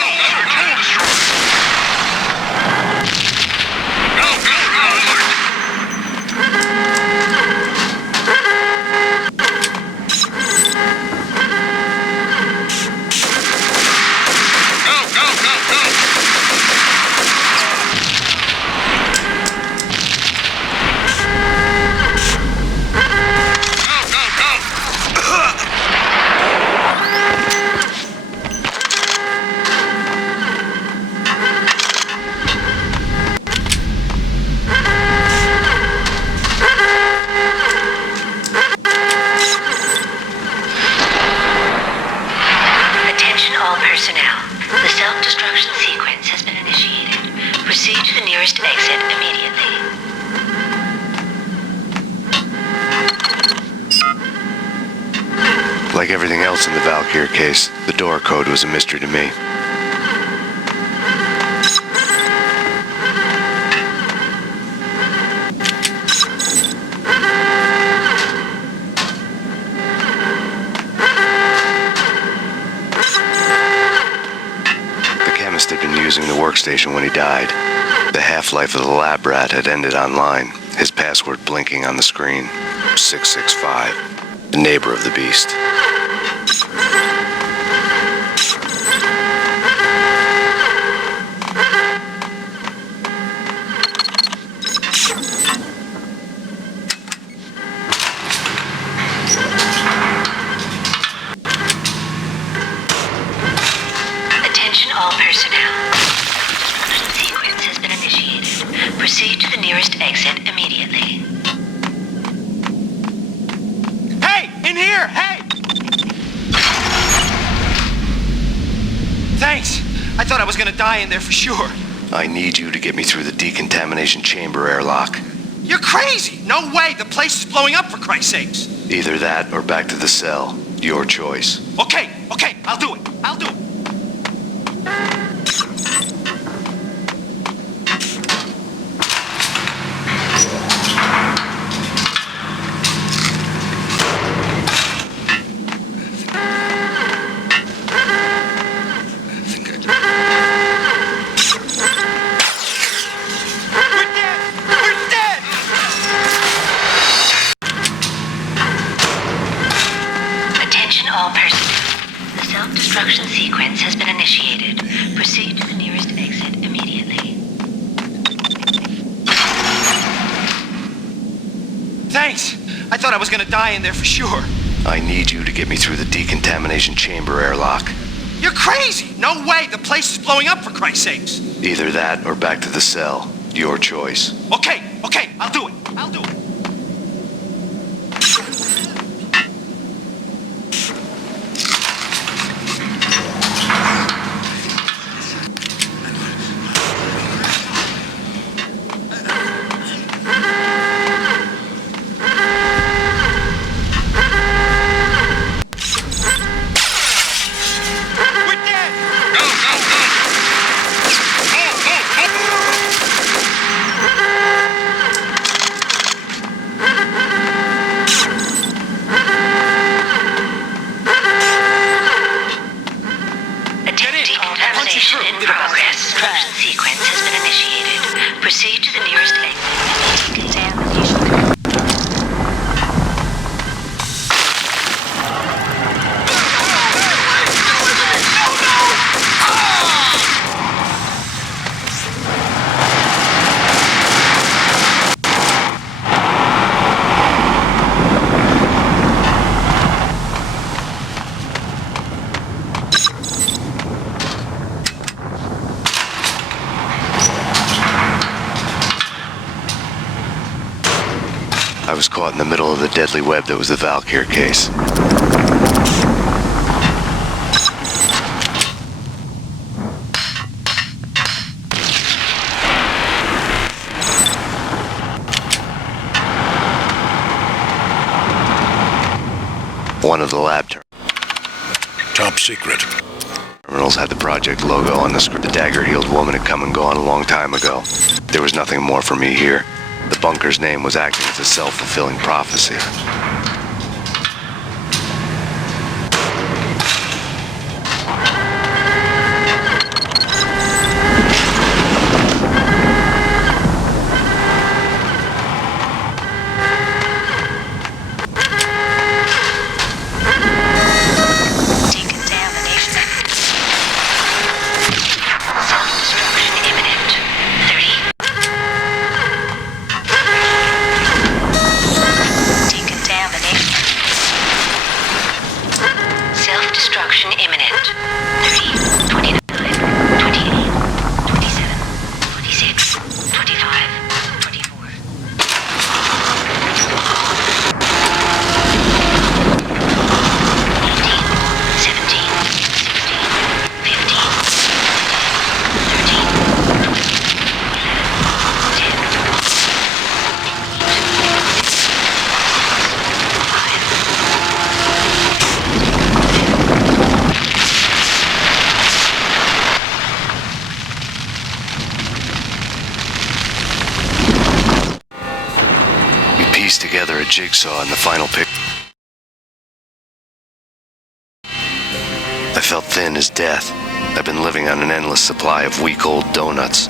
Like everything else in the Valkyr case, the door code was a mystery to me. The chemist had been using the workstation when he died. The half-life of the lab rat had ended online, his password blinking on the screen. 665. The neighbor of the beast. Attention all personnel. Destruction sequence has been initiated. Proceed to the nearest exit immediately. In here! Hey! Thanks. I thought I was gonna die in there for sure. I need you to get me through the decontamination chamber airlock. You're crazy! No way! The place is blowing up, for Christ's sakes! Either that or back to the cell. Your choice. Okay, I'll do it. Attention all personnel. The self-destruction sequence has been initiated. Proceed to the nearest exit immediately. Thanks. I thought I was gonna die in there for sure. I need you to get me through the decontamination chamber airlock. You're crazy! No way! The place is blowing up, for Christ's sakes! Either that or back to the cell. Your choice. Okay, I'll do it. In progress. Explosion sequence has been initiated. Proceed to the nearest exit. Decontamination. I was caught in the middle of the deadly web that was the Valkyr case. One of the lab Top secret. terminals had the project logo on the script. The dagger-heeled woman had come and gone a long time ago. There was nothing more for me here. The bunker's name was acting as a self-fulfilling prophecy. Self-destruction imminent. 30, 29, 28, 27, 26, 25, 24. 17, 16, 15, 13, 12, 11, 10, Piece together a jigsaw in the final pic. I felt thin as death. I've been living on an endless supply of week-old donuts.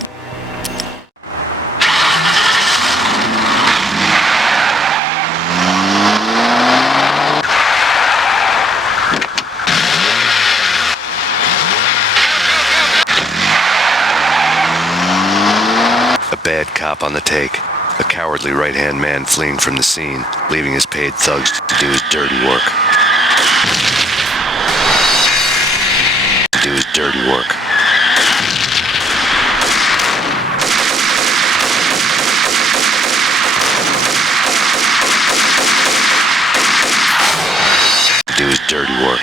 A bad cop on the take. A cowardly right-hand man fleeing from the scene, leaving his paid thugs to do his dirty work. To do his dirty work. To do his dirty work.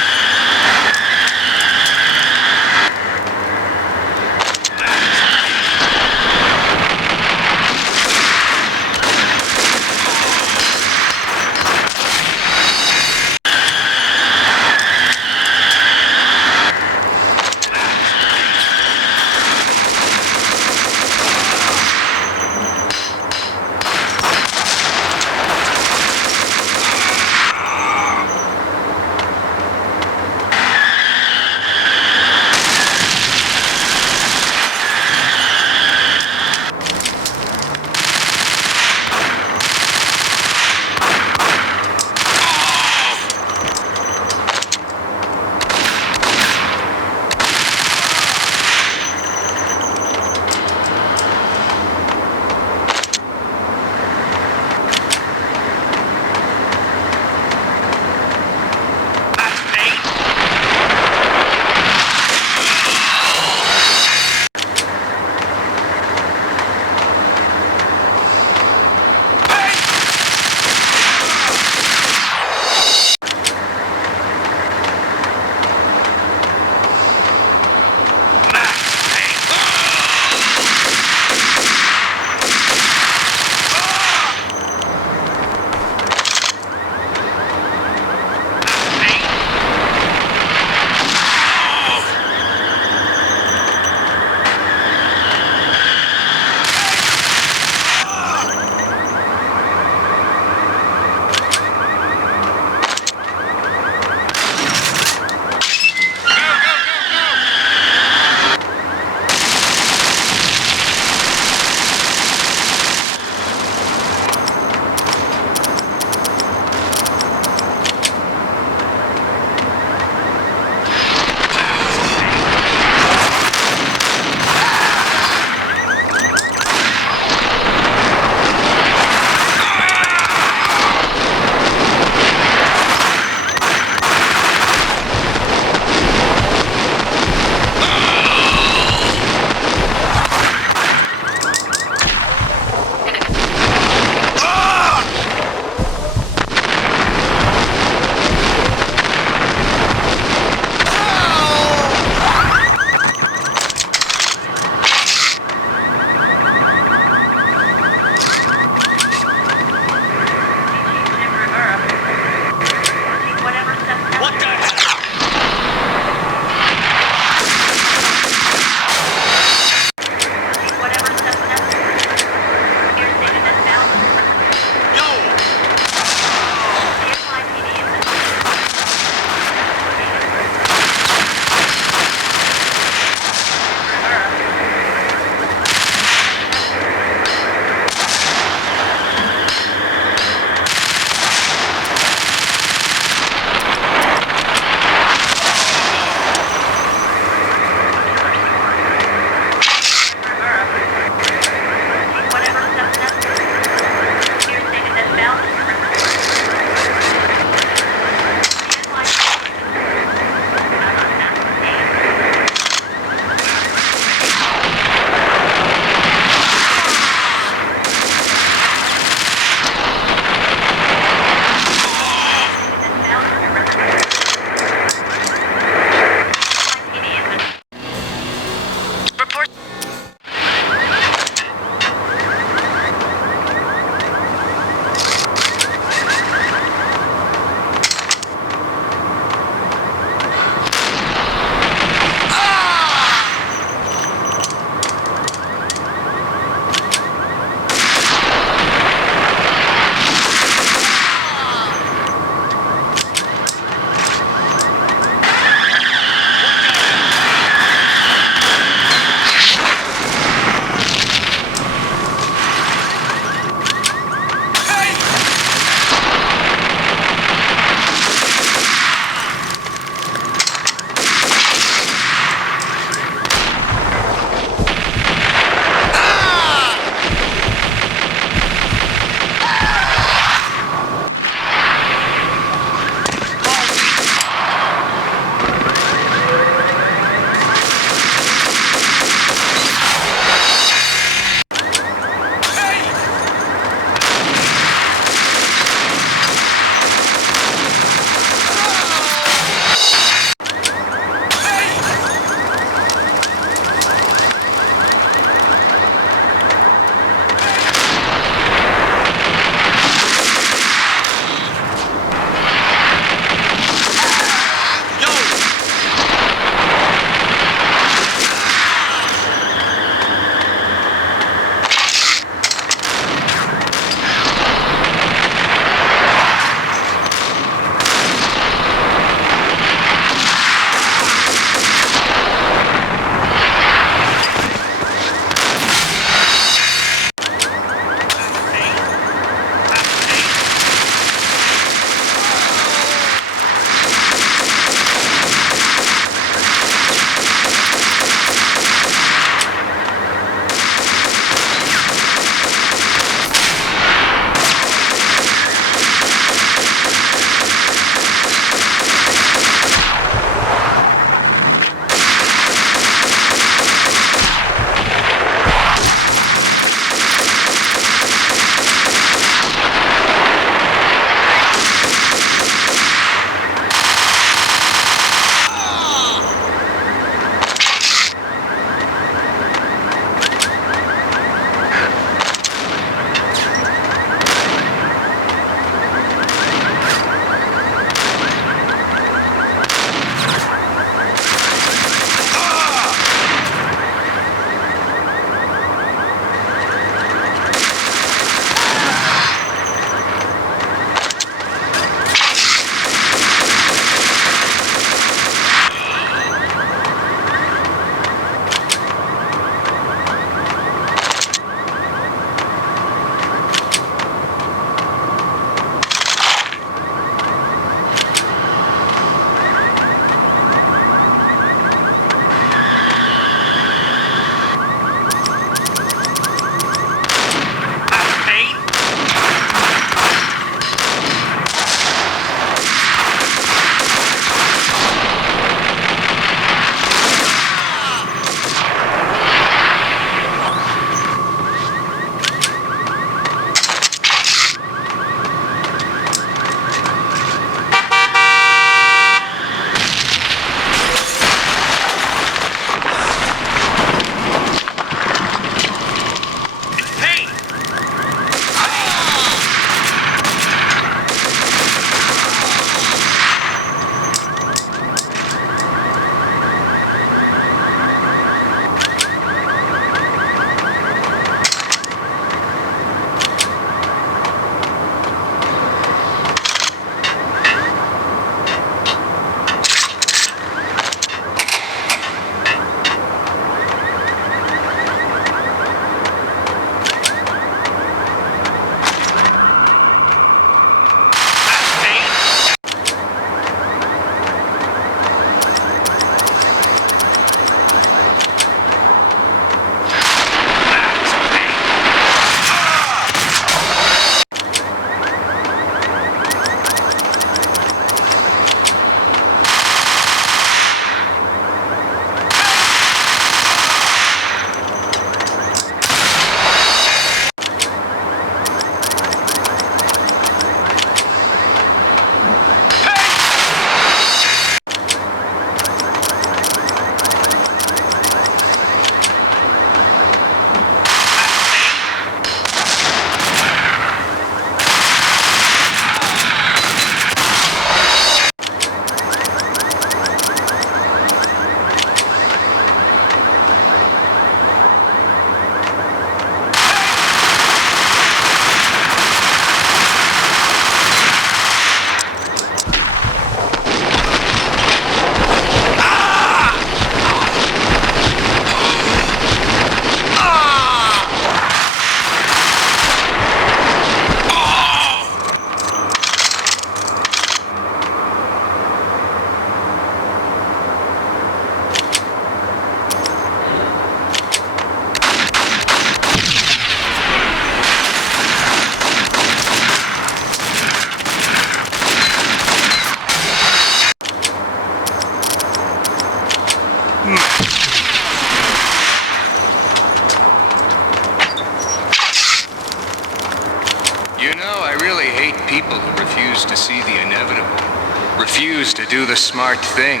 inevitable. Refuse to do the smart thing.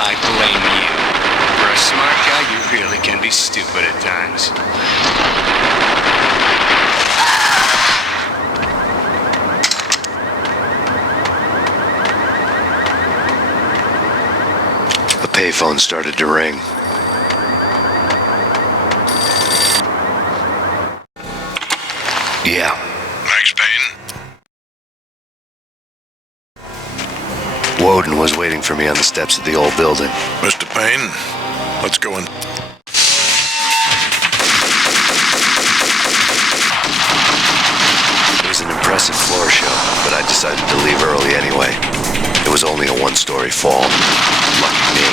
I blame you. For a smart guy, you really can be stupid at times. The payphone started to ring. Yeah. Max Payne? Woden was waiting for me on the steps of the old building. Mr. Payne, let's go in. It was an impressive floor show, but I decided to leave early anyway. It was only a one-story fall. Lucky me.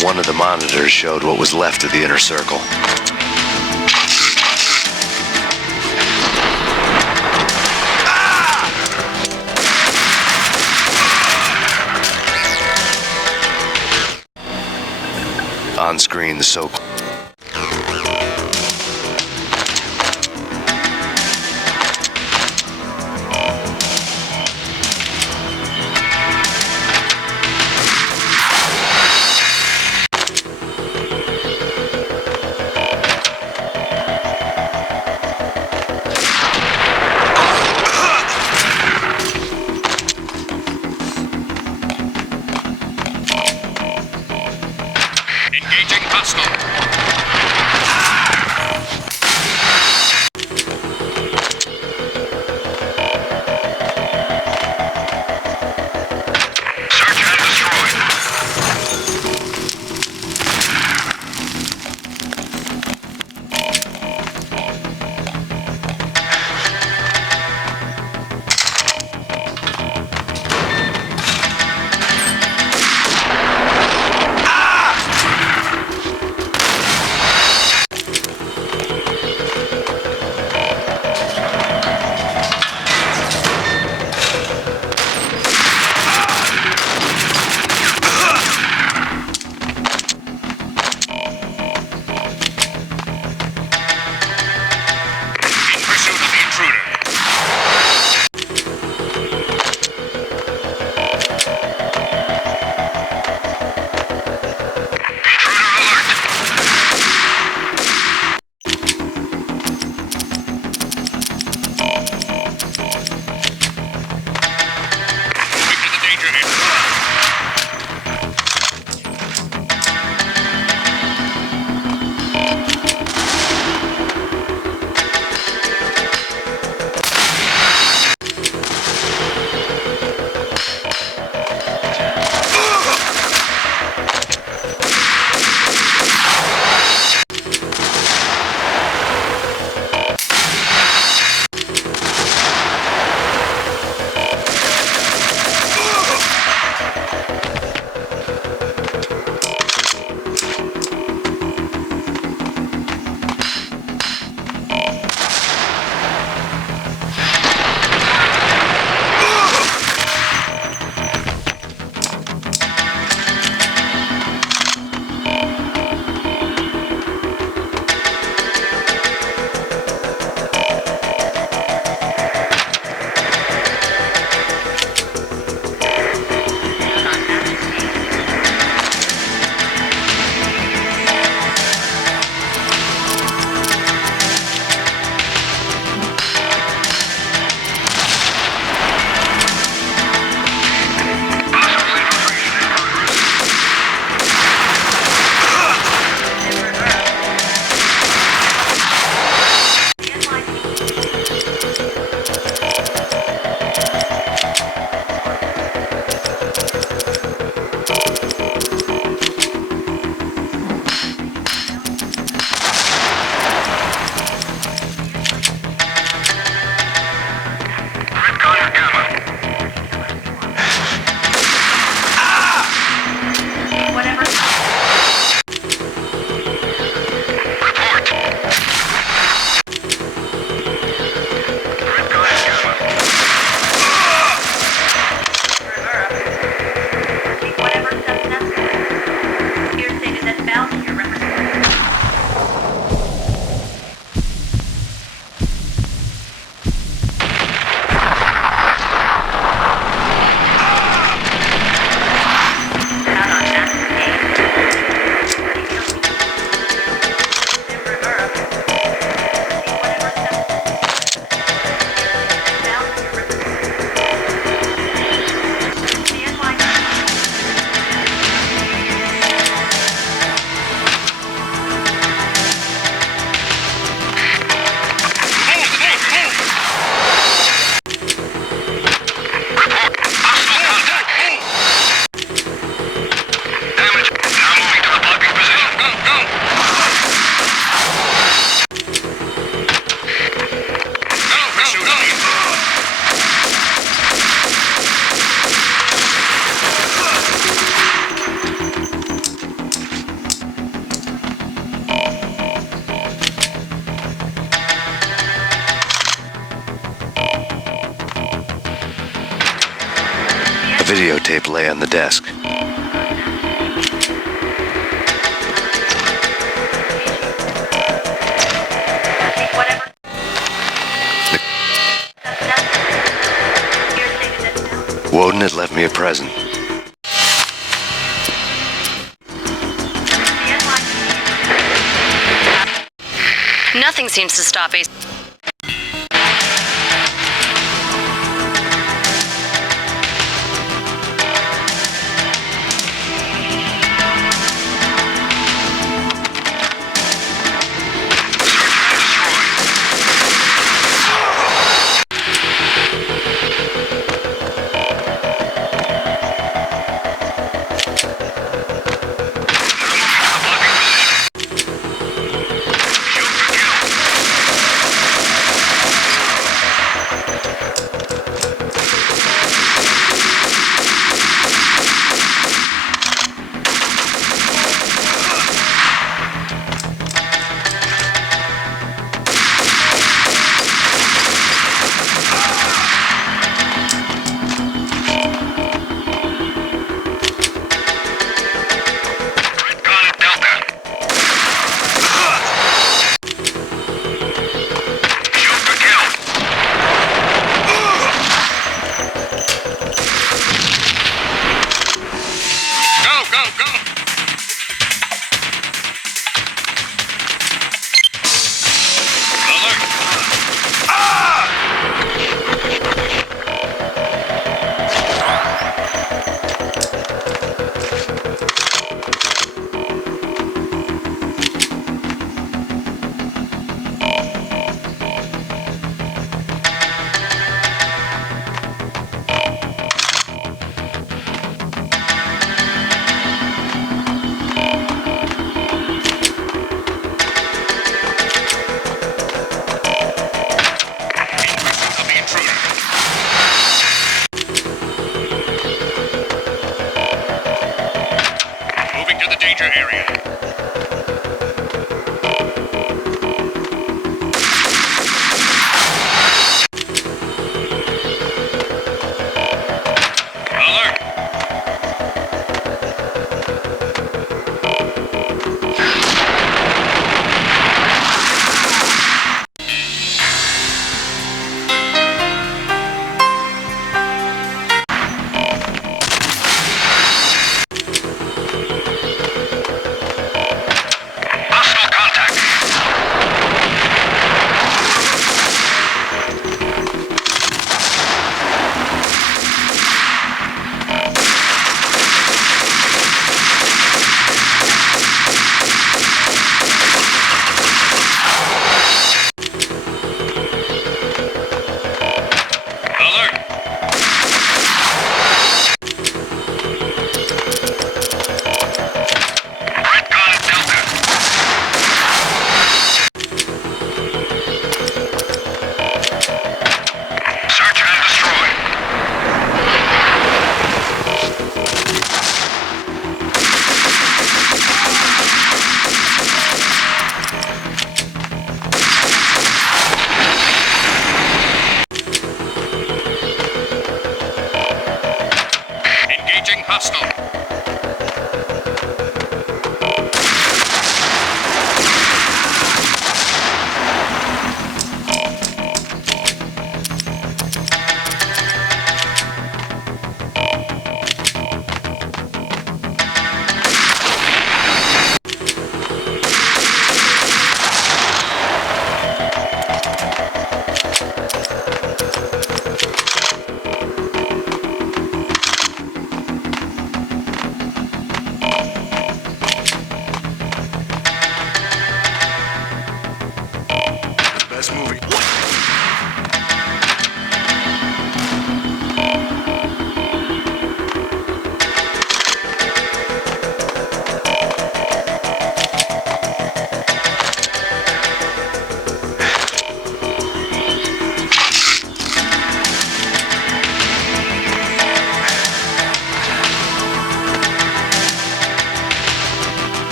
One of the monitors showed what was left of the inner circle. On screen, the so-called Engaging hostile. videotape lay on the desk. Woden had left me a present. Nothing seems to stop Ace.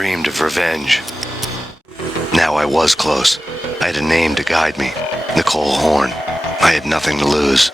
dreamed of revenge. Now I was close. I had a name to guide me. Nicole Horn. I had nothing to lose.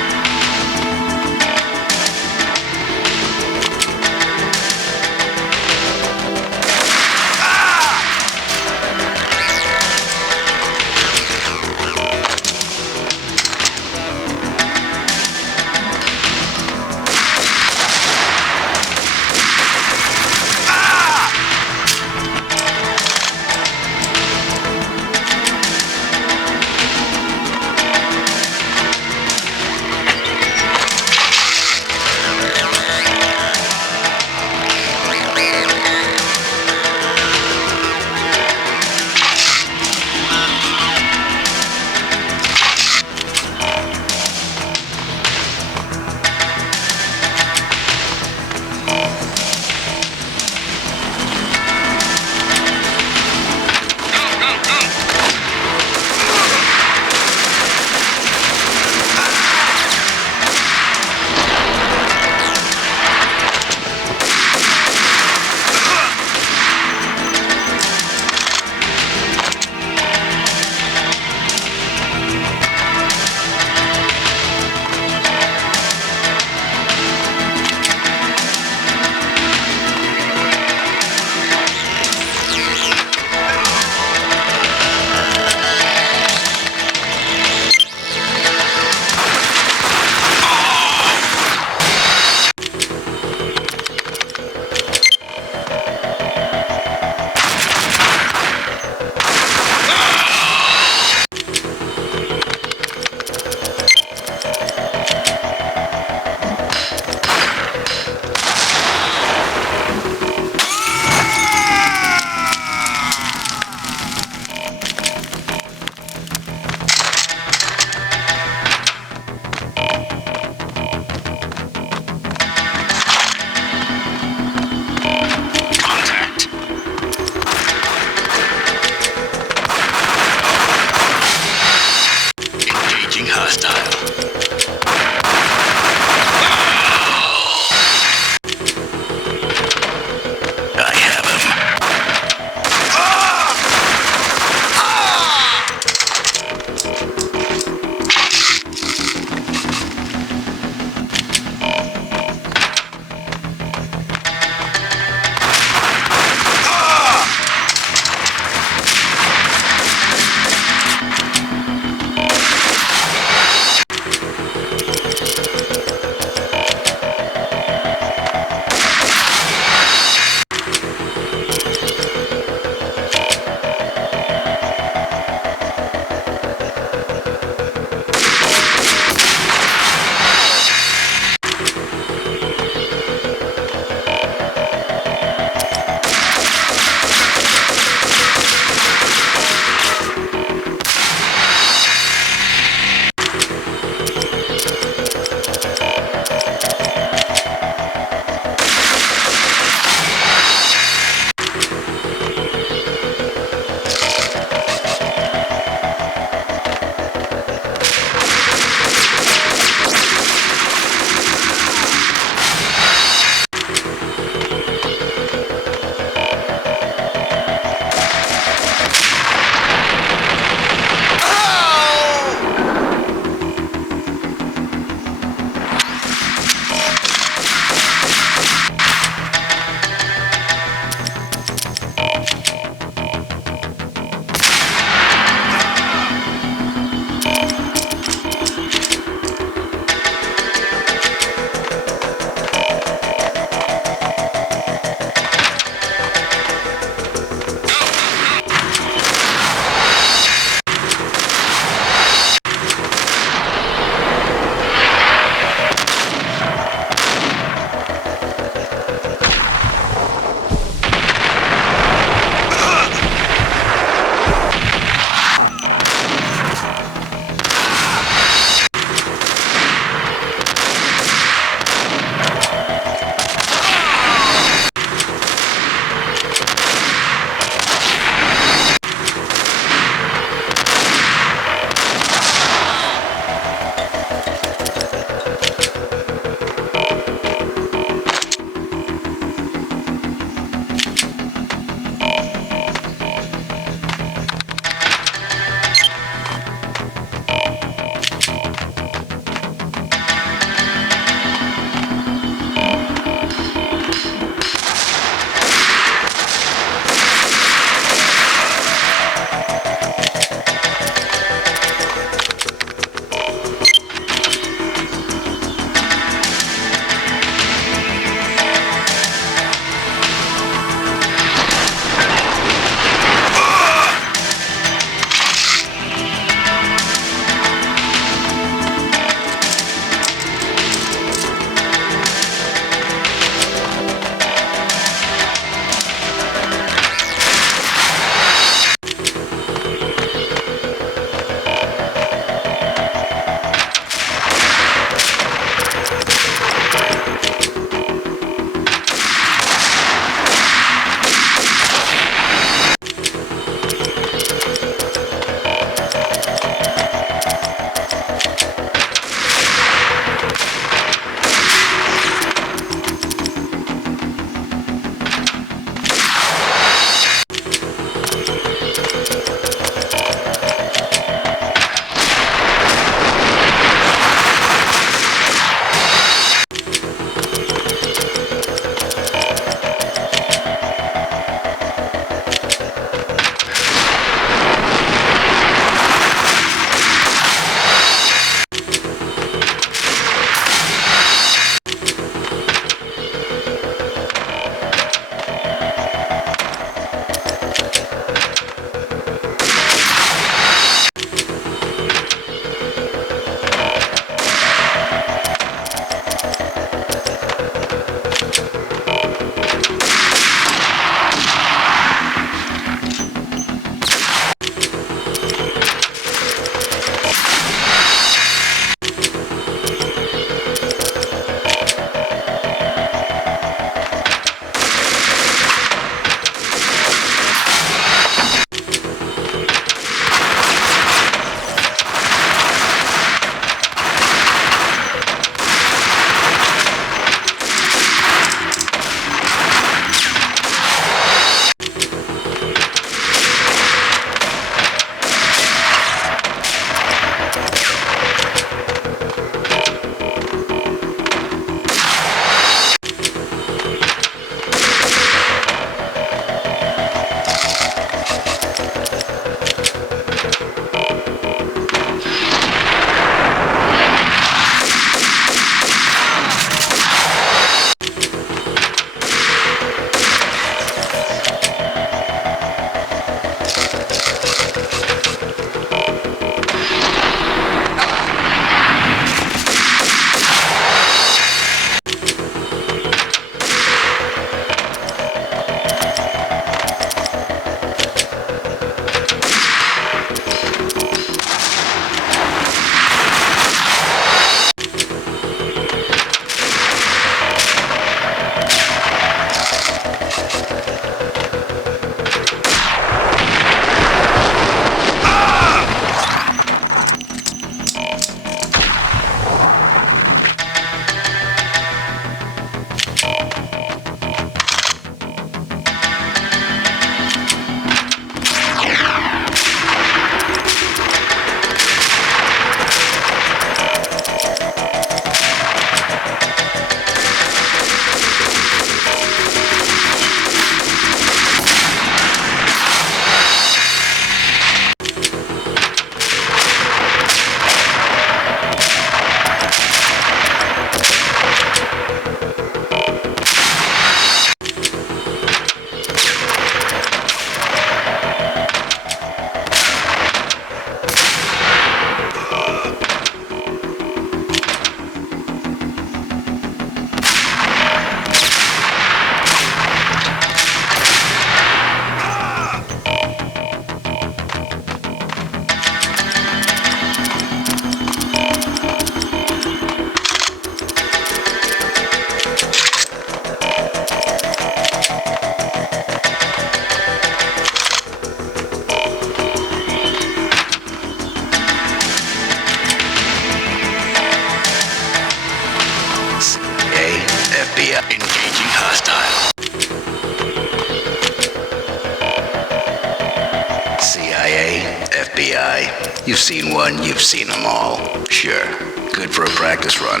FBI. You've seen one, you've seen them all. Sure, good for a practice run.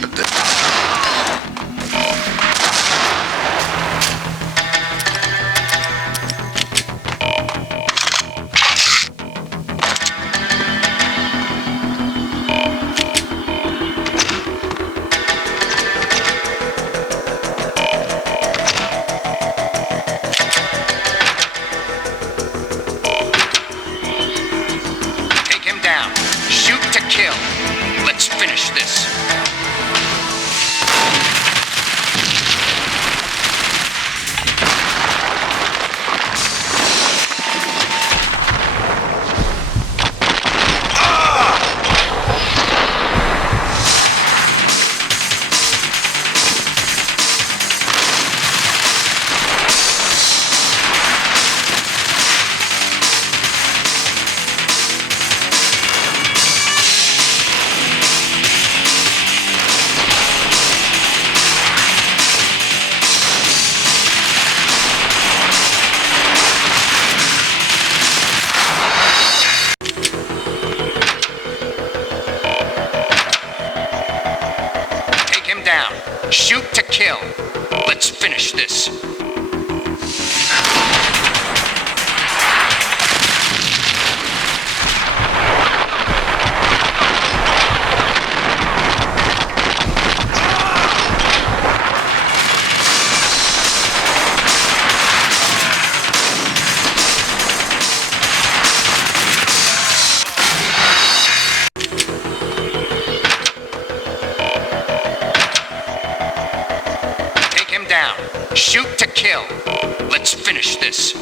But Take him down. Shoot to kill. Let's finish this. Take him down. Shoot to kill. Let's finish this. Take him down. Shoot to kill. Let's finish this.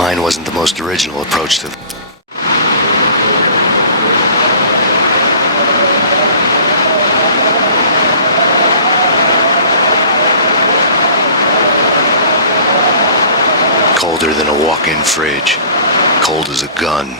Mine wasn't the most original approach to colder than a walk-in fridge, cold as a gun.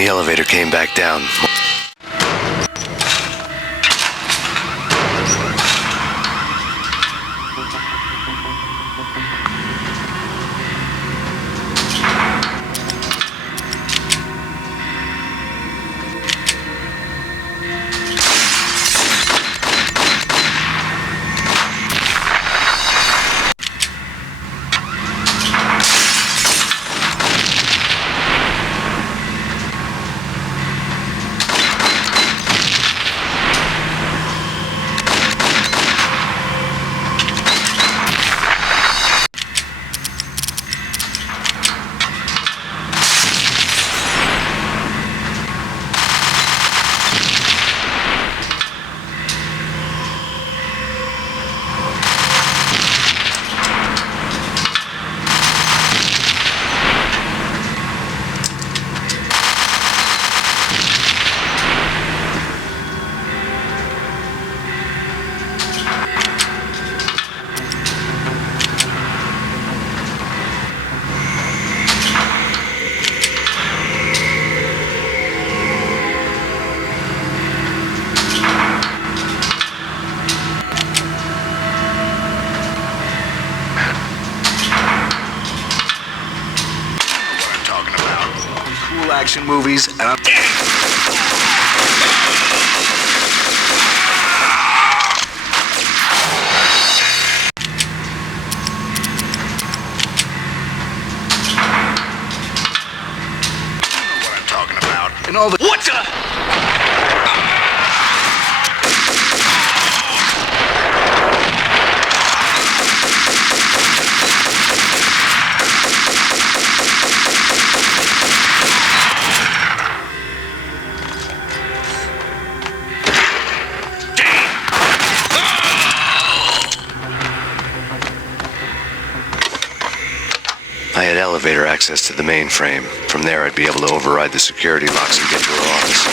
the elevator came back down. Action movies, and I'm... what I'm talking about. And all the... What the... I had elevator access to the mainframe. From there, I'd be able to override the security locks and get to her office.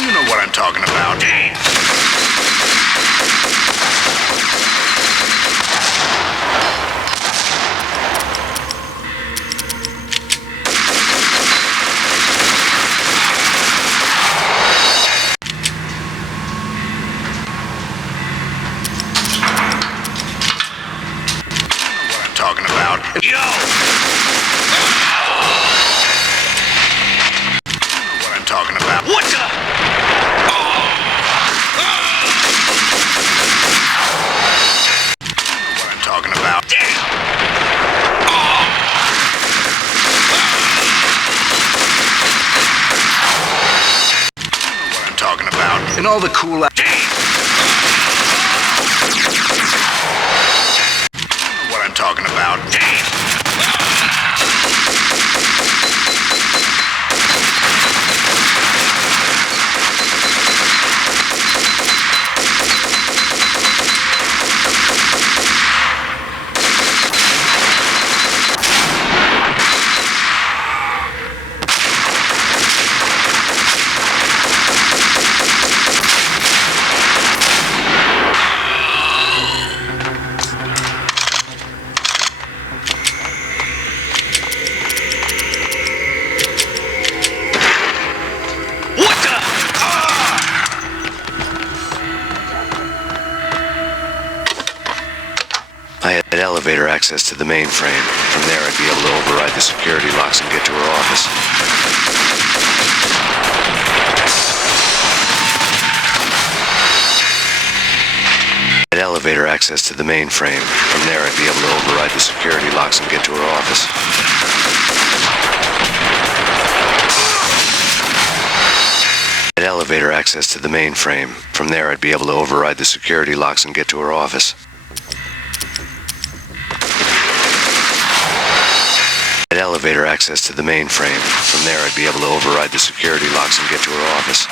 You know what I'm talking about. Talking about. Yo! What I'm talking about. What the? What I'm talking about. Damn! What I'm talking about. And all the cool. What I'm talking about. Damn! I had elevator access to the mainframe. From there, I'd be able to override the security locks and get to her office. I had elevator access to the mainframe. From there, I'd be able to override the security locks and get to her office. I had elevator access to the mainframe. From there, I'd be able to override the security locks and get to her office. I had elevator access to the mainframe. From there, I'd be able to override the security locks and get to her office.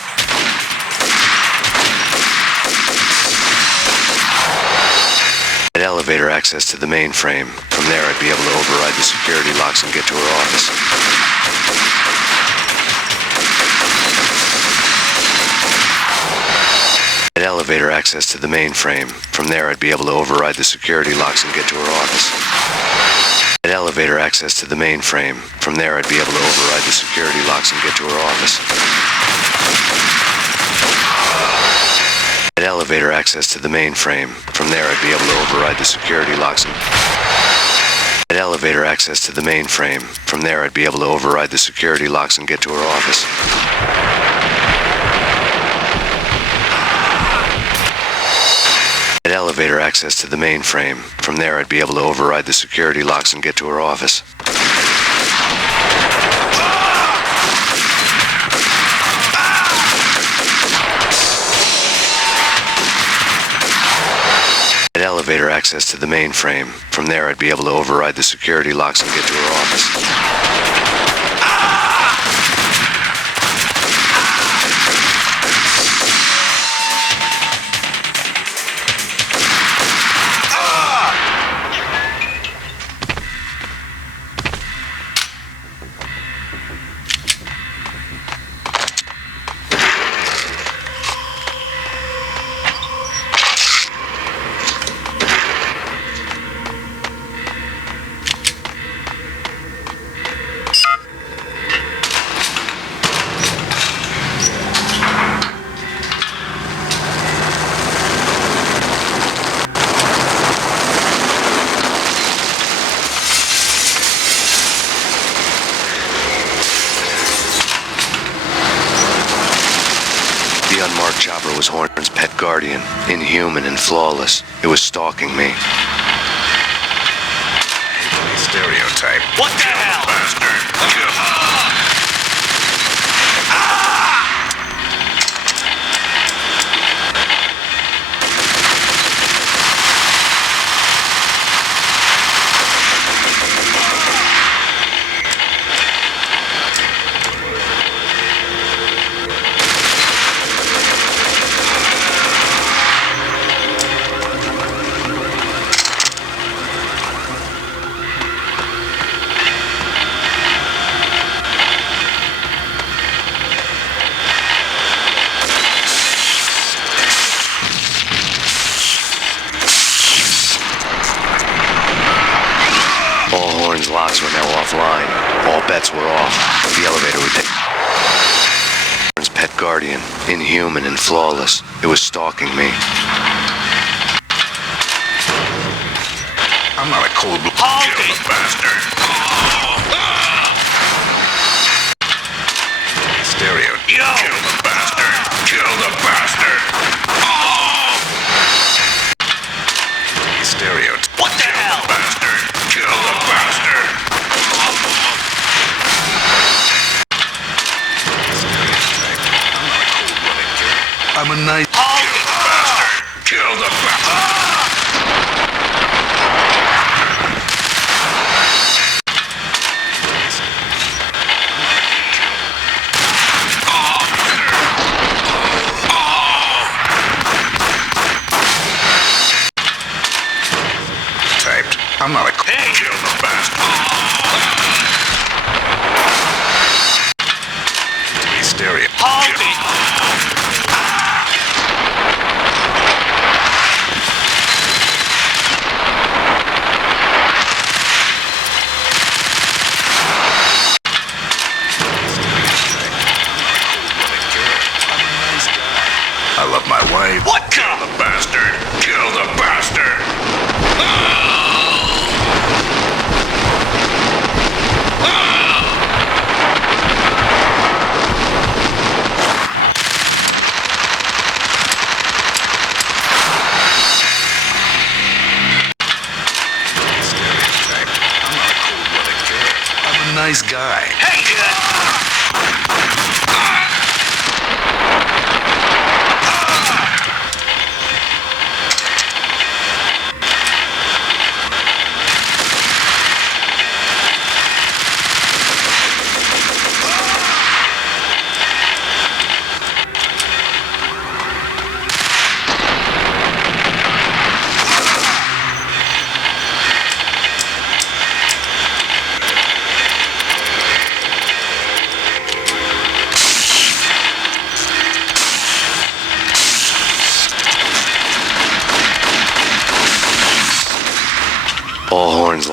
I had elevator access to the mainframe. From there, I'd be able to override the security locks and get to her office. I Elevator access to the mainframe. From there, I'd be able to override the security locks and get to her office. Elevator access to the mainframe. From there, I'd be able to override the security locks and get to her office. Elevator access to the mainframe. From there, I'd be able to override the security locks and... Elevator access to the mainframe. From there, I'd be able to override the security locks and get to her office. Elevator access to the mainframe. From there, I'd be able to override the security locks and get to her office. Elevator access to the mainframe. From there, I'd be able to override the security locks and get to her office. The unmarked chopper was Horn's pet guardian, inhuman and flawless. It was stalking me. Stereotype. What the hell? Bastard. Locks were now offline. All bets were off. The elevator would take... Horn's pet guardian, inhuman and flawless. It was stalking me. I'm not a cold-blooded bastard. Stereo. Yo! Kill the bastard! Kill the bastard! Stereo. What the hell? Bastard! Kill the bastard! I'm a nice... Kill the bastard! Kill the bastard! I'm not a... Hey! Kill the bastard! Stereo. Hold it! I love my wife. What? Kill the bastard! Kill the bastard! I'm a nice guy. Hey,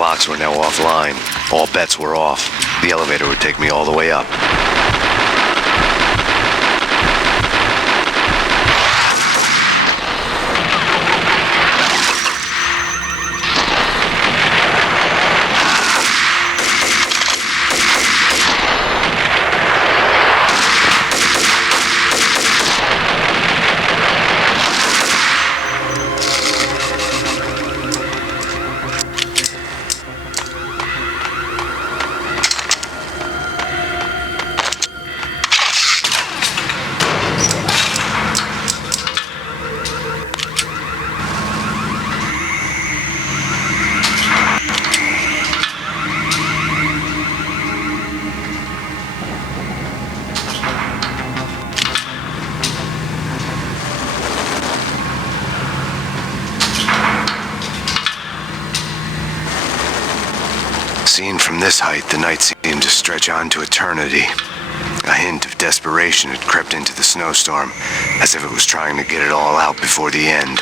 locks were now offline. All bets were off. The elevator would take me all the way up. Seen from this height, the night seemed to stretch on to eternity. A hint of desperation had crept into the snowstorm, as if it was trying to get it all out before the end.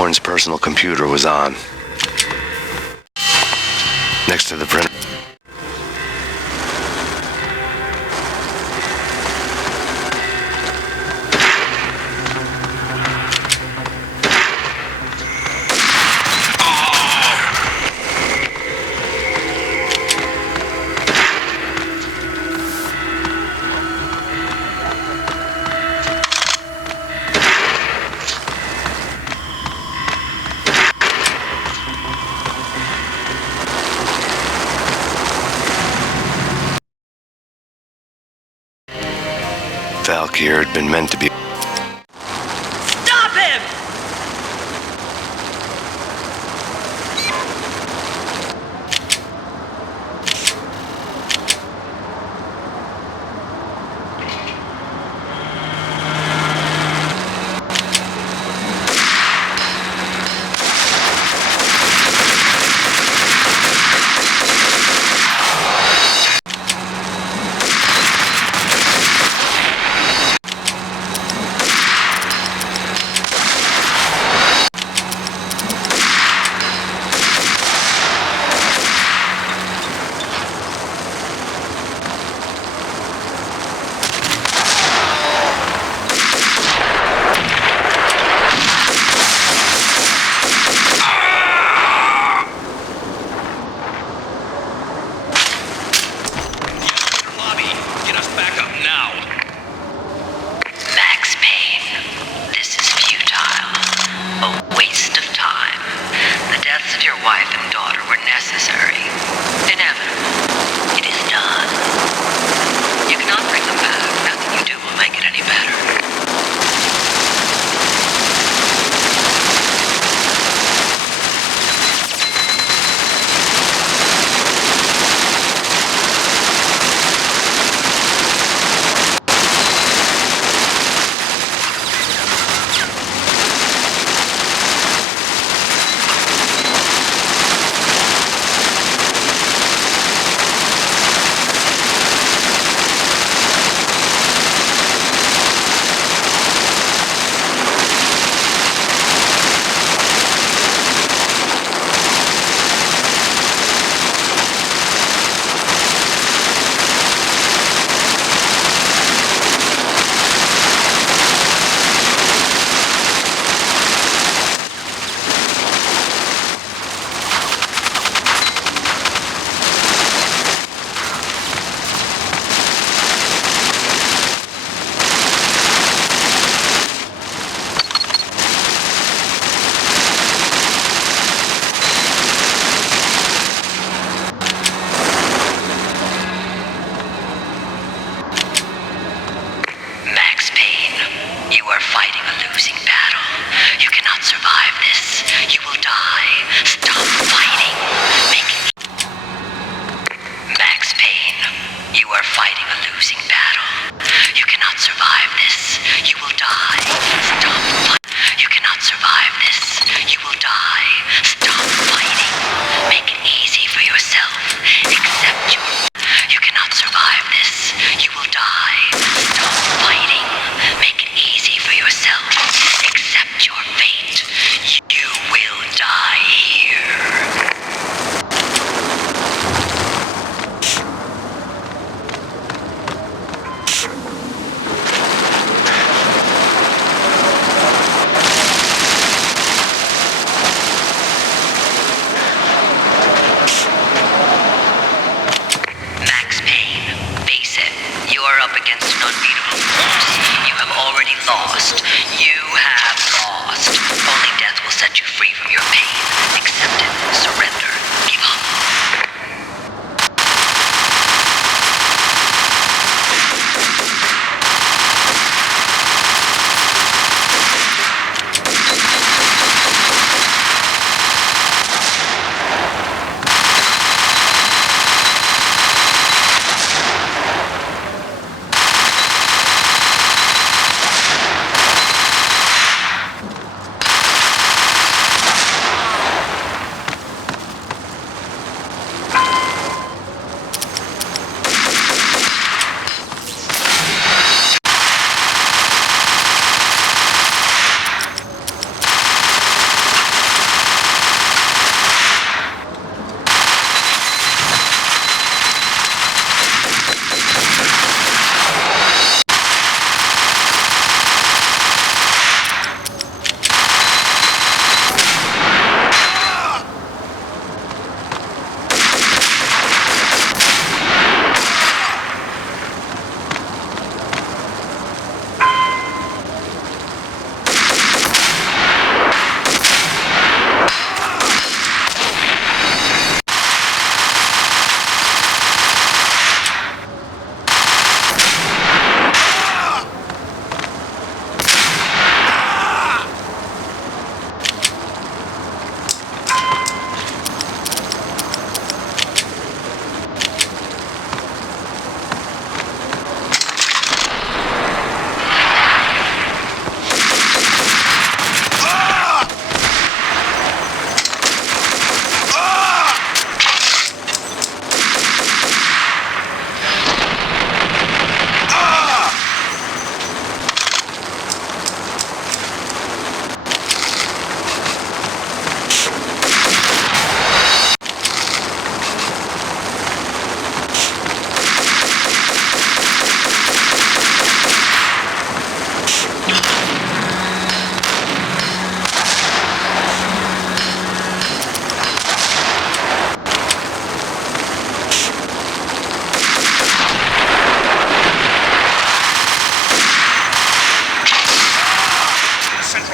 Horn's personal computer was on. Next to the printer. Valkyr had been meant to be. Stop him!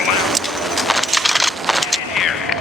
gentlemen. In here.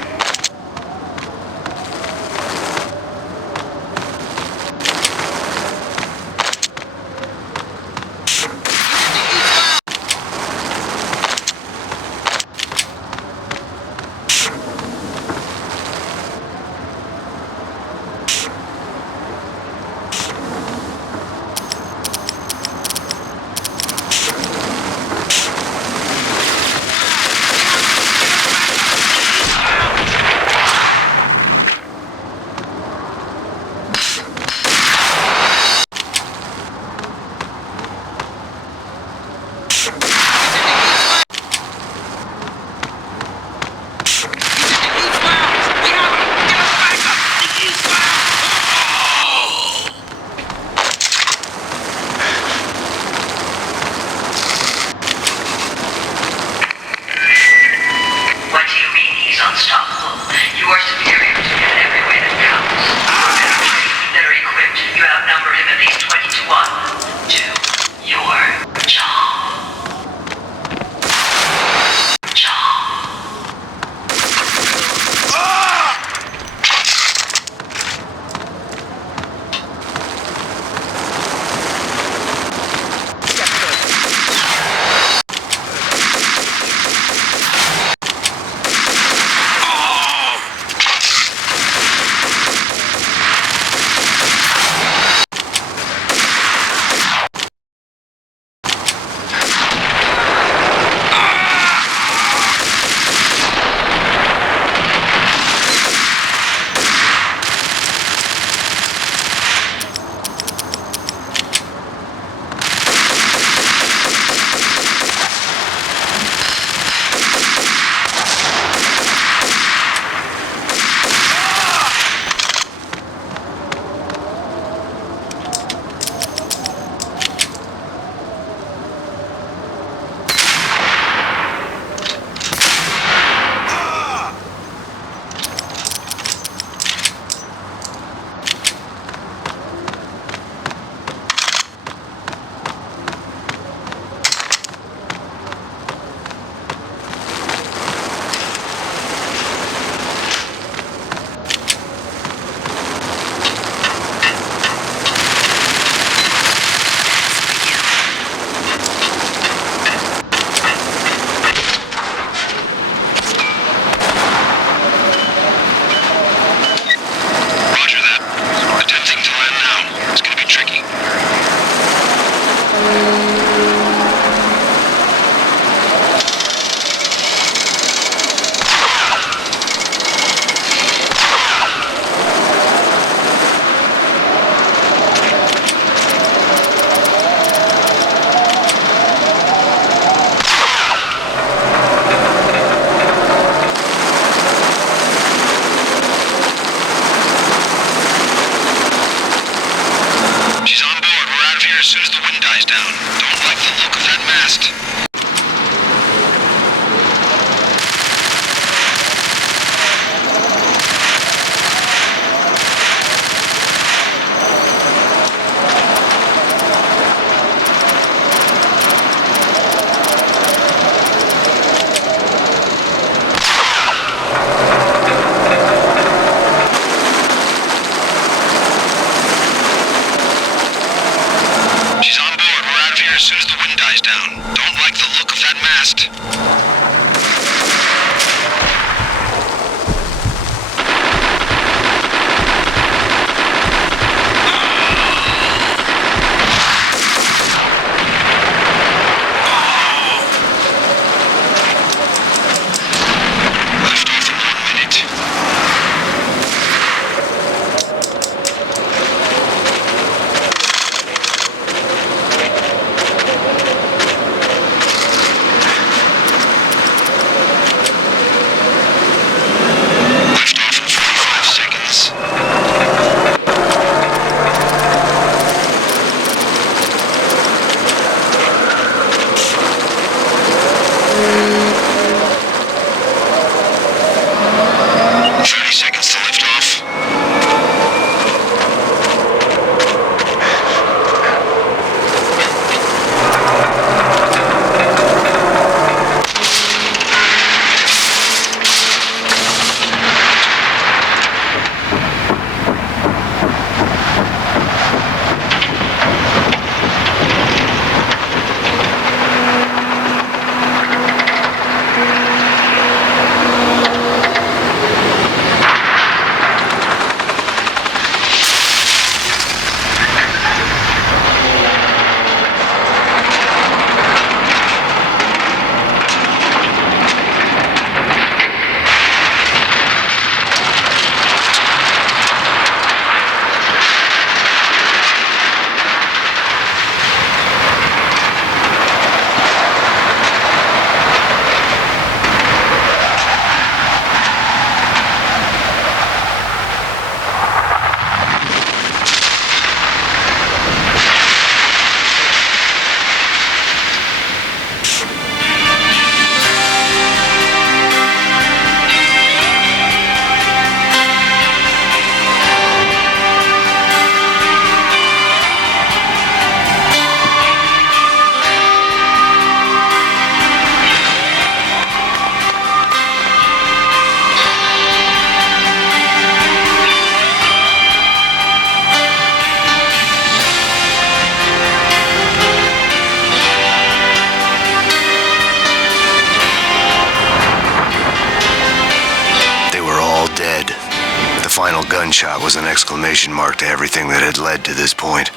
final gunshot was an exclamation mark to everything that had led to this point.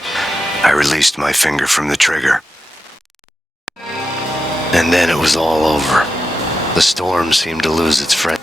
I released my finger from the trigger. And then it was all over. The storm seemed to lose its frenzy.